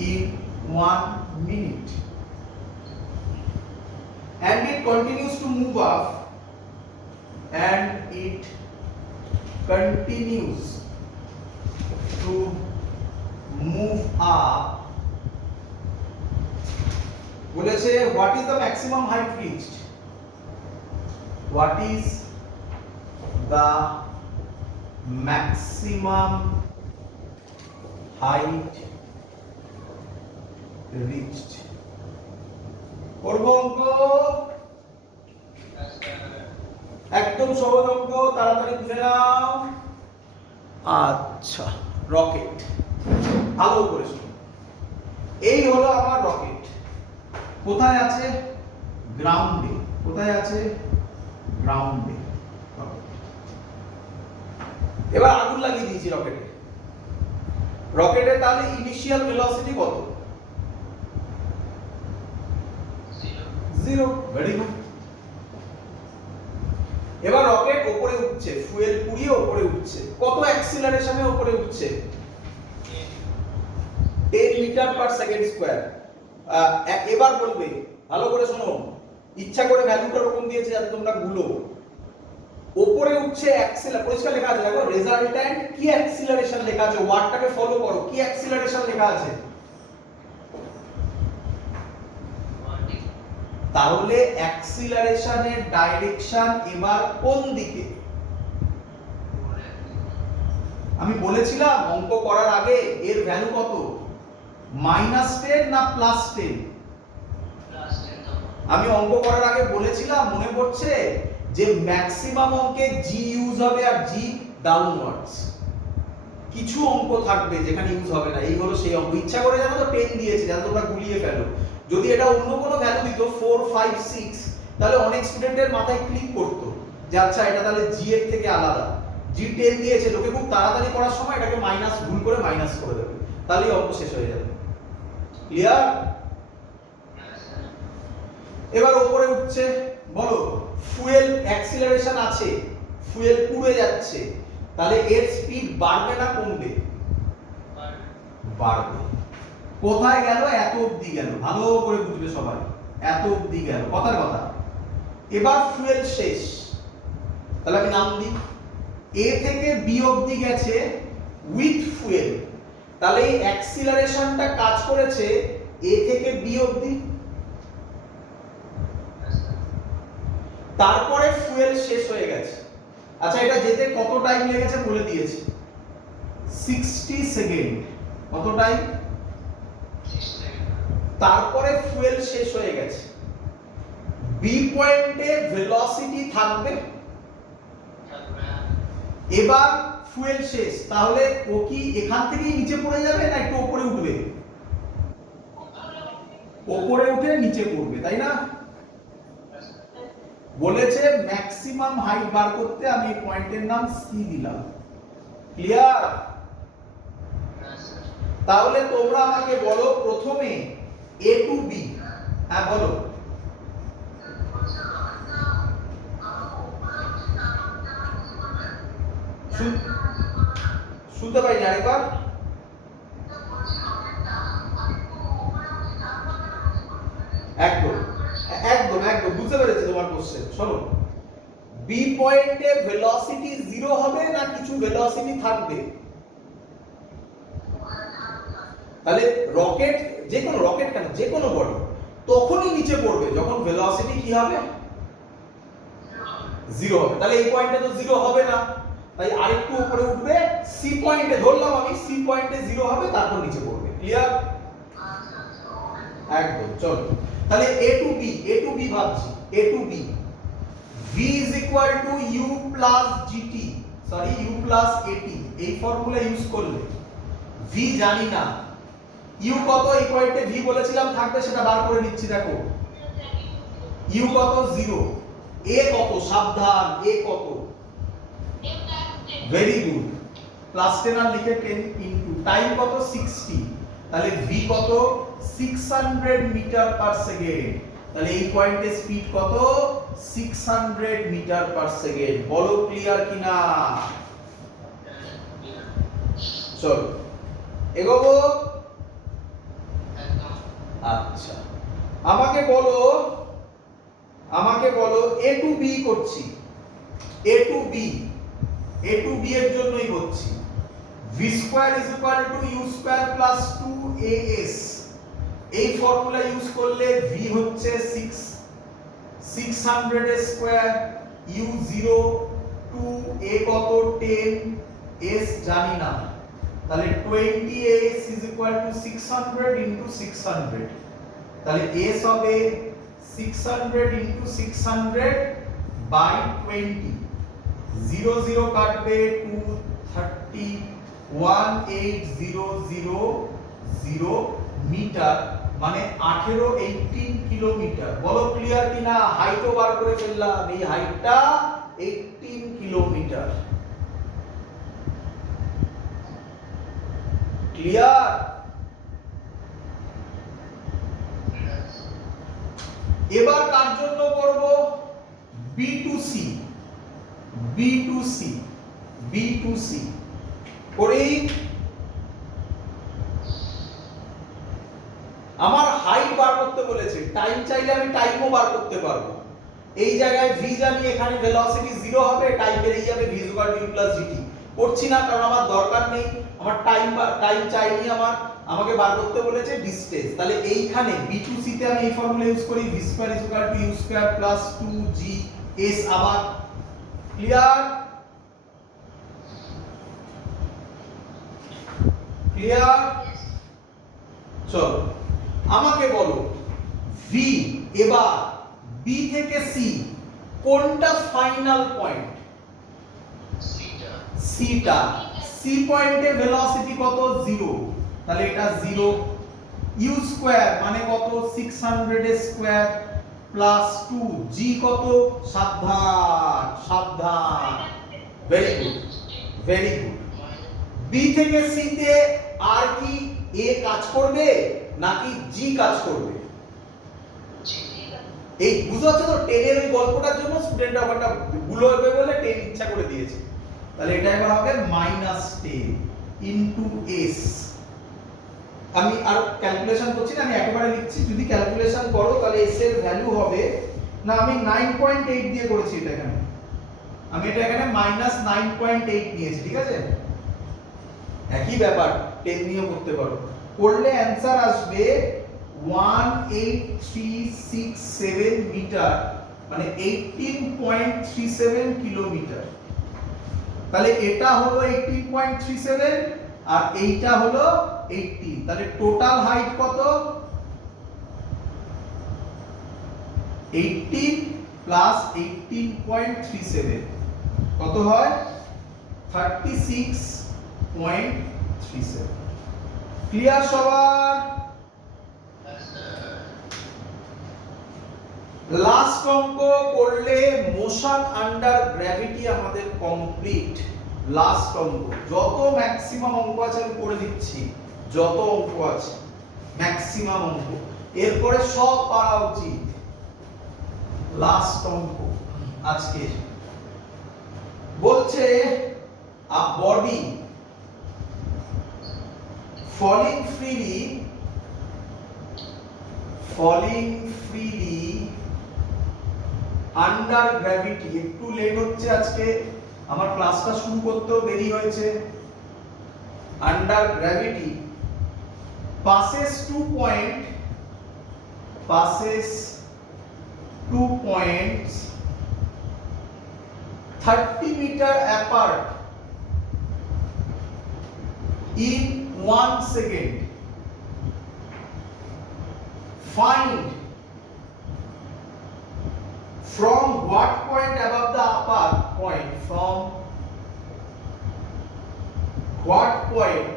in 1 minute. And it continues to move up. And it continues to move up. বলেছে what is the maximum height reached? What is the maximum height reached? করব অঙ্ক, একদম সহজ অঙ্ক, তাড়াতাড়ি বুঝে নাও। আচ্ছা, রকেট ভালো করে শুনুন। এই হলো আমার রকেট। কোথায় আছে? গ্রাউন্ডে। কোথায় আছে? গ্রাউন্ডে। এবার আগুন লাগিয়ে দিয়েছি রকেটে। রকেটের তাহলে ইনিশিয়াল ভেলোসিটি কত? 0। Very good. এবার রকেট উপরে উঠছে, ফুয়েল পুড়িয়ে উপরে উঠছে। কত অ্যাক্সিলারেশনে উপরে উঠছে? 10 মিটার পার সেকেন্ড স্কয়ার। এবার বলবে, ভালো করে শোনো, ইচ্ছা করে ভ্যালুটা এরকম দিয়েছে যাতে তোমরা ভুলো। উপরে উঠছে অ্যাক্সিলার, পরিষ্কার লেখা আছে দেখো, রেজাল্ট্যান্ট কি অ্যাক্সিলারেশন লেখা আছে, ওয়ার্ডটাকে ফলো করো। কি অ্যাক্সিলারেশন লেখা আছে? তাহলে অ্যাক্সিলারেশনের ডাইরেকশন এবার কোন দিকে? আমি বলেছিলাম অঙ্ক করার আগে এর ভ্যালু কত? -10 না +10? আমি অঙ্ক করার আগে বলেছিলাম, মনে পড়ছে, যে ম্যাক্সিমাম অঙ্কে জি ইউজ হবে আর জি ডাউনওয়ার্ডস। কিছু অঙ্ক থাকবে যেখানে ইউজ হবে না। এই হলো সেই অঙ্ক। ইচ্ছা করে জানো তো 10 দিয়েছে যাতে তোমরা গুলিয়ে ফেলো। যদি এটা অন্য কোনো ভ্যালু দিত 4, 5, 6, তাহলে অনেক স্টুডেন্টের মাথায় ক্লিক করতো যে আচ্ছা এটা তাহলে জি এর থেকে আলাদা। জি 10 দিয়েছে, লোকে খুব তাড়াতাড়ি করার সময় এটাকে মাইনাস, ভুল করে মাইনাস করে দেবে, তাহলেই অঙ্ক শেষ হয়ে যাবে। ক্লিয়ার? এবার উপরে উঠছে, বলো ফুয়েল অ্যাক্সিলারেশন আছে, ফুয়েল পুড়ে যাচ্ছে, তাহলে এর স্পিড বাড়বে না কমবে? বাড়বে। কোথায় গেল? এত অবধি গেল। ভালো করে বুঝবে সবাই, এত অবধি গেল, কথার কথা। এবার ফুয়েল শেষ, তাহলে আমি নাম দিই, এ থেকে বি অবধি গেছে উইথ ফুয়েল। তাহলে এই অ্যাক্সিলারেশনটা কাজ করেছে এ থেকে বি অবধি, তারপরে ফুয়েল শেষ হয়ে গেছে। আচ্ছা, এটা যেতে কত টাইম লেগেছে বলে দিয়েছি, 60 সেকেন্ড। কত টাইম? তারপরে ফুয়েল শেষ হয়ে গেছে। বি পয়েন্টে ভেলোসিটি থাকবে, এবার ফুয়েল শেষ, তাহলে ও কি এখান থেকেই নিচে পড়ে যাবে না একটু উপরে উঠবে? উপরে উঠে নিচে পড়বে, তাই না? বলেছে ম্যাক্সিমাম হাইট বার করতে, আমি এই পয়েন্টের নাম সি দিলাম। ক্লিয়ার? তাহলে তোমরা আমাকে বলো প্রথমে এ টু বি। হ্যাঁ বলো। শুনতে পাইনি, আরেকবার। একদম একদম একদম বুঝতে পেরেছি তোমার কোশ্চেন। শোনো, বি পয়েন্টে ভেলোসিটি জিরো হবে না কিছু ভেলোসিটি থাকবে? তাহলে রকেট, যে কোনো রকেট কেন, যে কোনো বডি তখনই নিচে পড়বে যখন ভেলোসিটি কি হবে, জিরো হবে। তাহলে এই পয়েন্টে তো জিরো হবে না, তাই আরেকটু উপরে উঠবে, সি পয়েন্টে ধরলাম আমি, সি পয়েন্টে জিরো হবে, তারপর নিচে পড়বে। ক্লিয়ার? একদম। চলো তাহলে এ টু বি ভাবছি, A to B v is equal to u plus gt, sorry u plus at, এই ফর্মুলা ইউজ করলে v জানি না, u কত এই পয়েন্টে v বলেছিলাম থাকবে, সেটা বার করে নিচ্ছি। দেখো u কত 0, a কত, সাবধান, a কত, ভেরি গুড, প্লাস 10 আর লিখে 10 ইনটু টাইম কত 60, তাহলে v কত 600 মিটার পার সেকেন্ড। তাহলে এই পয়েন্টে স্পিড কত 600 মিটার পার সেকেন্ড। বলো ক্লিয়ার কিনা? চলো এগোবো। আচ্ছা আমাকে বলো এ টু বি করছি, এ টু বি এর জন্যই করছি। v square is equal two u square plus 2as, এই ফর্মুলা ইউজ করলে v হচ্ছে 600 এর স্কয়ার, u 0 2 a কত 10, s জানি না, তাহলে 20as is equal to 600 into 600, তাহলে s হবে 600 into 600 by 20, 0 0 কাটবে 230, 18000 মিটার, মানে 18 কিলোমিটার। বলো ক্লিয়ার কিনা? হাইটও বার করে ফেললাম, এই হাইটটা 18 কিলোমিটার। ক্লিয়ার? এবার কার জন্য করব? বি টু সি করি। আমার হাইট বার করতে বলেছে, টাইম চাইলে আমি টাইমও বার করতে পারবো। এই জায়গায় v জানি, এখানে ভেলোসিটি 0 হবে, টাইম বেরিয়ে যাবে, v = u + gt। করছি না কারণ আমার দরকার নেই, আমার টাইম চাইনি, আমাকে বার করতে বলেছে ডিসটেন্স। তাহলে এইখানে b2c তে আমি এই ফর্মুলা ইউজ করি, v² = u² + 2gs। আবার ক্লিয়ার? চলো আমাকে বলো v, এবার b থেকে c কোনটা ফাইনাল পয়েন্ট? সিটা। সি পয়েন্টে ভেলোসিটি কত 0, তাহলে এটা 0, u স্কয়ার মানে কত 600 এর স্কয়ার প্লাস 2 g কত, সাবধান, ভেরি গুড। b থেকে c তে আর কি a কাজ করবে নাকি g কাজ করবে? এই বুঝাচ্ছে তো, টেনের ওই গল্পটার জন্য স্টুডেন্টরা ওটা ভুল হবে বলে টেন ইচ্ছা করে দিয়েছে। তাহলে এটা এবার হবে -10 ইনটু s। আমি আর ক্যালকুলেশন করছি না, আমি একেবারে লিখছি। যদি ক্যালকুলেশন করো তাহলে s এর ভ্যালু হবে না, আমি 9.8 দিয়ে করেছি এটা এখানে, আমি এটা এখানে -9.8 নিয়েছি, ঠিক আছে? একই ব্যাপার 10 নিয়েও করতে পারো, করলে অ্যানসার আসবে 18367 মিটার, মানে 18.37 কিলোমিটার। তাহলে এটা হলো 18.37 আর এইটা হলো 18, তাহলে টোটাল হাইট কত? 18 প্লাস 18.37 কত হয়? 36.37। ক্লিয়ার সবার? লাস্ট অঙ্ক করলে মোশন আন্ডার গ্র্যাভিটি আমাদের কমপ্লিট। লাস্ট অঙ্ক, যত ম্যাক্সিমাম অঙ্ক আছে আমি করে দিচ্ছি, যত অঙ্ক আছে ম্যাক্সিমাম অঙ্ক, এরপরে সব পারা উচিত। লাস্ট অঙ্ক আজকে বলছে a body falling freely under gravity। একটু লেট হচ্ছে আজকে, আমার ক্লাসটা শুরু করতেও দেরি হয়েছে। under gravity passes 2 points 30 meter apart in 1 second. Find from what point above the upper point, from what point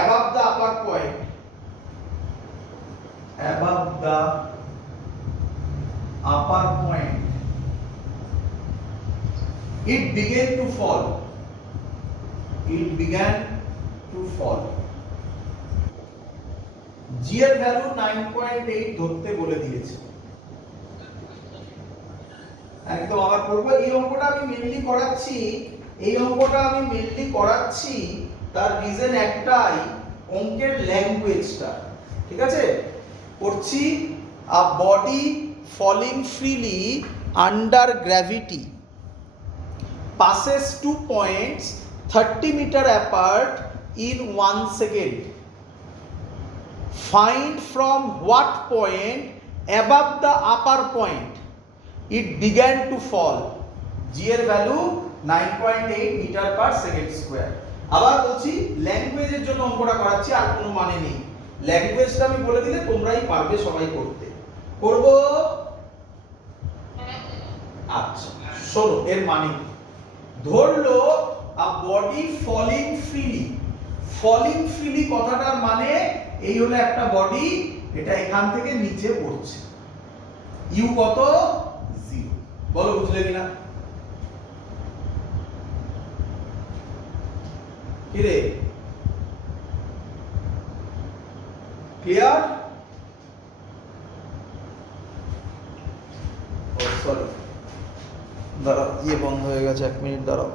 above the upper point, above the upper point it began to fall, it began to fall। g এর ভ্যালু 9.8 ধরতে বলে দিয়েছে। একদম আবার করব। এই অঙ্কটা আমি মেইনলি করাচ্ছি তার রিজন একটাই, অঙ্কের ল্যাঙ্গুয়েজটা, ঠিক আছে? করছি a body falling freely under gravity passes 2 points 30 meter apart in 1 second. Find from what point above the upper point it began to fall. g এর value 9.8 metre per second square. আবার বলছি, ল্যাঙ্গুয়েজের জন্য অঙ্কটা করাচ্ছি, আর কোনো মানে নেই। ল্যাঙ্গুয়েজটা আমি বলে দিলে তোমরাই পারবে সবাই করতে। করব? আচ্ছা শোনো, এর মানে ধরলো আ বডি ফলিং ফ্রিলি কথাটার মানে এই হলো একটা বডি, এটা এখান থেকে নিচে পড়ছে, ইউ কত? 0। বলো বুঝলে কিনা? কি রে, ক্লিয়ার? সরি দাঁড়াও, বন্ধ হয়ে গেছে, 1 মিনিট দাঁড়াও।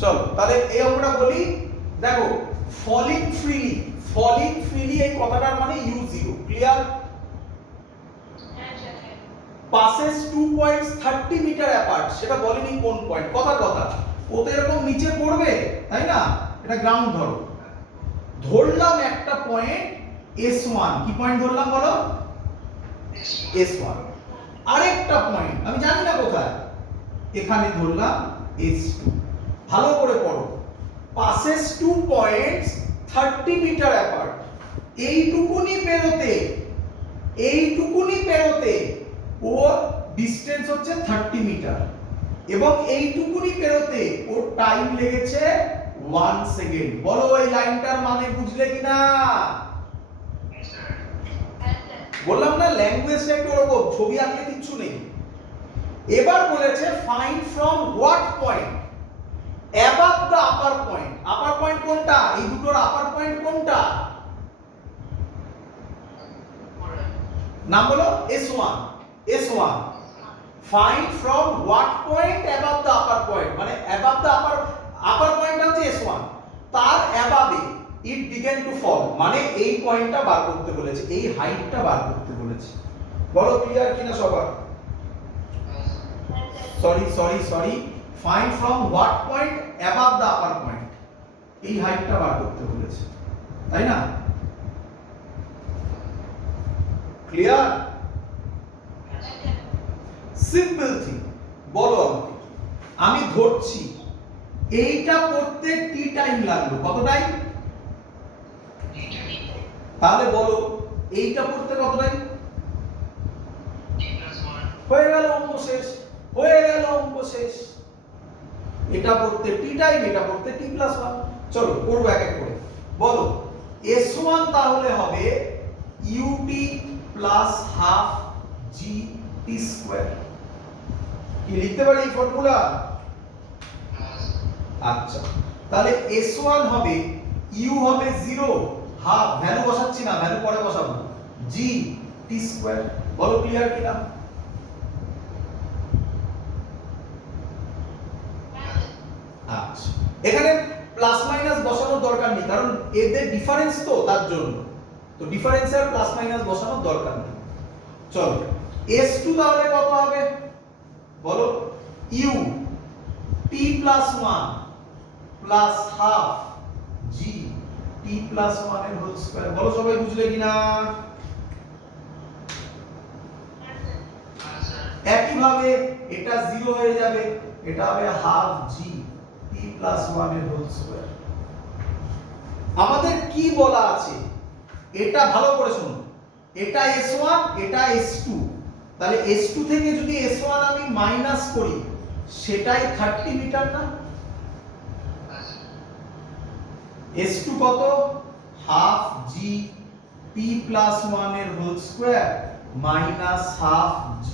চলো তাহলে এই অঙ্কটা বলি। দেখো, ফলিং ফ্রিলি এই কথাটার মানে u0, clear? passes 2 points 30 metre apart, সেটা বলেনি কোন পয়েন্ট, কথা ও তো এরকম নিচে পড়বে, তাই না? এটা গ্রাউন্ড ধরলাম একটা পয়েন্ট s1। কি পয়েন্ট ধরলাম বলো? s1। আরেকটা পয়েন্ট আমি জানি না কোথায়, এখানে ধরলাম s2। ভালো করে পড়ো, passes 2 points 30 মিটার অ্যাপার্ট। এইটুকুনি পেরোতে ওর ডিসটেন্স হচ্ছে 30 মিটার, এবং এইটুকুনি পেরোতে ওর টাইম লেগেছে 1 সেকেন্ড। বলো এই লাইনটার মানে বুঝলে কিনা? বললাম না ল্যাঙ্গুয়েজটা একটু ওরকম, ছবি আঁকলে কিচ্ছু নেই। এবার বলেছে find from what point above the upper point. Upper point কোনটা? এই দুটোর আপার পয়েন্ট কোনটা? নাম বলো? s1। Find from what point above the upper point, মানে অ্যাবাভ দ্য আপার পয়েন্ট হচ্ছে s1, তার অ্যাবাভে ইট বিগেন টু ফল, মানে এই পয়েন্টটা বার করতে বলেছে, এই হাইটটা বার করতে বলেছে। বলো ক্লিয়ার কিনা সবার? Sorry find from what point above the upper point, এই হাইটটা বার করতে বলেছে, তাই না? ক্লিয়ার? Simple thing. বলো আমাকে, আমি ধরছি এইটা করতে টি টাইম লাগলো, কত টাইম? তাহলে বলো এইটা করতে কত টাইম? হয়ে গেল অঙ্ক শেষ। এটা করতে টি টাইম, এটা করতে t+1। চলো করব এক এক করে। বলো s1 তাহলে হবে ut প্লাস হাফ gt²। কি লিখতে পারি এই ফর্মুলা? আচ্ছা, তাহলে s1 হবে u হবে 0, হাফ, ভ্যালু বসাচ্ছি না, ভ্যালু পরে বসাবো, gt²। বলো ক্লিয়ার কিনা? আচ্ছা, এখানে প্লাস মাইনাস বসানোর দরকার নেই, কারণ এদের ডিফারেন্স তো, তার জন্য তো ডিফারেন্সের প্লাস মাইনাস বসানোর দরকার নেই। চলো, S2 তাহলে কত হবে বলো? u t plus 1 plus half g t plus 1 এর হোল স্কয়ার। বলো সবাই বুঝলে কিনা? একইভাবে এটা 0 হয়ে যাবে, এটা হবে হাফ g t plus 1 এর হোল স্কয়ার। আমাদের কি বলা আছে এটা ভালো করে শুনুন, এটা S1 এটা S2, তাহলে S2 থেকে যদি S1 আমি মাইনাস করি সেটাই 30 মিটার না? S2 কত? হাফ g t plus 1 এর whole square minus half g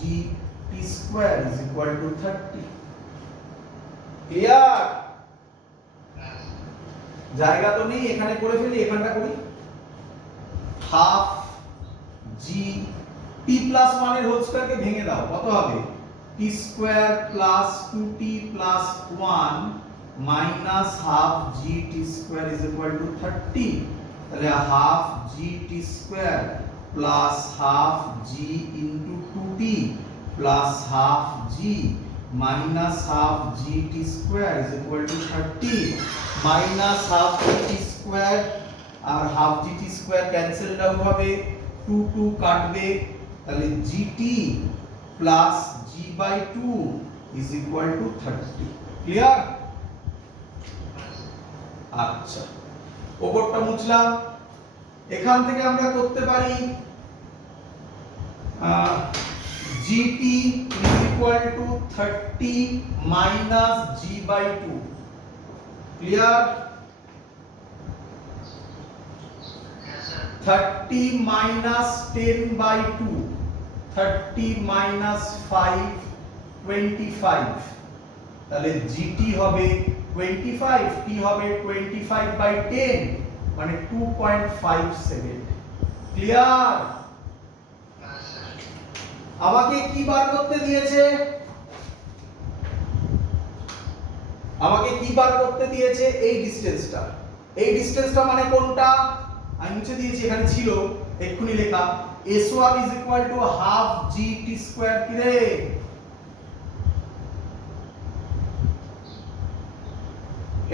t square is equal to 30। Clear? জায়গা তো নেই, এখানে করে ফেলি, এখানটা করি। হাফ g t plus 1 এর হোল স্কয়ার কে ভেঙে দাও, কত হবে? t square plus 2t plus 1 minus half g t square is equal to 30। তাহলে half g t square plus half g into 2t plus half g minus half g t square is equal to 30 minus half g t square আর half g t square cancelled out হবে, 2 2 কাটবে, তাহলে gt plus g by 2 is equal to 30। Clear? আচ্ছা, ওপরটা মুছলাম। এখান থেকে আমরা করতে পারি gt is equal to 30 minus g by 2। Clear? 30 minus 10 by 2, 30 minus 5, 25, তাহলে gt হবে 25, t হবে 25 by 10 মানে 2.57। ক্লিয়ার? আমাকে কি বার করতে দিয়েছে? আমাকে কি বার করতে দিয়েছে? এই ডিসটেন্সটা। এই ডিসটেন্সটা মানে কোনটা? আমি মুছে দিয়েছি, এখানে ছিল এক্ষুনি লেখা। S1 is equal to half g t square। কি রে?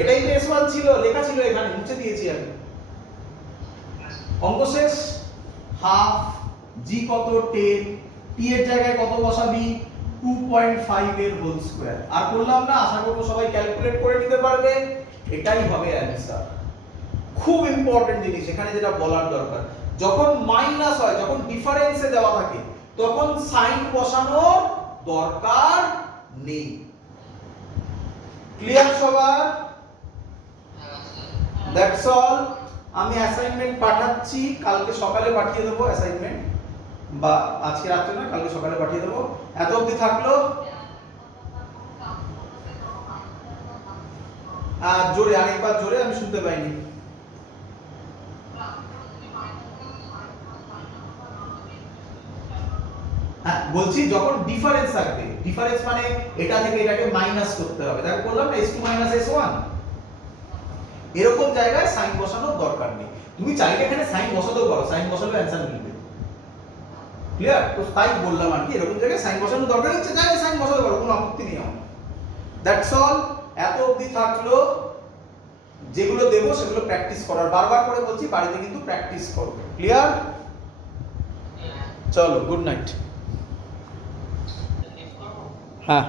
এটাই তো S1 ছিল, লেখা ছিল এখানে, মুছে দিয়েছি আমি। অঙ্ক শেষ। হাফ g কত? 10, t এর জায়গায় কত বসাবি? 2.5 এর হোল স্কয়ার। আর করলাম না, আশা করব সবাই ক্যালকুলেট করে নিতে পারবে। এটাই হবে অ্যানসার। খুব ইম্পর্টেন্ট জিনিস এখানে যেটা বলার দরকার, যখন মাইনাস হয়, যখন ডিফারেন্সে দেওয়া থাকে, তখন সাইন বসানোর দরকার নেই। ক্লিয়ার সবার? That's all. আমি অ্যাসাইনমেন্ট পাঠাচ্ছি, কালকে সকালে পাঠিয়ে দেবো অ্যাসাইনমেন্ট, বা আজকে রাত্রে না, কালকে সকালে পাঠিয়ে দেবো। এত অবধি থাকলো। জোরে আরেকবার জোরে, আমি শুনতে পাইনি। বলছি যখন ডিফারেন্স থাকবে, ডিফারেন্স মানে এটা থেকে এটাকে মাইনাস করতে হবে, তাই বললাম না S2 S1, এরকম জায়গায় সাইন বসানোর দরকার নেই। তুমি চাইলে এখানে সাইন বসাতেও পারো, সাইন বসালে অ্যানসার মিলবে। ক্লিয়ার? তো তাই বললাম আর কি, এরকম জায়গায় সাইন বসানোর দরকার হচ্ছে, চাইলে সাইন বসাতে পারো, কোনো আপত্তি নেই আমার। That's all. এত অবধি থাকলো। যেগুলো দেবো সেগুলো প্র্যাকটিস করার, বারবার করে বলছি, বাড়িতে কিন্তু প্র্যাকটিস করো। ক্লিয়ার? চলো, গুড নাইট। হ্যাঁ।